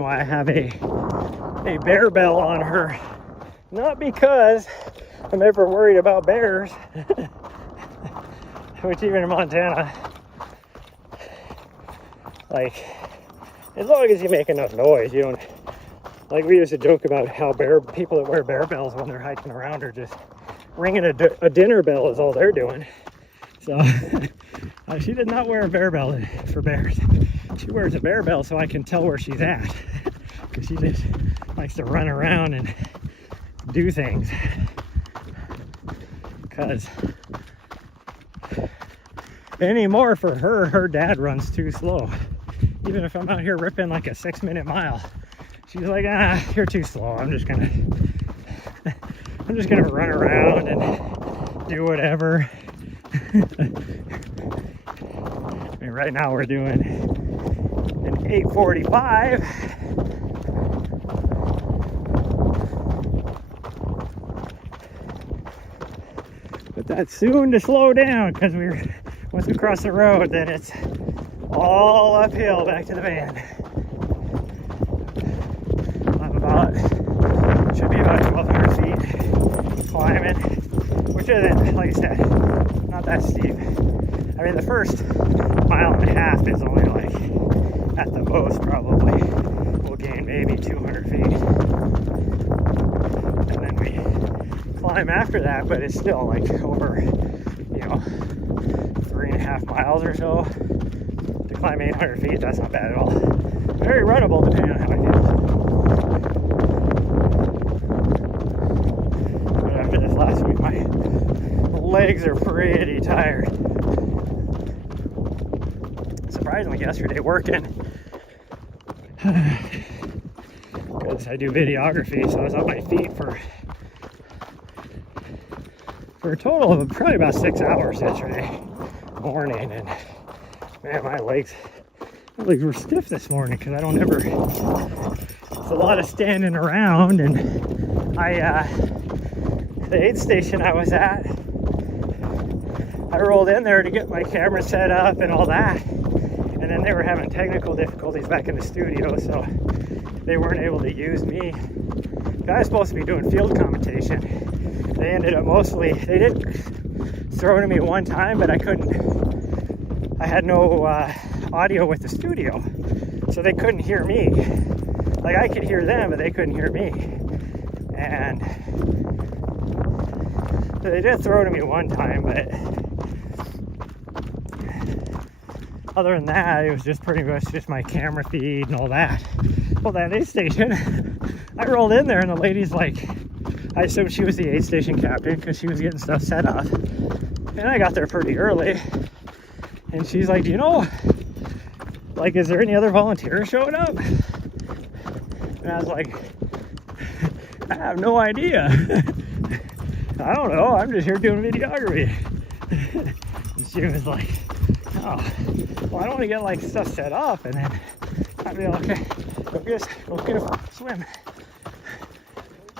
I have a bear bell on her, not because I'm ever worried about bears, which even in Montana, like, as long as you make enough noise, you don't, like, we used to joke about how people that wear bear bells when they're hiking around are just ringing a dinner bell is all they're doing. So she did not wear a bear bell for bears. She wears a bear bell so I can tell where she's at, because she just likes to run around and do things. Because anymore for her dad runs too slow. Even if I'm out here ripping like a 6-minute mile, she's like, you're too slow. I'm just gonna run around and do whatever. I mean, right now we're doing an 8:45. But that's soon to slow down, because once we cross the road, then it's all uphill back to the van. Should be about 1,200 feet climbing, which isn't, like I said, not that steep. I mean, the first 1.5 miles is only like, at the most probably, we'll gain maybe 200 feet. And then we climb after that, but it's still like over, 3.5 miles or so. To climb 800 feet, that's not bad at all. Very runnable depending on how I feel. But after this last week, my legs are pretty tired. Surprisingly, yesterday working, because I do videography, so I was on my feet for a total of probably about 6 hours yesterday morning, and man, my legs were stiff this morning, because I don't ever, it's a lot of standing around. And the aid station I was at, I rolled in there to get my camera set up and all that, and then they were having technical difficulties back in the studio, so they weren't able to use me. I was supposed to be doing field commentation. They ended up they did throw to me one time, but I had no audio with the studio, so they couldn't hear me. Like, I could hear them, but they couldn't hear me. And so they did throw to me one time, but other than that, it was just pretty much just my camera feed and all that. Well, that aid station, I rolled in there and the lady's like, I assumed she was the aid station captain because she was getting stuff set up. And I got there pretty early. And she's like, like, is there any other volunteers showing up? And I was like, I have no idea. I don't know, I'm just here doing videography. And she was like, oh, well, I don't want to get like stuff set up. And then I'd be like, okay, go get a swim.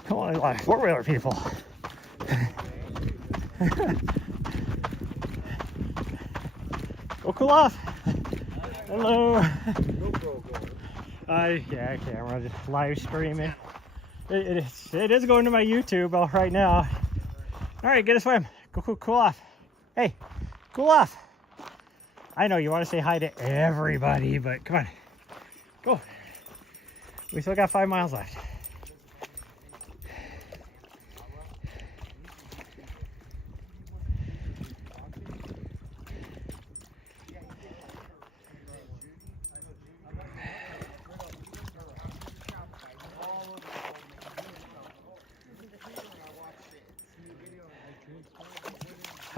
Come on, like 4-wheeler people. Go cool off. Hello. Yeah, camera, just live streaming. It is going to my YouTube right now. All right, get a swim. Go cool off. Hey, cool off. I know you want to say hi to everybody, but come on, go. We still got 5 miles left.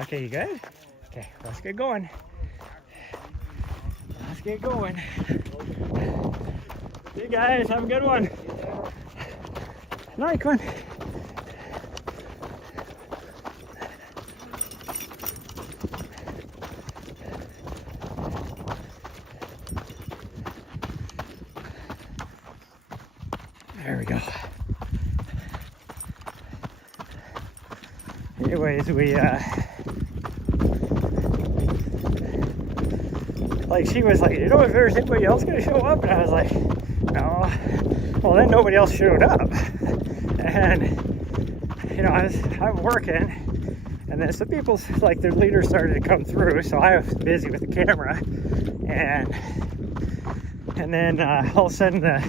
Okay, you good? Okay, let's get going. Let's get going. See you guys, have a good one. Night, come on. There we go. Anyways, we like, she was like, you know, if there's anybody else gonna show up, and I was like, no. Well, then nobody else showed up, and you know, I'm working, and then some people, like, their leaders started to come through, so I was busy with the camera, and then all of a sudden the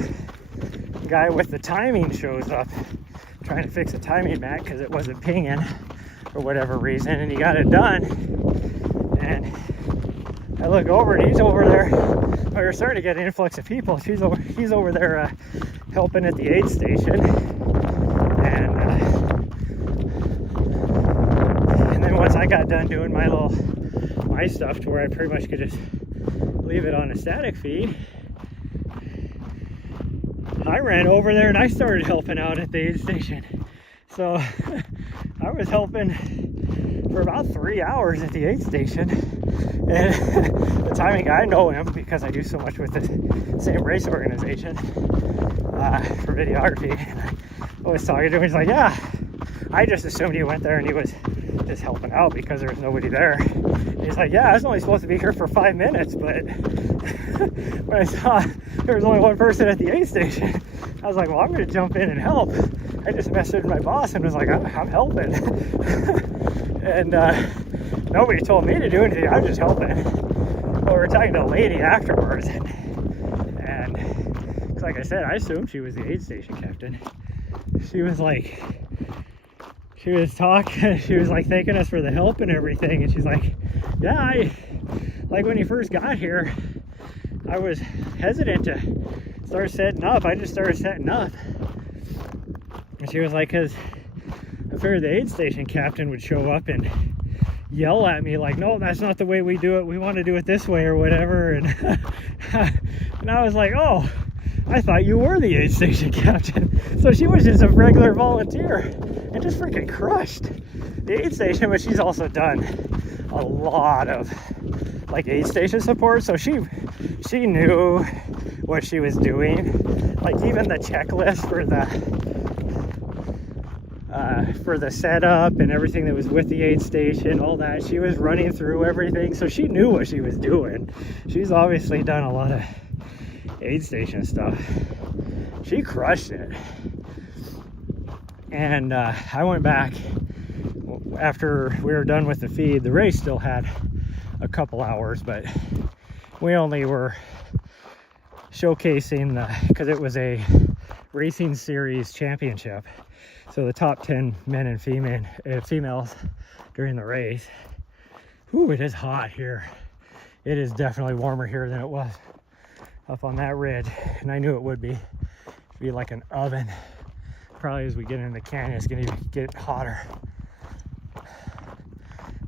guy with the timing shows up, trying to fix the timing mat because it wasn't pinging for whatever reason, and he got it done. And I look over and he's over there. We're starting to get an influx of people. He's over there helping at the aid station. And then once I got done doing my stuff to where I pretty much could just leave it on a static feed, I ran over there and I started helping out at the aid station. So I was helping for about 3 hours at the aid station. And the timing guy, I know him because I do so much with the same race organization for videography. And I was talking to him, he's like, yeah, I just assumed he went there and he was just helping out because there was nobody there. And he's like, yeah, I was only supposed to be here for 5 minutes, but when I saw there was only one person at the aid station, I was like, well, I'm going to jump in and help. I just messaged my boss and was like, I'm helping. And nobody told me to do anything, I was just helping. Well, we were talking to a lady afterwards, and like I said, I assumed she was the aid station captain. She was like, she was like thanking us for the help and everything, and she's like, yeah, like when you first got here, I was hesitant to start setting up. I just started setting up. And she was like, because I figured the aid station captain would show up and yell at me like, no, that's not the way we do it. We want to do it this way or whatever. And, and I was like, oh, I thought you were the aid station captain. So she was just a regular volunteer and just freaking crushed the aid station. But she's also done a lot of like aid station support. So she knew what she was doing. Like even the checklist for the setup and everything that was with the aid station, all that, she was running through everything, so she knew what she was doing. She's obviously done a lot of aid station stuff. She crushed it. And I went back after we were done with the feed. The race still had a couple hours, but we only were showcasing because it was a racing series championship, so the top 10 men and females during the race. Ooh, it is hot here. It is definitely warmer here than it was up on that ridge, and I knew it would be. It'd be like an oven. Probably as we get in the canyon, it's gonna get hotter.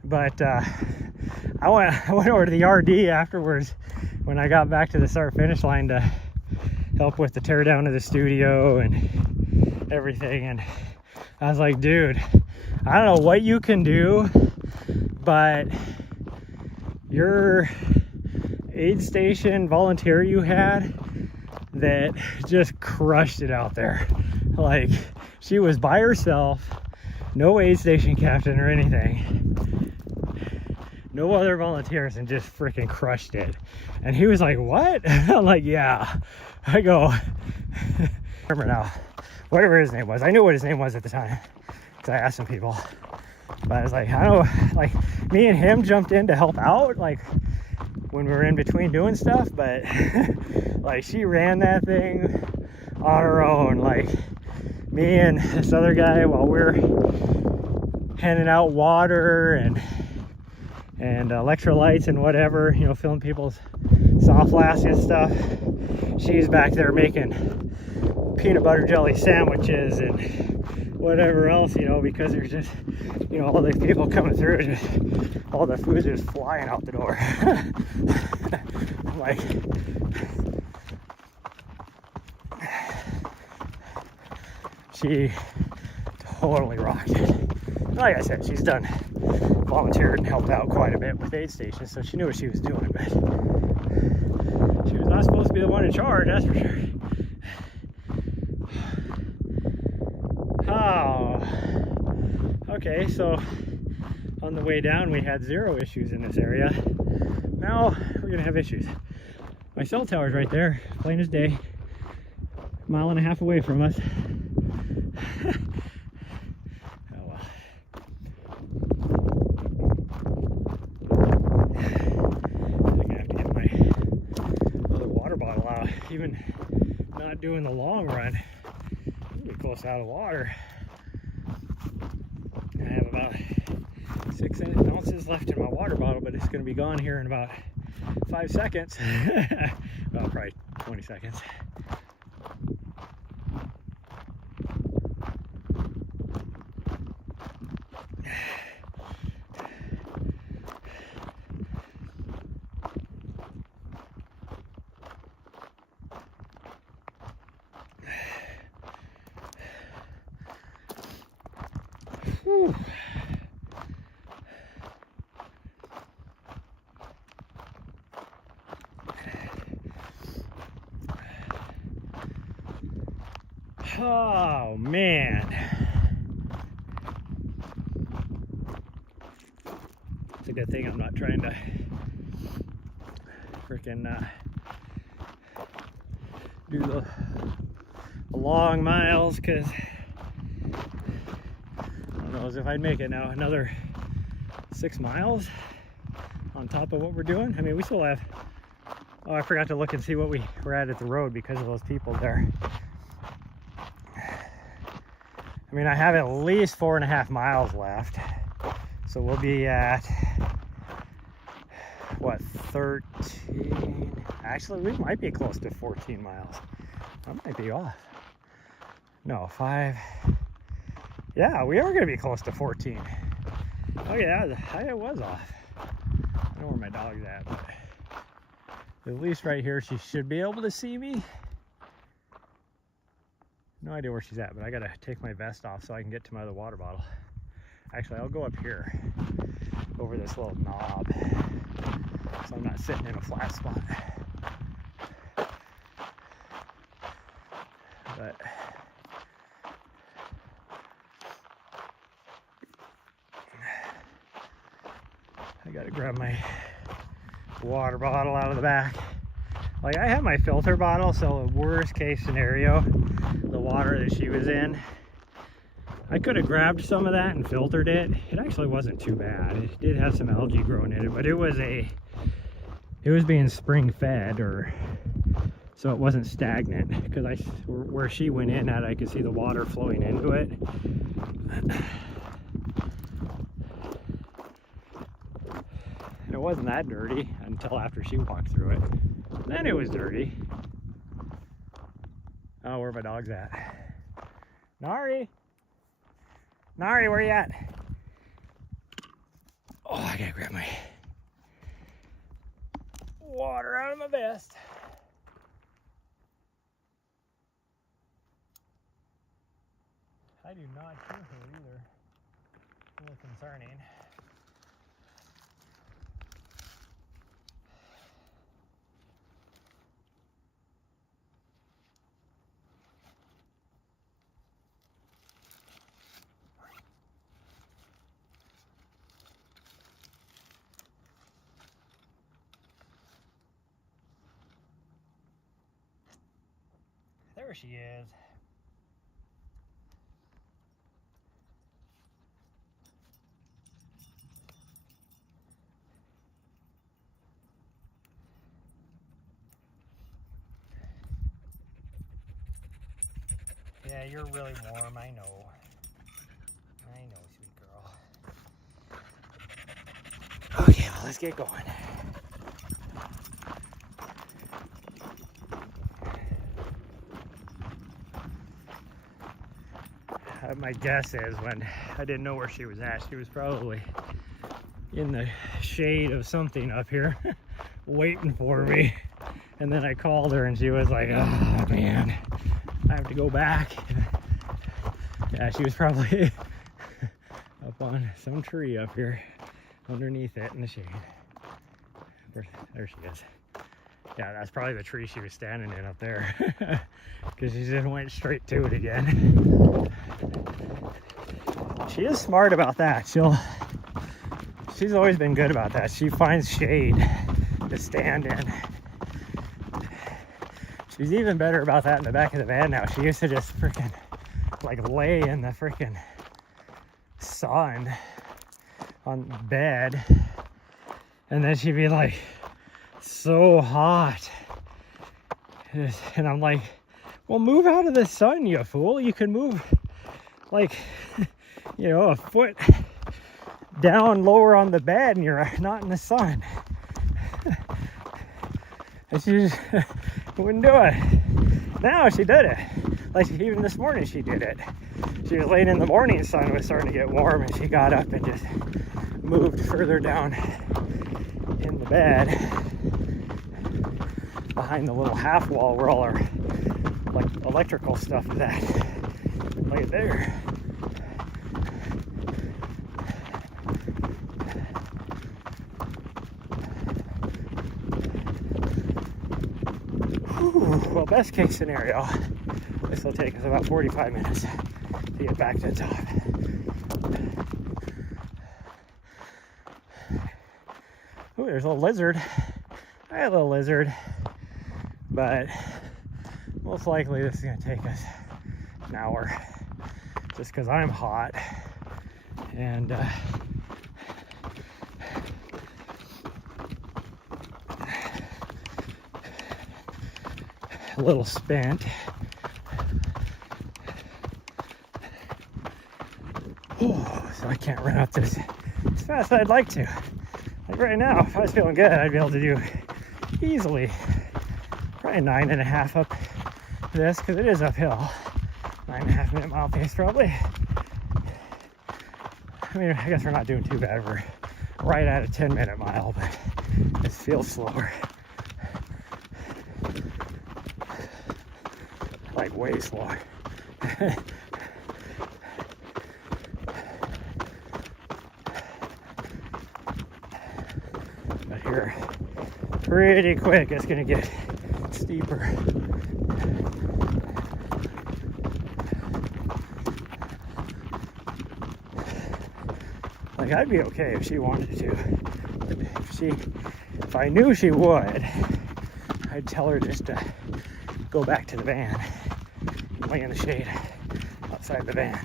But I went over to the RD afterwards when I got back to the start finish line to help with the tear down of the studio and everything, and I was like, dude, I don't know what you can do, but your aid station volunteer you had that just crushed it out there. Like, she was by herself, no aid station captain or anything, no other volunteers, and just freaking crushed it. And he was like, what? I'm like, yeah. I go, remember now, whatever his name was. I knew what his name was at the time because I asked some people. But I was like, I don't know, like, me and him jumped in to help out, like, when we were in between doing stuff, but like, she ran that thing on her own. Like, me and this other guy, while we're handing out water and electrolytes and whatever, you know, filling people's soft flasks and stuff, she's back there making peanut butter jelly sandwiches and whatever else, you know, because there's just, you know, all these people coming through, just all the food's just flying out the door. I'm like, she totally rocked it. Like I said, she's done volunteered and helped out quite a bit with aid stations, so she knew what she was doing, but she was not supposed to be the one in charge, that's for sure. Oh, okay, so on the way down we had 0 issues in this area. Now we're gonna have issues. My cell tower's right there, plain as day, 1.5 miles away from us. Oh well. I'm gonna have to get my other water bottle out. Even not doing the long run, I'm gonna be close out of water. I have about 6 ounces left in my water bottle, but it's going to be gone here in about 5 seconds. Well, probably 20 seconds. Whew. Oh man, it's a good thing I'm not trying to freaking do the long miles, because I don't know if I'd make it now. Another 6 miles on top of what we're doing. I mean, we still have, oh, I forgot to look and see what we were at the road because of those people there. I mean, I have at least 4.5 miles left, so we'll be at what, 13? Actually, we might be close to 14 miles. I might be off. No, 5. Yeah, we are going to be close to 14. Oh yeah, I was off. I don't know where my dog's at, but at least right here she should be able to see me. No idea where she's at, but I gotta take my vest off so I can get to my other water bottle. Actually, I'll go up here over this little knob so I'm not sitting in a flat spot. But I gotta grab my water bottle out of the back. Like, I have my filter bottle, so worst case scenario, the water that she was in, I could have grabbed some of that and filtered it. It actually wasn't too bad. It did have some algae growing in it, but it was being spring fed, or so it wasn't stagnant, because where she went in at, I could see the water flowing into it. And it wasn't that dirty until after she walked through it. Then it was dirty. Oh, where my dog's at? Nari! Nari, where you at? Oh, I gotta grab my water out of my vest. I do not hear her either. A little concerning. There she is. Yeah, you're really warm, I know. I know, sweet girl. Okay, well, let's get going. My guess is when I didn't know where she was at, she was probably in the shade of something up here waiting for me. And then I called her and she was like, oh man, I have to go back. Yeah, she was probably up on some tree up here underneath it in the shade. There she is. Yeah, that's probably the tree she was standing in up there, because she just went straight to it again. She is smart about that. She's always been good about that. She finds shade to stand in. She's even better about that in the back of the van now. She used to just freaking like lay in the freaking sun on the bed, and then she'd be like, so hot. And I'm like, well, move out of the sun, you fool. You can move like, you know, a foot down lower on the bed and you're not in the sun. And she just wouldn't do it. Now she did it. Like even this morning she did it. She was laying in the morning sun, it was starting to get warm, and she got up and just moved further down in the bed behind the little half wall where all our like electrical stuff is at. Right there. Well, best case scenario, this will take us about 45 minutes to get back to the top. Ooh, there's a little lizard. I had a little lizard, but most likely this is going to take us an hour just because I'm hot and a little spent. So I can't run up this as fast as I'd like to. Like right now, if I was feeling good, I'd be able to do easily probably 9.5 up this, because it is uphill. 9.5 minute mile pace probably. I mean, I guess we're not doing too bad. We're right at a 10-minute mile, but it feels slower. Like way slower. But here, pretty quick, it's gonna get steeper. Like I'd be okay if she wanted to. If I knew she would, I'd tell her just to go back to the van, lay in the shade outside the van,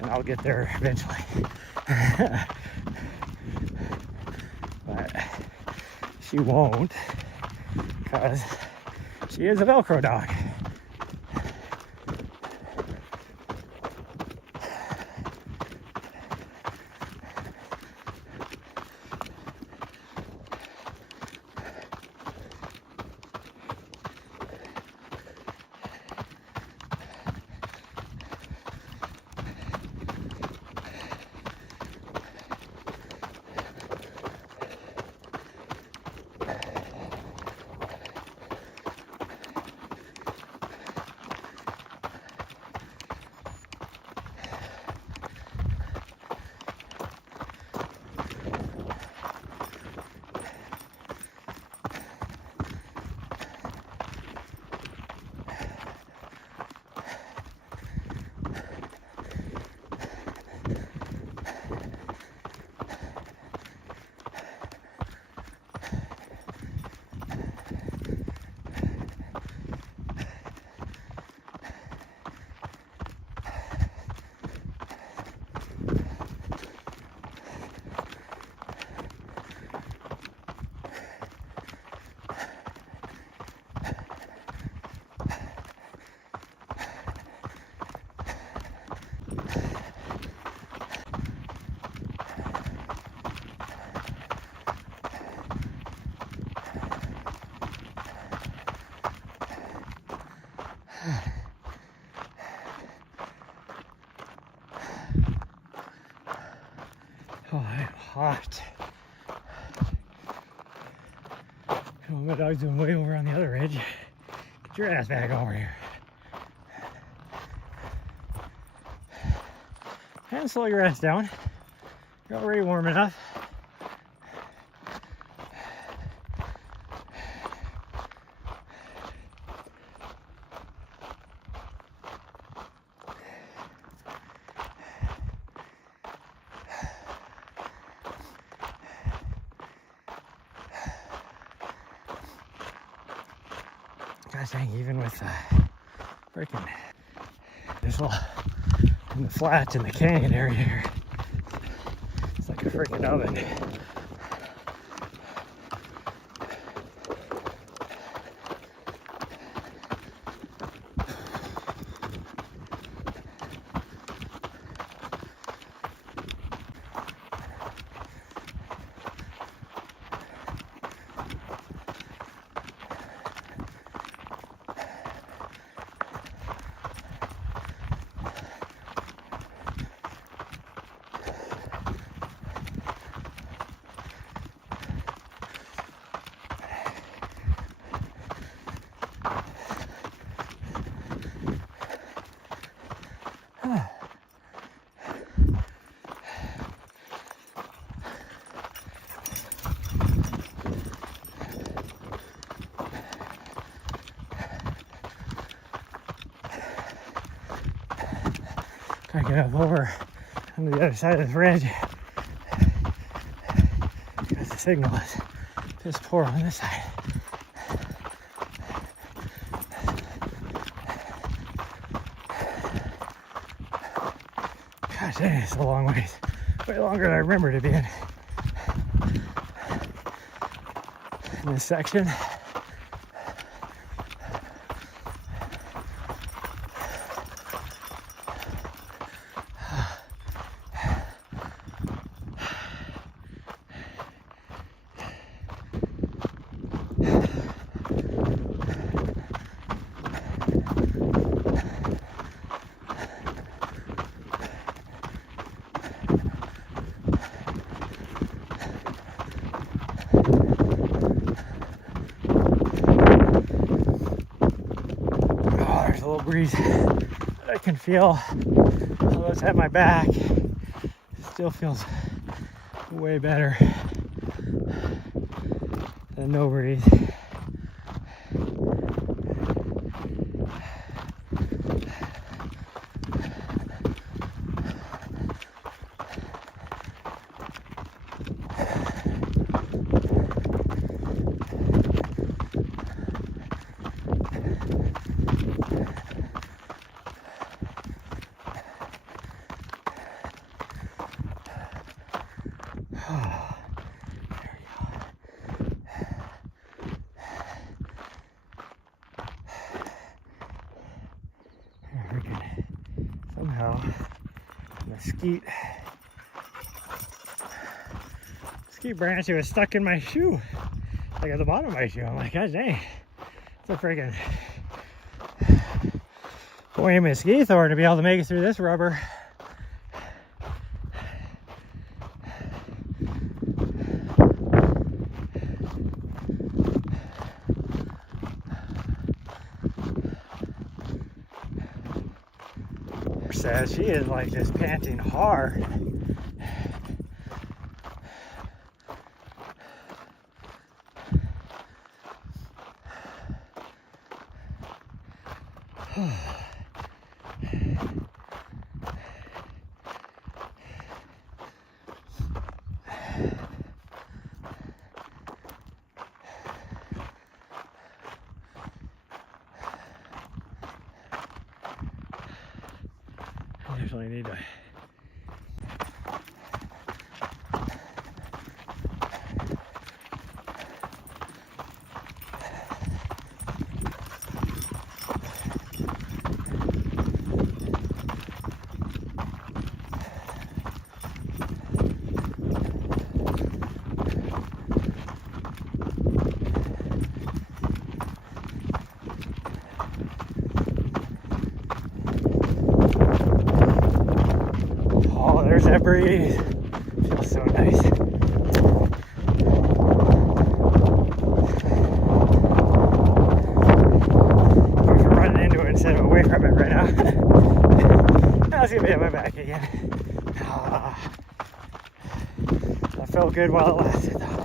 and I'll get there eventually. But she won't, because she is a Velcro dog. Oh, I'm hot. Oh, my dog's doing way over on the other edge. Get your ass back over here. And slow your ass down. You're already warm enough. Gosh dang, even with freaking this little in the flats in the canyon area here, it's like a freaking oven. I get up over on the other side of this ridge because the signal is piss poor on this side. Gosh dang, it's a long ways. Way longer than I remembered it being in this section. Breeze that I can feel, although it's at my back, it still feels way better than no breeze. Somehow mesquite branch, it was stuck in my shoe, like at the bottom of my shoe. I'm like, gosh dang, it's a freaking boy mesquite thorn to be able to make it through this rubber. Says she is like just panting hard. I definitely need to there's that breeze. Feels so nice. Or if I'm running into it instead of away from it right now. Now it's gonna be on my back again. That felt good while it lasted though.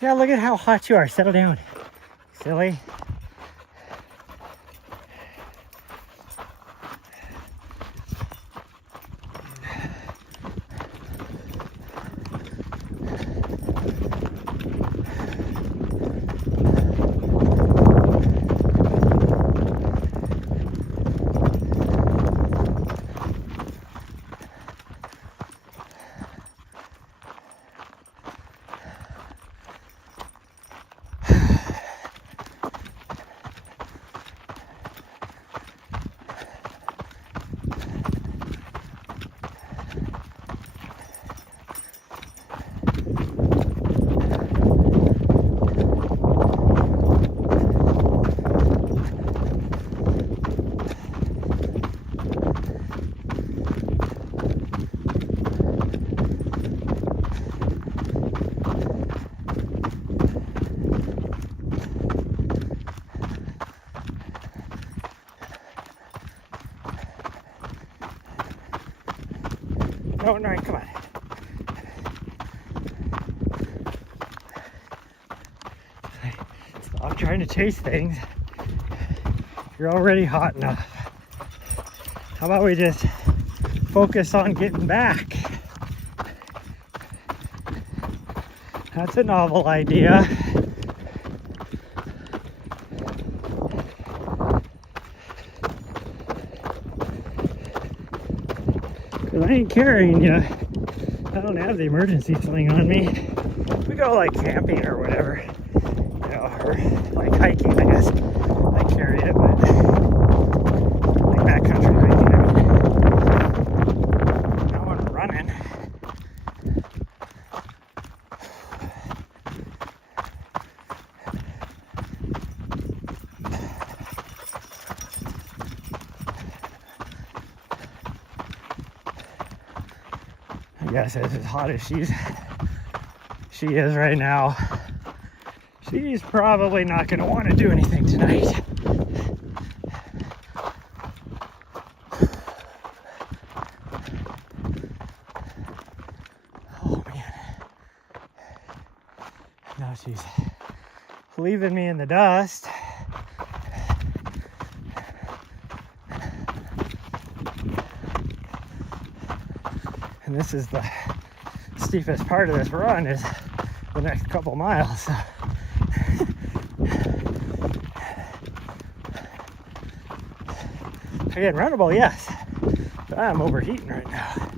Yeah, look at how hot you are. Settle down. Silly. No, no, come on. Stop trying to chase things. You're already hot enough. How about we just focus on getting back? That's a novel idea. Cause I ain't carrying you. I don't have the emergency sling on me. We go like camping or whatever, you know, or like hiking, I guess. I carry it, but like backcountry hiking, I mean. Not when I'm running. I guess it's as hot as she is right now. She's probably not going to want to do anything tonight. Oh man. Now she's leaving me in the dust. And this is the steepest part of this run, is the next couple miles. So. Again, runnable, yes, but I'm overheating right now.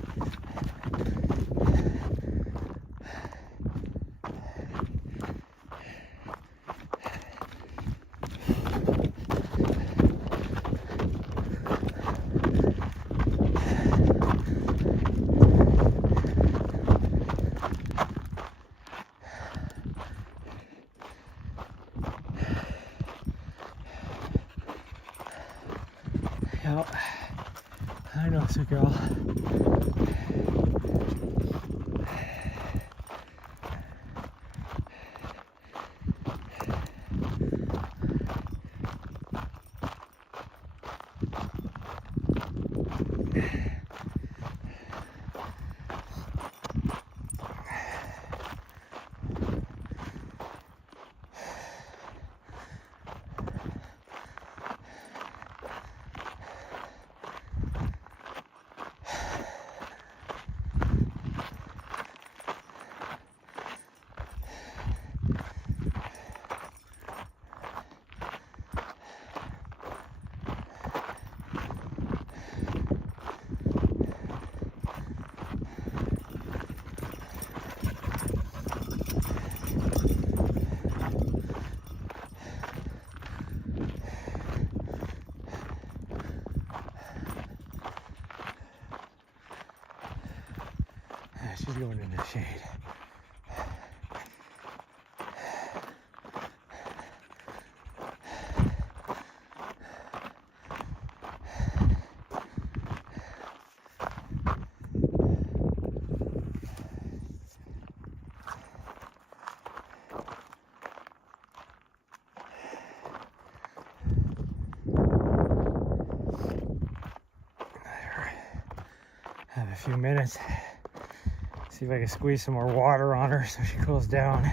Yep, I know, so girl. shade. Have a few minutes. See if I can squeeze some more water on her so she cools down.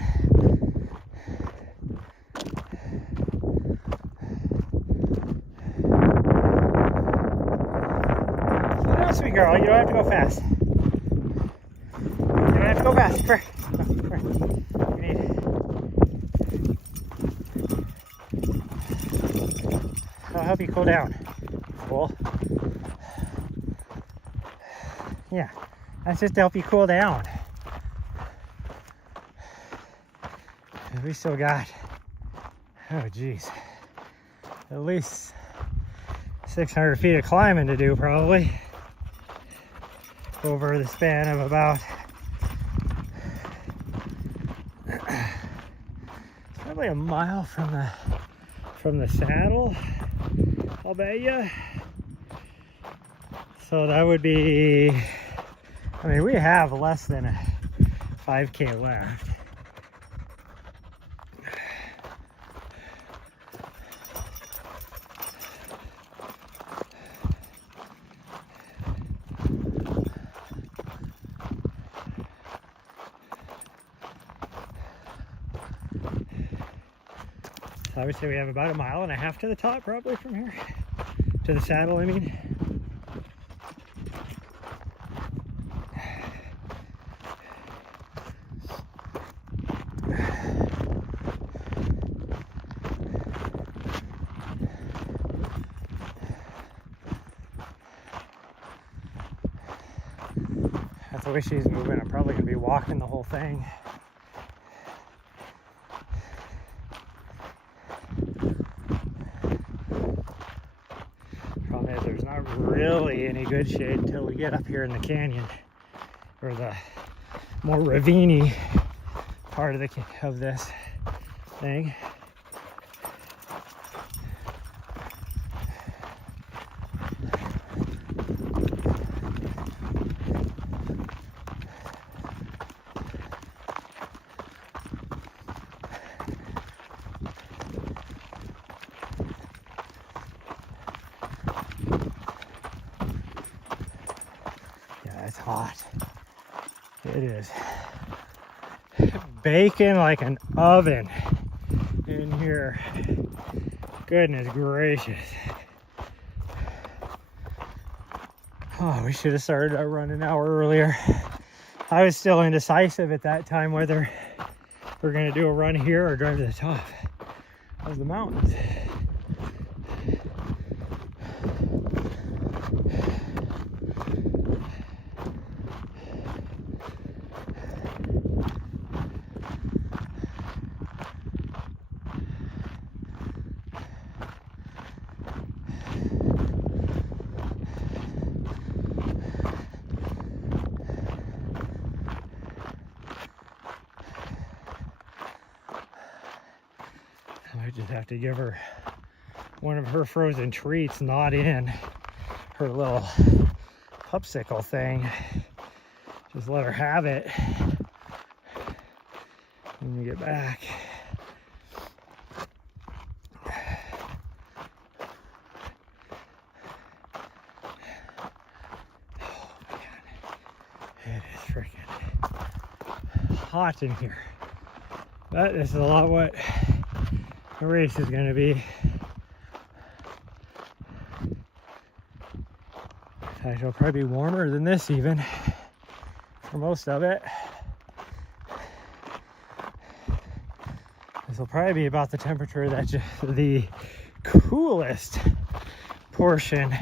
Slow down, sweet girl. You don't have to go fast. You don't have to go fast. Come here. You need. I'll help you cool down. Cool. Yeah, that's just to help you cool down. We still got, oh geez, at least 600 feet of climbing to do probably over the span of about, it's probably a mile from the saddle, I'll bet you. So that would be, I mean, we have less than a 5K left. So I would say we have about a mile and a half to the top probably from here. To the saddle, I mean. That's the way she's moving. I'm probably going to be walking the whole thing. Problem is there's not really any good shade until we get up here in the canyon, or the more ravine-y part of this thing. It's hot. It is baking like an oven in here. Goodness gracious. Oh, we should have started our run an hour earlier. I was still indecisive at that time whether we're going to do a run here or drive to the top of the mountains. I just have to give her one of her frozen treats, not in her little popsicle thing. Just let her have it when we get back. Oh man, it is freaking hot in here. But this is a lot what the race is going to be. In fact, it'll probably be warmer than this even for most of it. This will probably be about the temperature that the coolest portion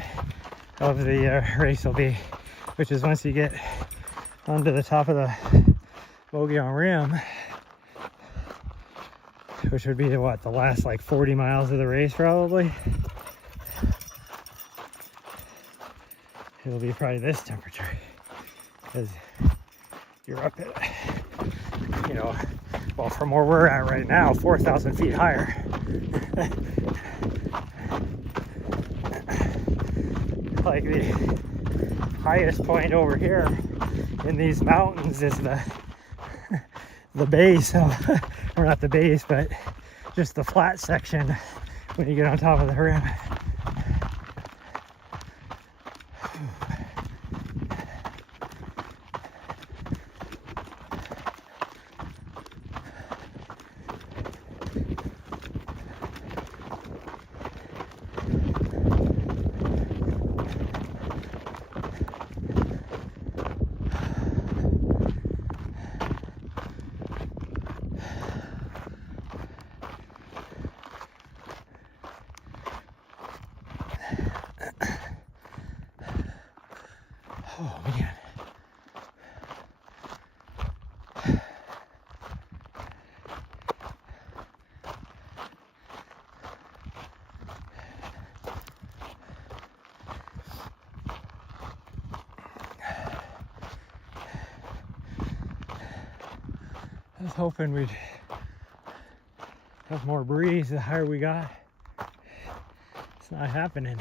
of the race will be, which is once you get onto the top of the Mogollon Rim, which would be what, the last like 40 miles of the race probably. It'll be probably this temperature, because you're up at, you know, well, from where we're at right now, 4,000 feet higher. Like the highest point over here in these mountains is the base of, or not the base, but just the flat section when you get on top of the rim. Oh man. I was hoping we'd have more breeze the higher we got. It's not happening.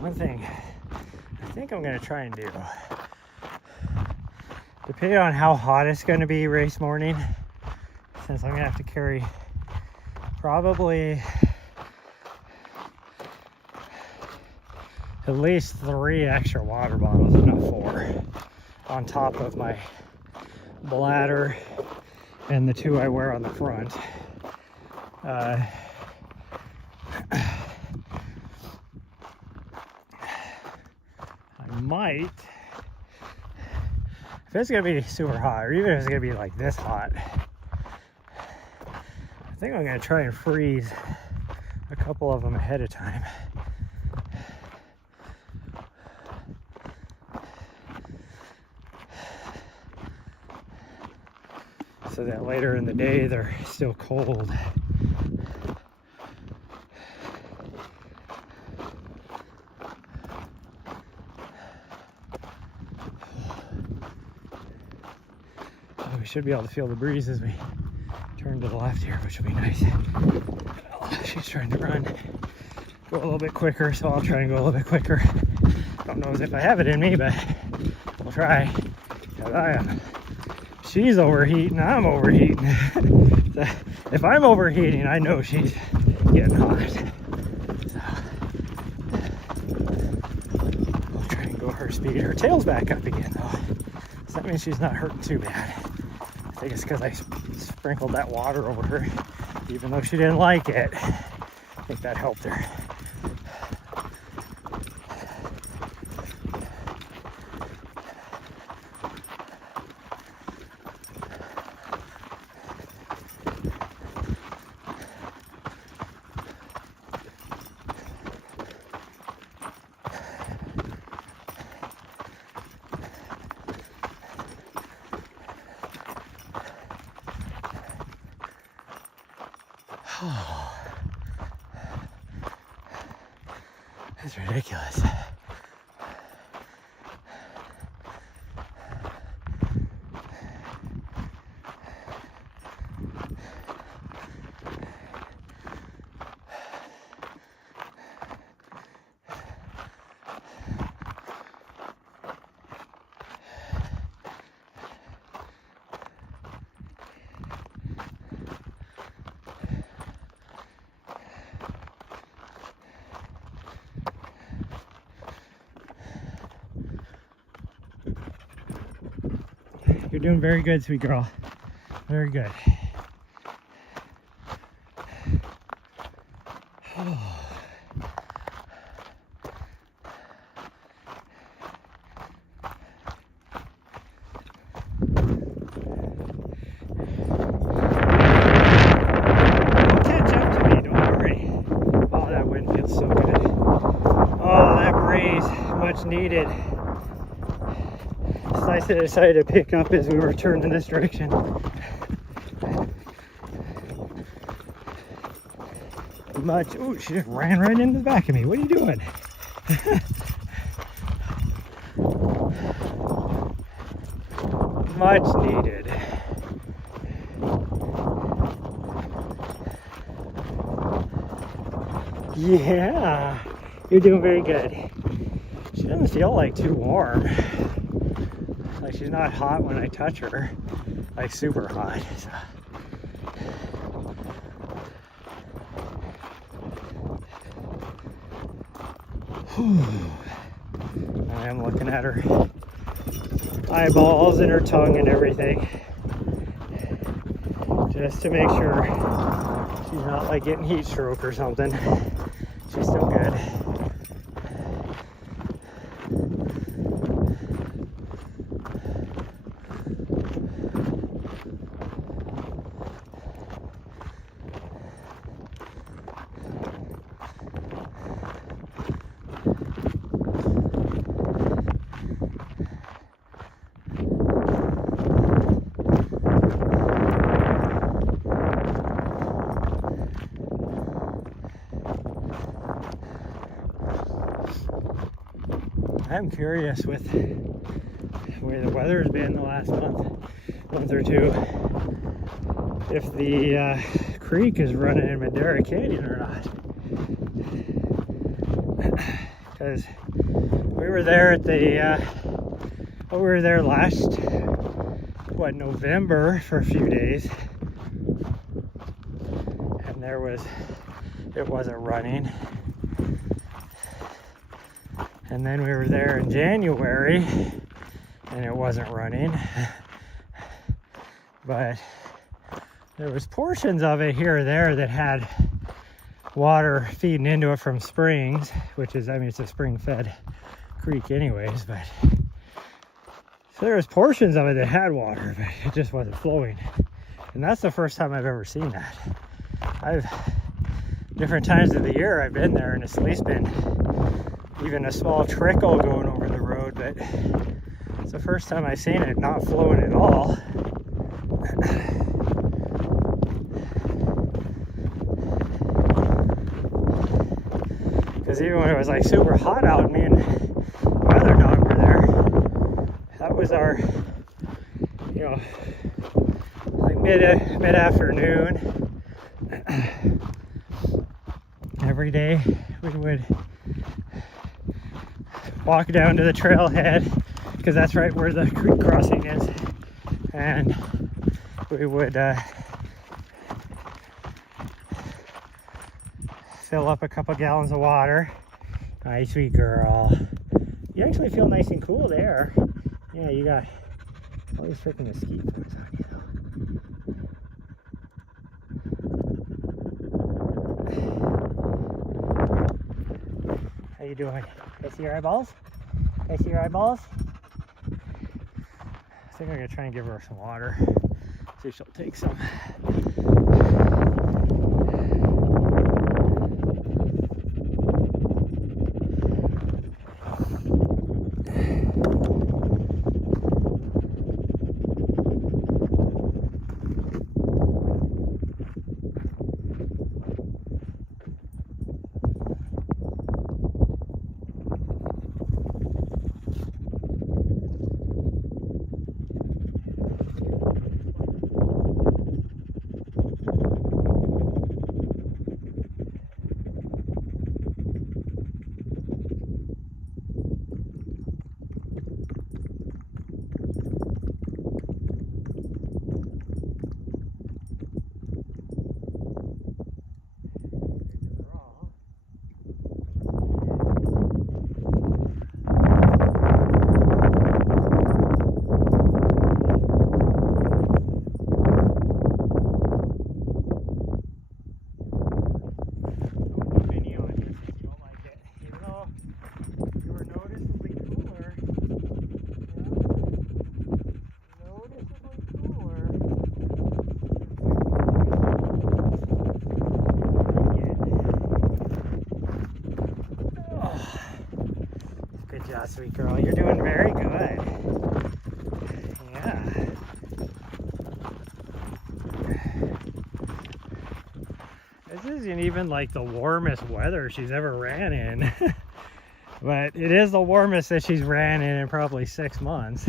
One thing I think I'm going to try and do, depending on how hot it's going to be race morning, since I'm going to have to carry probably at least 3 extra water bottles, if not 4, on top of my bladder and the 2 I wear on the front. Might, if it's gonna be super hot, or even if it's gonna be like this hot, I think I'm gonna try and freeze a couple of them ahead of time. So that later in the day they're still cold. We should be able to feel the breeze as we turn to the left here, which will be nice. Oh, she's trying to run, go a little bit quicker, so I'll try and go a little bit quicker. Don't know as if I have it in me, but we'll try. Because she's overheating, I'm overheating. So if I'm overheating, I know she's getting hot. So we'll try and go her speed. Her tail's back up again, though. So that means she's not hurting too bad. I think it's because I sprinkled that water over her, even though she didn't like it. I think that helped her. Oh, that's ridiculous. You're doing very good, sweet girl. Very good. Oh. Catch up to me, don't worry. Oh, that wind feels so good. Oh, that breeze, much needed. I decided to pick up as we were turning this direction. Oh, she just ran right into the back of me. What are you doing? Much needed. Yeah, you're doing very good. She doesn't feel like too warm. Like she's not hot when I touch her, like super hot. So. I am looking at her eyeballs and her tongue and everything, just to make sure she's not like getting heat stroke or something. She's still good. I'm curious with the way the weather's been the last month or two, if the creek is running in Madera Canyon or not. Because we were there at the, we were there last, November for a few days. And it wasn't running. And then we were there in January and it wasn't running. But there was portions of it here or there that had water feeding into it from springs, which is, I mean, it's a spring fed creek anyways, but so there was portions of it that had water, but it just wasn't flowing. And that's the first time I've ever seen that. Different times of the year I've been there and it's at least been even a small trickle going over the road, but it's the first time I've seen it not flowing at all. Because even when it was like super hot out, me and my other dog were there. That was our, like mid-afternoon. Every day we would walk down to the trailhead, because that's right where the creek crossing is, and we would fill up a couple gallons of water. Nice, sweet girl. You actually feel nice and cool there. Yeah, you got all these freaking mosquitoes on you though. How you doing? Can I see your eyeballs? Can I see your eyeballs? I think I'm gonna try and give her some water. See if she'll take some. Sweet girl, you're doing very good. isn't even like the warmest weather she's ever ran in. But it is the warmest that she's ran in probably 6 months.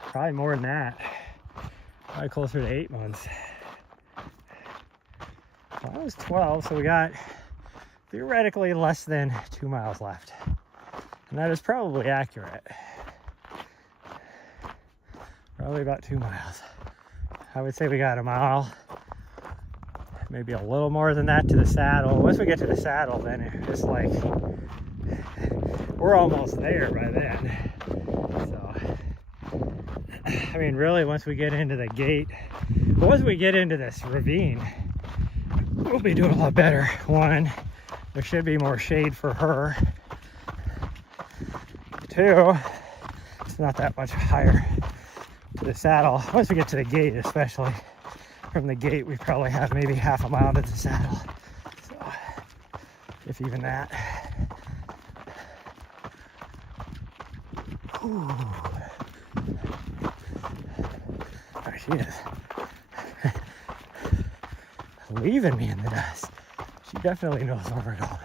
Probably more than that. Probably closer to 8 months. Well, that was 12, so we got theoretically less than 2 miles left. And that is probably accurate. Probably about 2 miles. I would say we got a mile, maybe a little more than that to the saddle. Once we get to the saddle, then it's like we're almost there by then. So, I mean, really, once we get into the gate, once we get into this ravine, we'll be doing a lot better. One, there should be more shade for her. Two, it's not that much higher to the saddle. Once we get to the gate, especially from the gate, we probably have maybe half a mile to the saddle. So, if even that. Ooh. There she is. Leaving me in the dust. She definitely knows where we're going.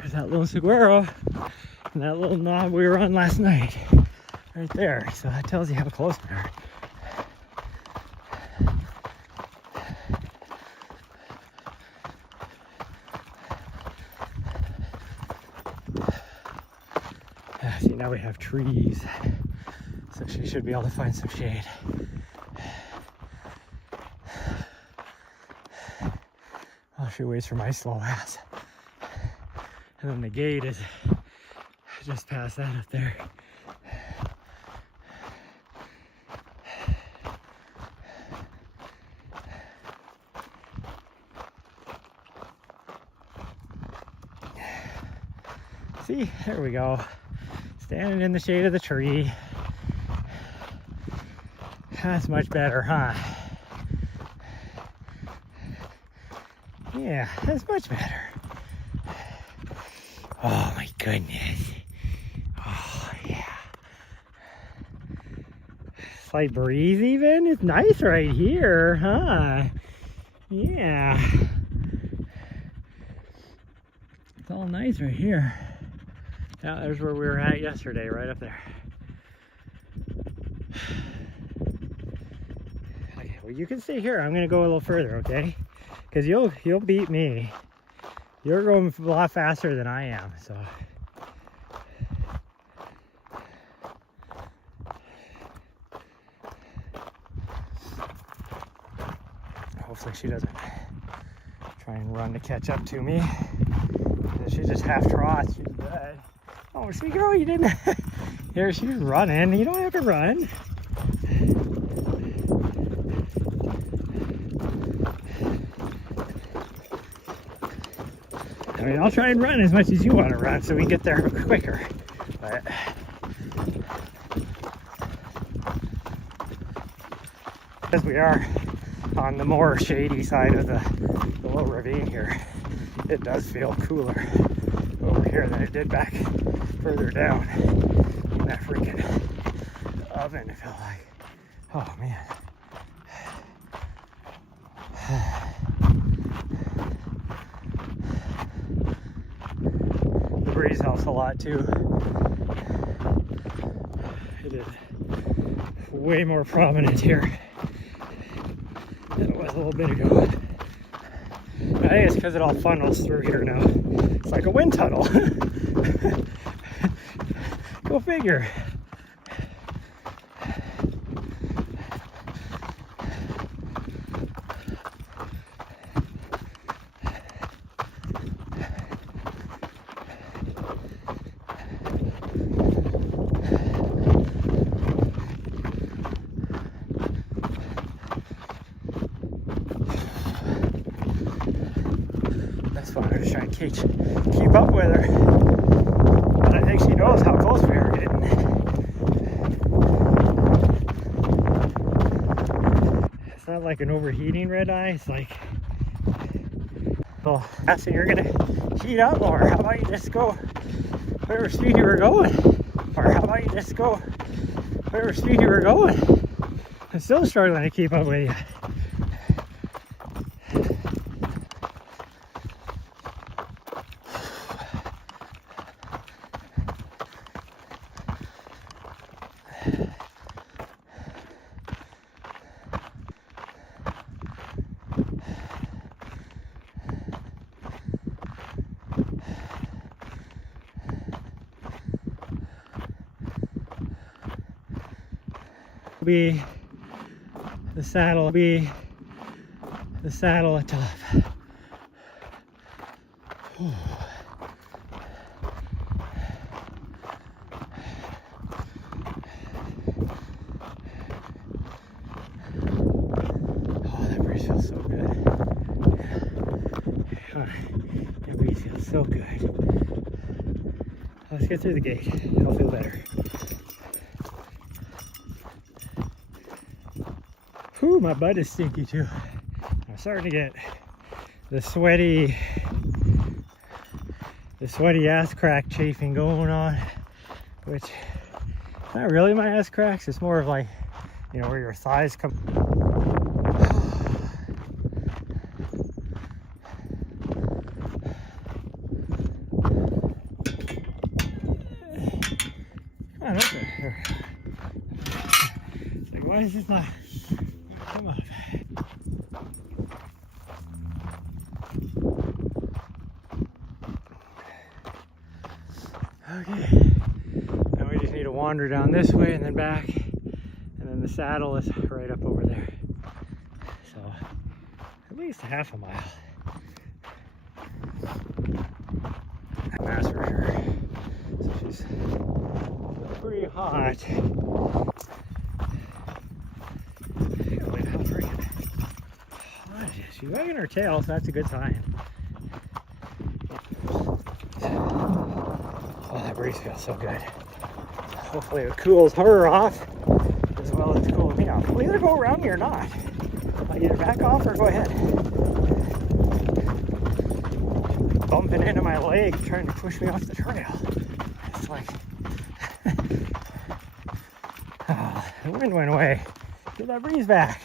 There's that little saguaro and that little knob we were on last night. Right there. So that tells you how close we are. See, now we have trees, so she should be able to find some shade. While she waits for my slow ass. And then the gate is just past that up there. See, there we go. Standing in the shade of the tree. That's much better, huh? Yeah, that's much better. Oh my goodness. Oh yeah. Slight breeze even. It's nice right here, huh? Yeah. It's all nice right here. Yeah, there's where we were at yesterday, right up there. Okay, well you can stay here. I'm gonna go a little further, okay? Because you'll beat me. You're going a lot faster than I am, so. Hopefully she doesn't try and run to catch up to me. She just half trots. She's dead. Oh, see, girl, you didn't. Here, she's running. You don't have to run. I mean, I'll try and run as much as you want to run so we can get there quicker. But as we are on the more shady side of the little ravine here, it does feel cooler over here than it did back further down in that freaking oven. It felt like, oh man. The breeze helps a lot too. It is way more prominent here than it was a little bit ago. I think it's because it all funnels through here now. It's like a wind tunnel. Go figure. I'm just trying to keep up with her. But I think she knows how close we are getting. like an overheating red eye. It's like, well, so you're gonna heat up, or how about you just go whatever speed you were going? Or how about you just go whatever speed you were going? I'm still struggling to keep up with you. Be the saddle at top. Whew. Oh, that breeze feels so good. Oh, that breeze feels so good. Let's get through the gate. It'll feel better. Whew, my butt is stinky too. I'm starting to get the sweaty ass crack chafing going on, which is not really my ass cracks. It's more of like, you know, where your thighs come. Come on, up there. It's like, why is this not? Come on. Okay. Now we just need to wander down this way and then back. And then the saddle is right up over there. So, at least a half a mile. That's for sure. So she's pretty hot. She's wagging her tail, so that's a good sign. Oh, that breeze feels so good. Hopefully it cools her off as well as cooling me off. We'll either go around me or not. I'll either back off or go ahead. Bumping into my leg, trying to push me off the trail. It's like, oh, the wind went away. Get that breeze back.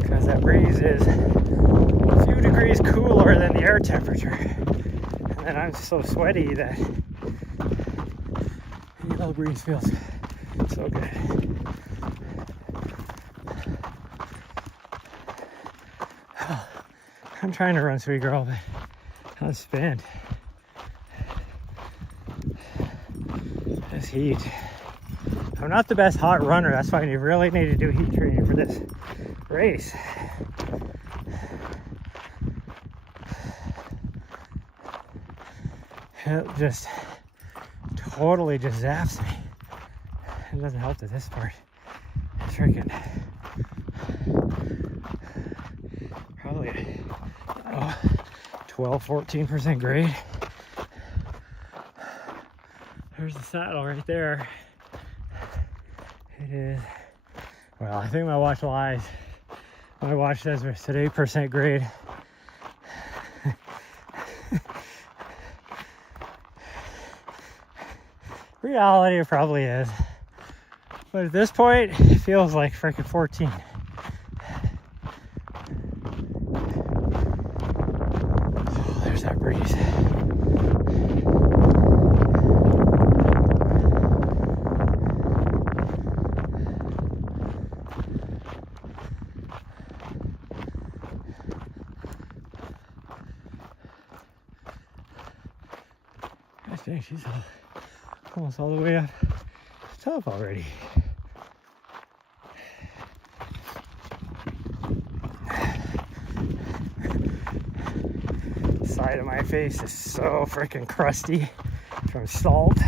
Because that breeze is a few degrees cooler than the air temperature, and then I'm so sweaty that the breeze feels so good. I'm trying to run, sweet girl, but I'm spent. This heat. I'm not the best hot runner. That's why you really need to do heat training for this race. It just totally just zaps me. It doesn't help that this part is freaking probably 12-14% grade. There's the saddle right there. It is, well, I think my watch lies. My watch says it's at 8% grade. Reality, it probably is. But at this point, it feels like freaking 14. Oh, there's that breeze. Gosh dang, she's almost all the way up top already. Side of my face is so freaking crusty from salt.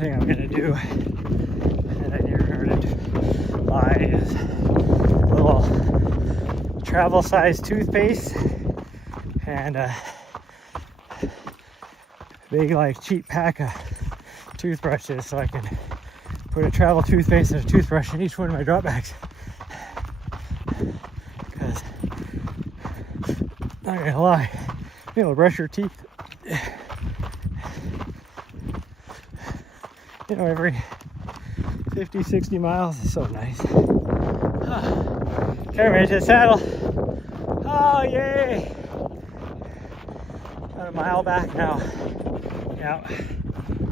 thing I'm gonna do that I started to buy is a little travel size toothpaste and a big like cheap pack of toothbrushes, so I can put a travel toothpaste and a toothbrush in each one of my drop bags. Because not gonna lie, being able to brush your teeth, you know, every 50, 60 miles is so nice. Okay, ready to the saddle. Oh, yay! About a mile back now. Yeah,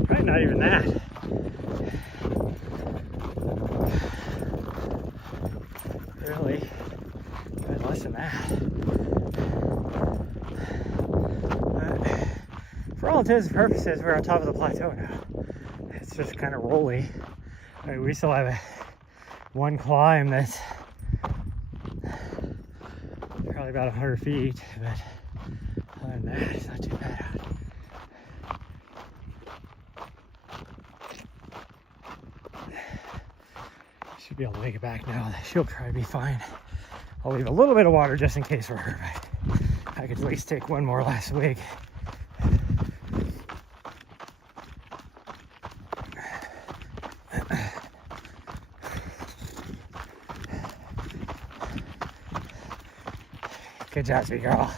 probably not even that. Really, probably less than that. But for all intents and purposes, we're on top of the plateau now. It's just kind of rolly. I mean, we still have one climb that's probably about 100 feet, but other than that, it's not too bad out. Should be able to make it back now. She'll probably be fine. I'll leave a little bit of water just in case for her, but I could at least take one more last swig. Good job, sweet girl.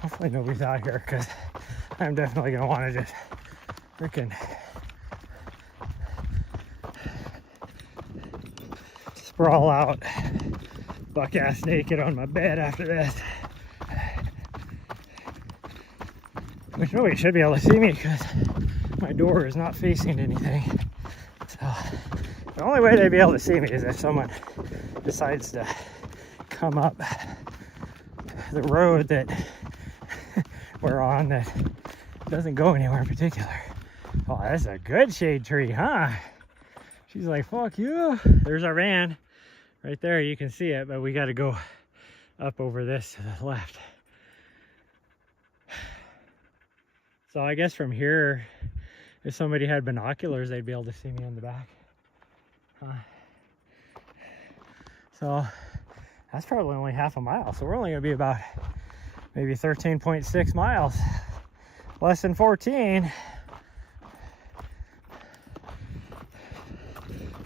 Hopefully nobody's out here, because I'm definitely going to want to just freaking sprawl out buck ass naked on my bed after this. Which nobody should be able to see me because my door is not facing anything. So the only way they'd be able to see me is if someone decides to come up the road that we're on that doesn't go anywhere in particular. Oh, that's a good shade tree, huh? She's like, fuck you. There's our van right there. You can see it, but we got to go up over this to the left. So I guess from here, if somebody had binoculars, they'd be able to see me on the back. So that's probably only half a mile. So we're only gonna be about maybe 13.6 miles, less than 14.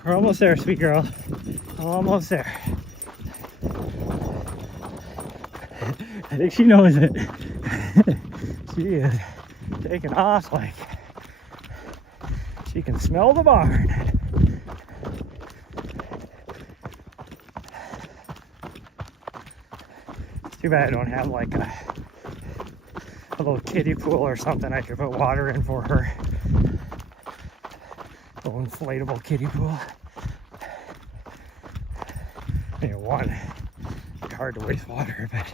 We're almost there, sweet girl. Almost there. I think she knows it. She is taking off like she can smell the barn. It's too bad I don't have like a little kiddie pool or something I could put water in for her. A little inflatable kiddie pool. One, it's hard to waste water, but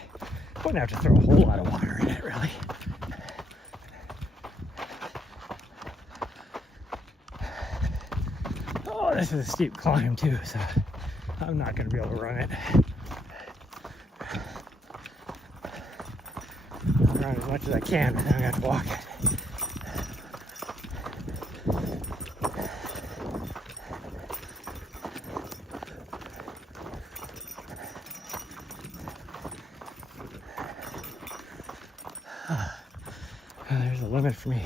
I wouldn't have to throw a whole lot of water in it, really. Oh, this is a steep climb too, so I'm not going to be able to run it. I'll run as much as I can, but then I'm going to have to walk it. There's a limit for me.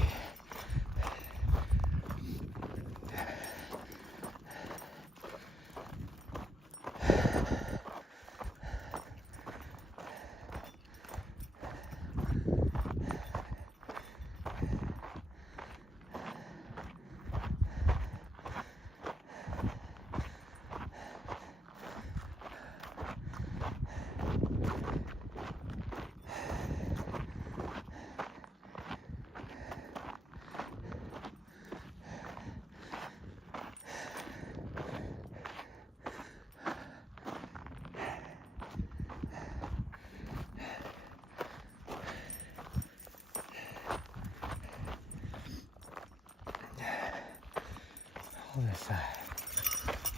all this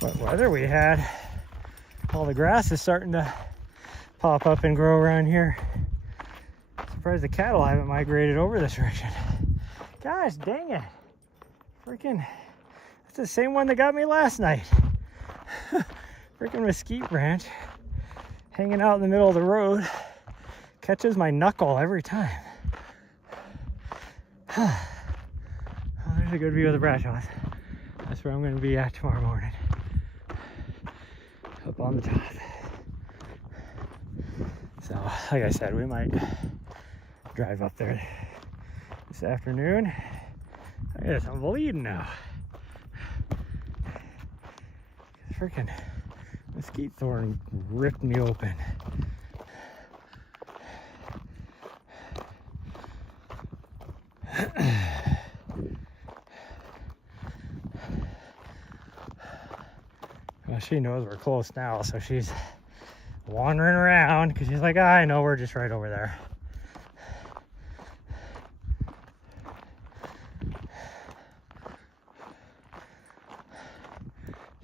what weather we had. All the grass is starting to pop up and grow around here. Surprised the cattle haven't migrated over this direction. Gosh dang it. Freaking, that's the same one that got me last night. Freaking mesquite branch hanging out in the middle of the road. Catches my knuckle every time. Oh, there's a good view of the Bradshaw. That's where I'm going to be at tomorrow morning. Up on the top. So, like I said, we might drive up there this afternoon. I guess I'm bleeding now. Freaking mesquite thorn ripped me open. Well, she knows we're close now, so she's wandering around because she's like, I know we're just right over there.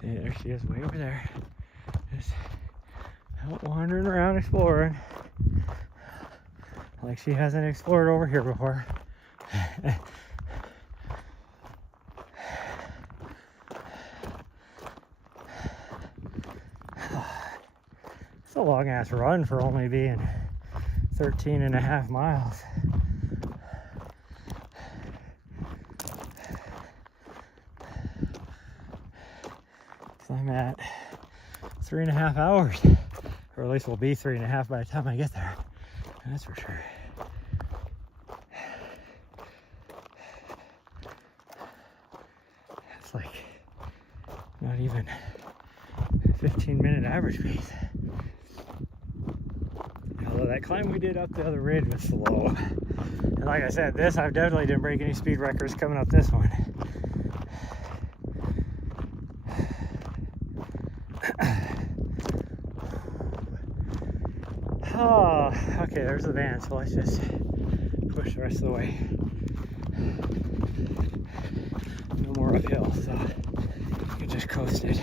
Yeah, there she is, way over there. Just out wandering around exploring. Like she hasn't explored over here before. It's a long ass run for only being 13 and a half miles. So I'm at 3.5 hours, or at least we'll be 3.5 by the time I get there. That's for sure. It's like not even 15-minute average pace. Although that climb we did up the other ridge was slow. And like I said, this, I definitely didn't break any speed records coming up this one. Oh, okay, there's the van, so let's just push the rest of the way. No more uphill, so you can just coast it.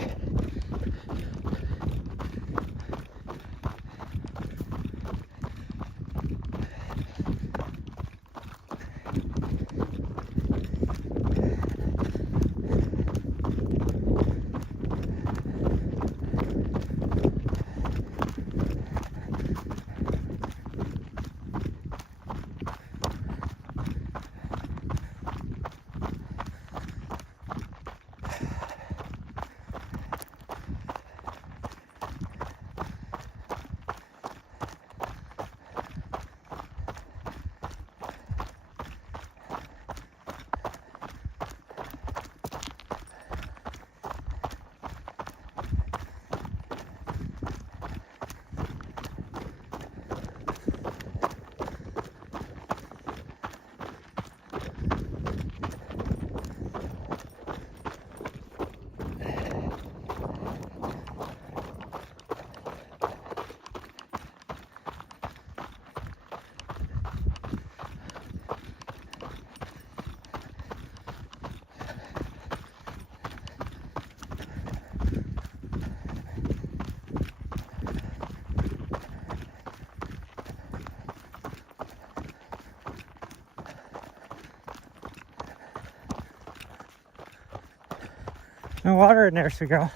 No water in there, so girl.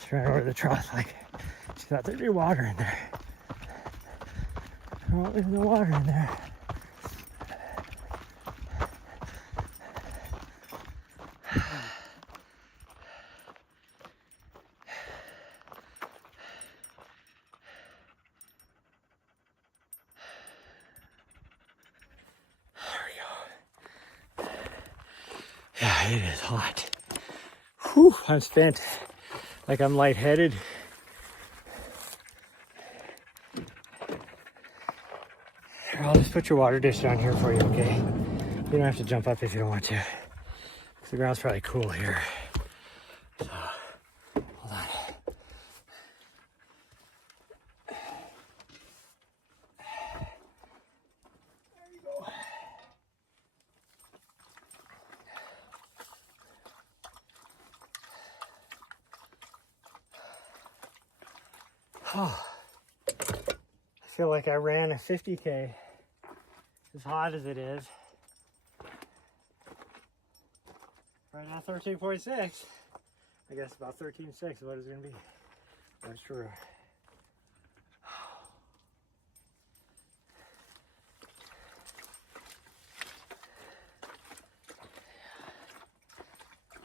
She ran over the trough like she thought there'd be water in there. Oh, there's no water in there. There we go. Yeah, it is hot. Whew, I'm spent. Like I'm lightheaded. Here, I'll just put your water dish down here for you, okay? You don't have to jump up if you don't want to. 'Cause the ground's probably cool here. So, hold on. There you go. Oh, I feel like I ran a 50K, as hot as it is. Right now 13.6. I guess about 13.6 is what it's going to be. That's true.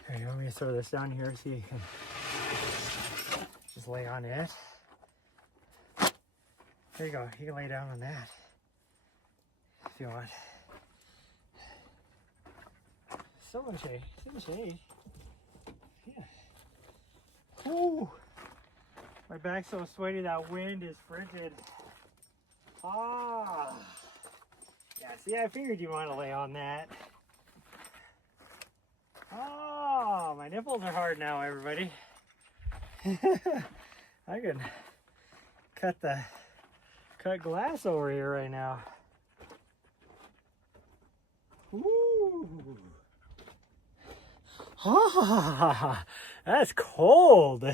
Here, you want me to throw this down here so you can just lay on it? There you go. You can lay down on that if you want. Still in shade. It's in the shade. Yeah. Ooh. My back's so sweaty that wind is frigid. Ah. Yeah, see, I figured you want to lay on that. Oh, my nipples are hard now, everybody. I could cut glass over here right now. Ooh. Ah, that's cold.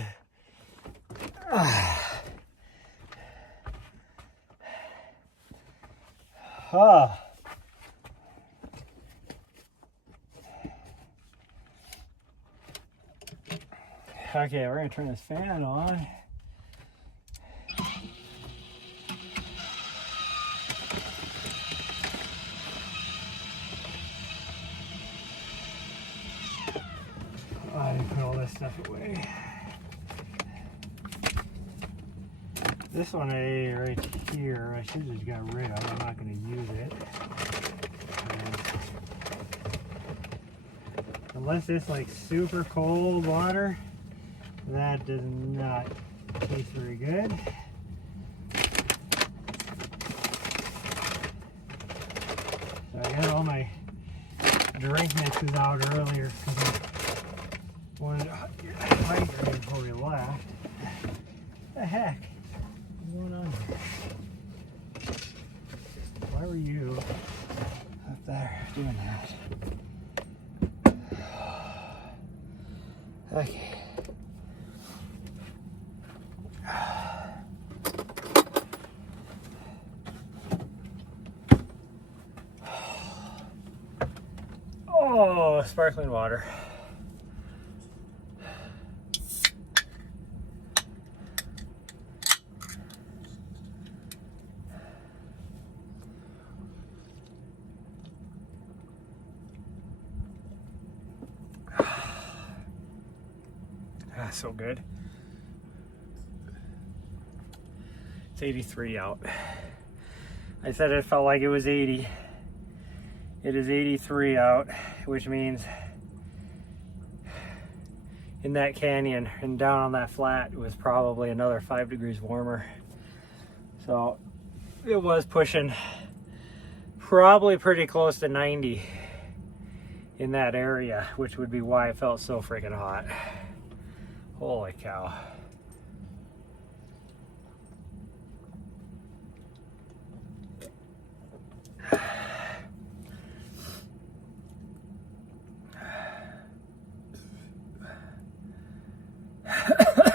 Ah. Ah. Okay, we're gonna turn this fan on. I didn't put all this stuff away. This one right here, I should have just got rid of. I'm not gonna use it. Unless it's like super cold water, that does not taste very good. So I got all my drink mixes out earlier because I wanted to hydrate before we left. What the heck? What's going on here? Why were you up there doing that? Okay. Oh, sparkling water. So good. It's 83 out. I said it felt like it was 80. It is 83 out, which means in that canyon and down on that flat it was probably another 5 degrees warmer. So it was pushing probably pretty close to 90 in that area, which would be why it felt so freaking hot. Holy cow.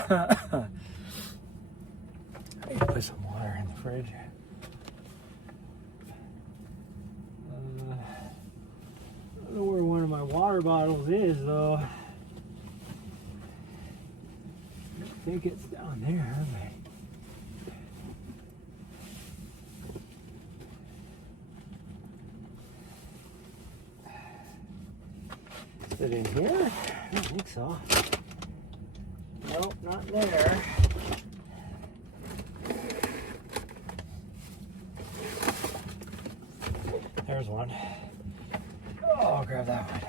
I need to put some water in the fridge. I don't know where one of my water bottles is though. I think it's down there. Is it in here? I don't think so. Nope, not there. There's one. Oh, I'll grab that one.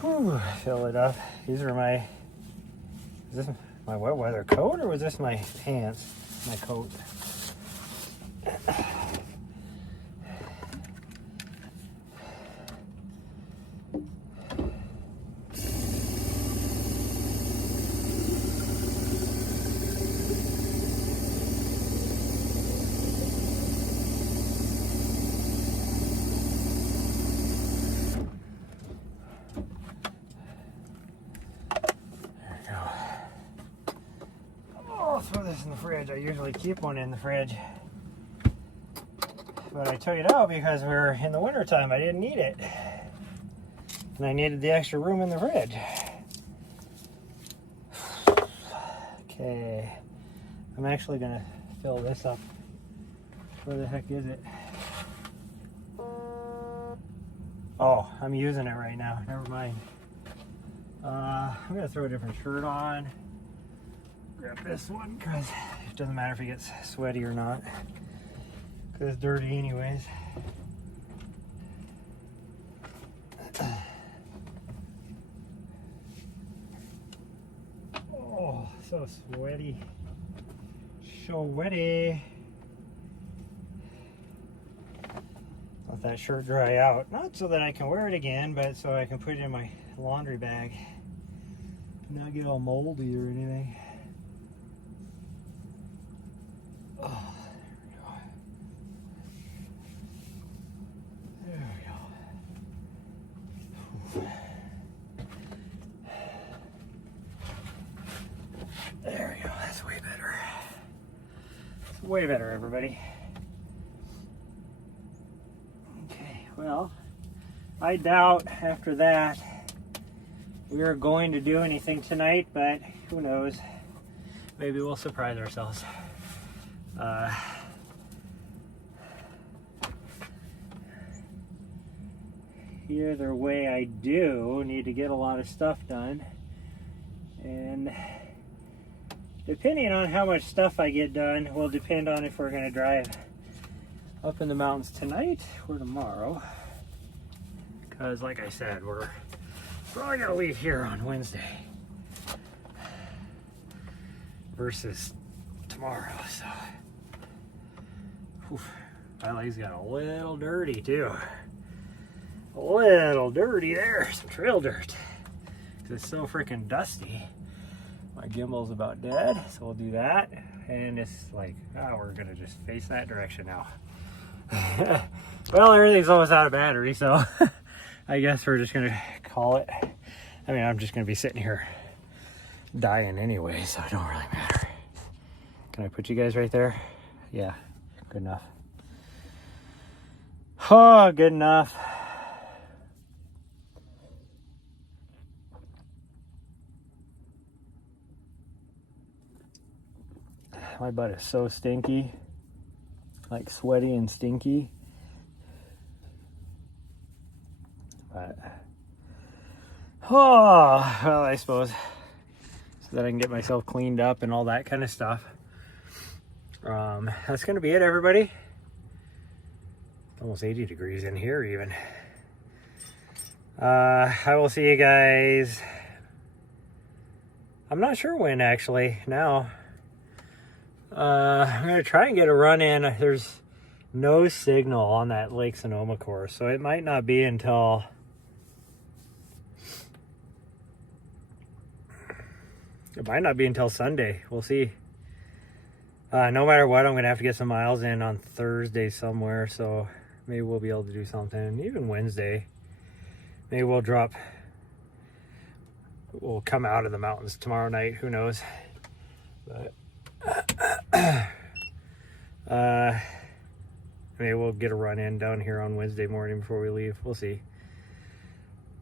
Whew, fill it up. These are my, is this my wet weather coat or was this my pants? My coat. in the fridge. I usually keep one in the fridge. But I took it out because we're in the winter time. I didn't need it. And I needed the extra room in the fridge. Okay. I'm actually going to fill this up. Where the heck is it? Oh, I'm using it right now. Never mind. I'm going to throw a different shirt on. Grab this one because it doesn't matter if it gets sweaty or not. Because it's dirty anyways. Oh, so sweaty. So wetty. Let that shirt dry out. Not so that I can wear it again, but so I can put it in my laundry bag. Not get all moldy or anything. Oh, there we go. There we go. That's way better. It's way better, everybody. Okay, well, I doubt after that we are going to do anything tonight, but who knows? Maybe we'll surprise ourselves. Either way, I do need to get a lot of stuff done, and depending on how much stuff I get done will depend on if we're going to drive up in the mountains tonight or tomorrow, because like I said, we're probably going to leave here on Wednesday versus tomorrow. So whew, my legs got a little dirty too. A little dirty there, some trail dirt. It's so freaking dusty. My gimbal's about dead, so we'll do that. And it's like, oh, we're gonna just face that direction now. Well, everything's almost out of battery, so I guess we're just gonna call it. I mean, I'm just gonna be sitting here dying anyway, so it don't really matter. Can I put you guys right there? Yeah, good enough. Oh, good enough. My butt is so stinky, like sweaty and stinky. But, oh, well, I suppose, so that I can get myself cleaned up and all that kind of stuff. That's going to be it, everybody. Almost 80 degrees in here even. I will see you guys. I'm not sure when actually now. I'm going to try and get a run in. There's no signal on that Lake Sonoma course, so it might not be until Sunday. We'll see. No matter what, I'm going to have to get some miles in on Thursday somewhere, so maybe we'll be able to do something. Even Wednesday. Maybe we'll come out of the mountains tomorrow night. Who knows? But maybe we'll get a run in down here on Wednesday morning before we leave. We'll see.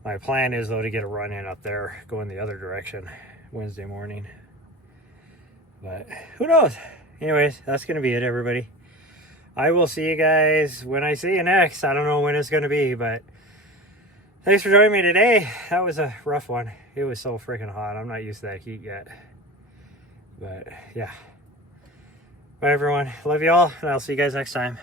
My plan is though to get a run in up there, going the other direction Wednesday morning. But who knows? Anyways, that's gonna be it, everybody. I will see you guys when I see you next. I don't know when it's gonna be, but thanks for joining me today. That was a rough one. It was so freaking hot. I'm not used to that heat yet. But yeah. Bye, everyone. Love you all, and I'll see you guys next time.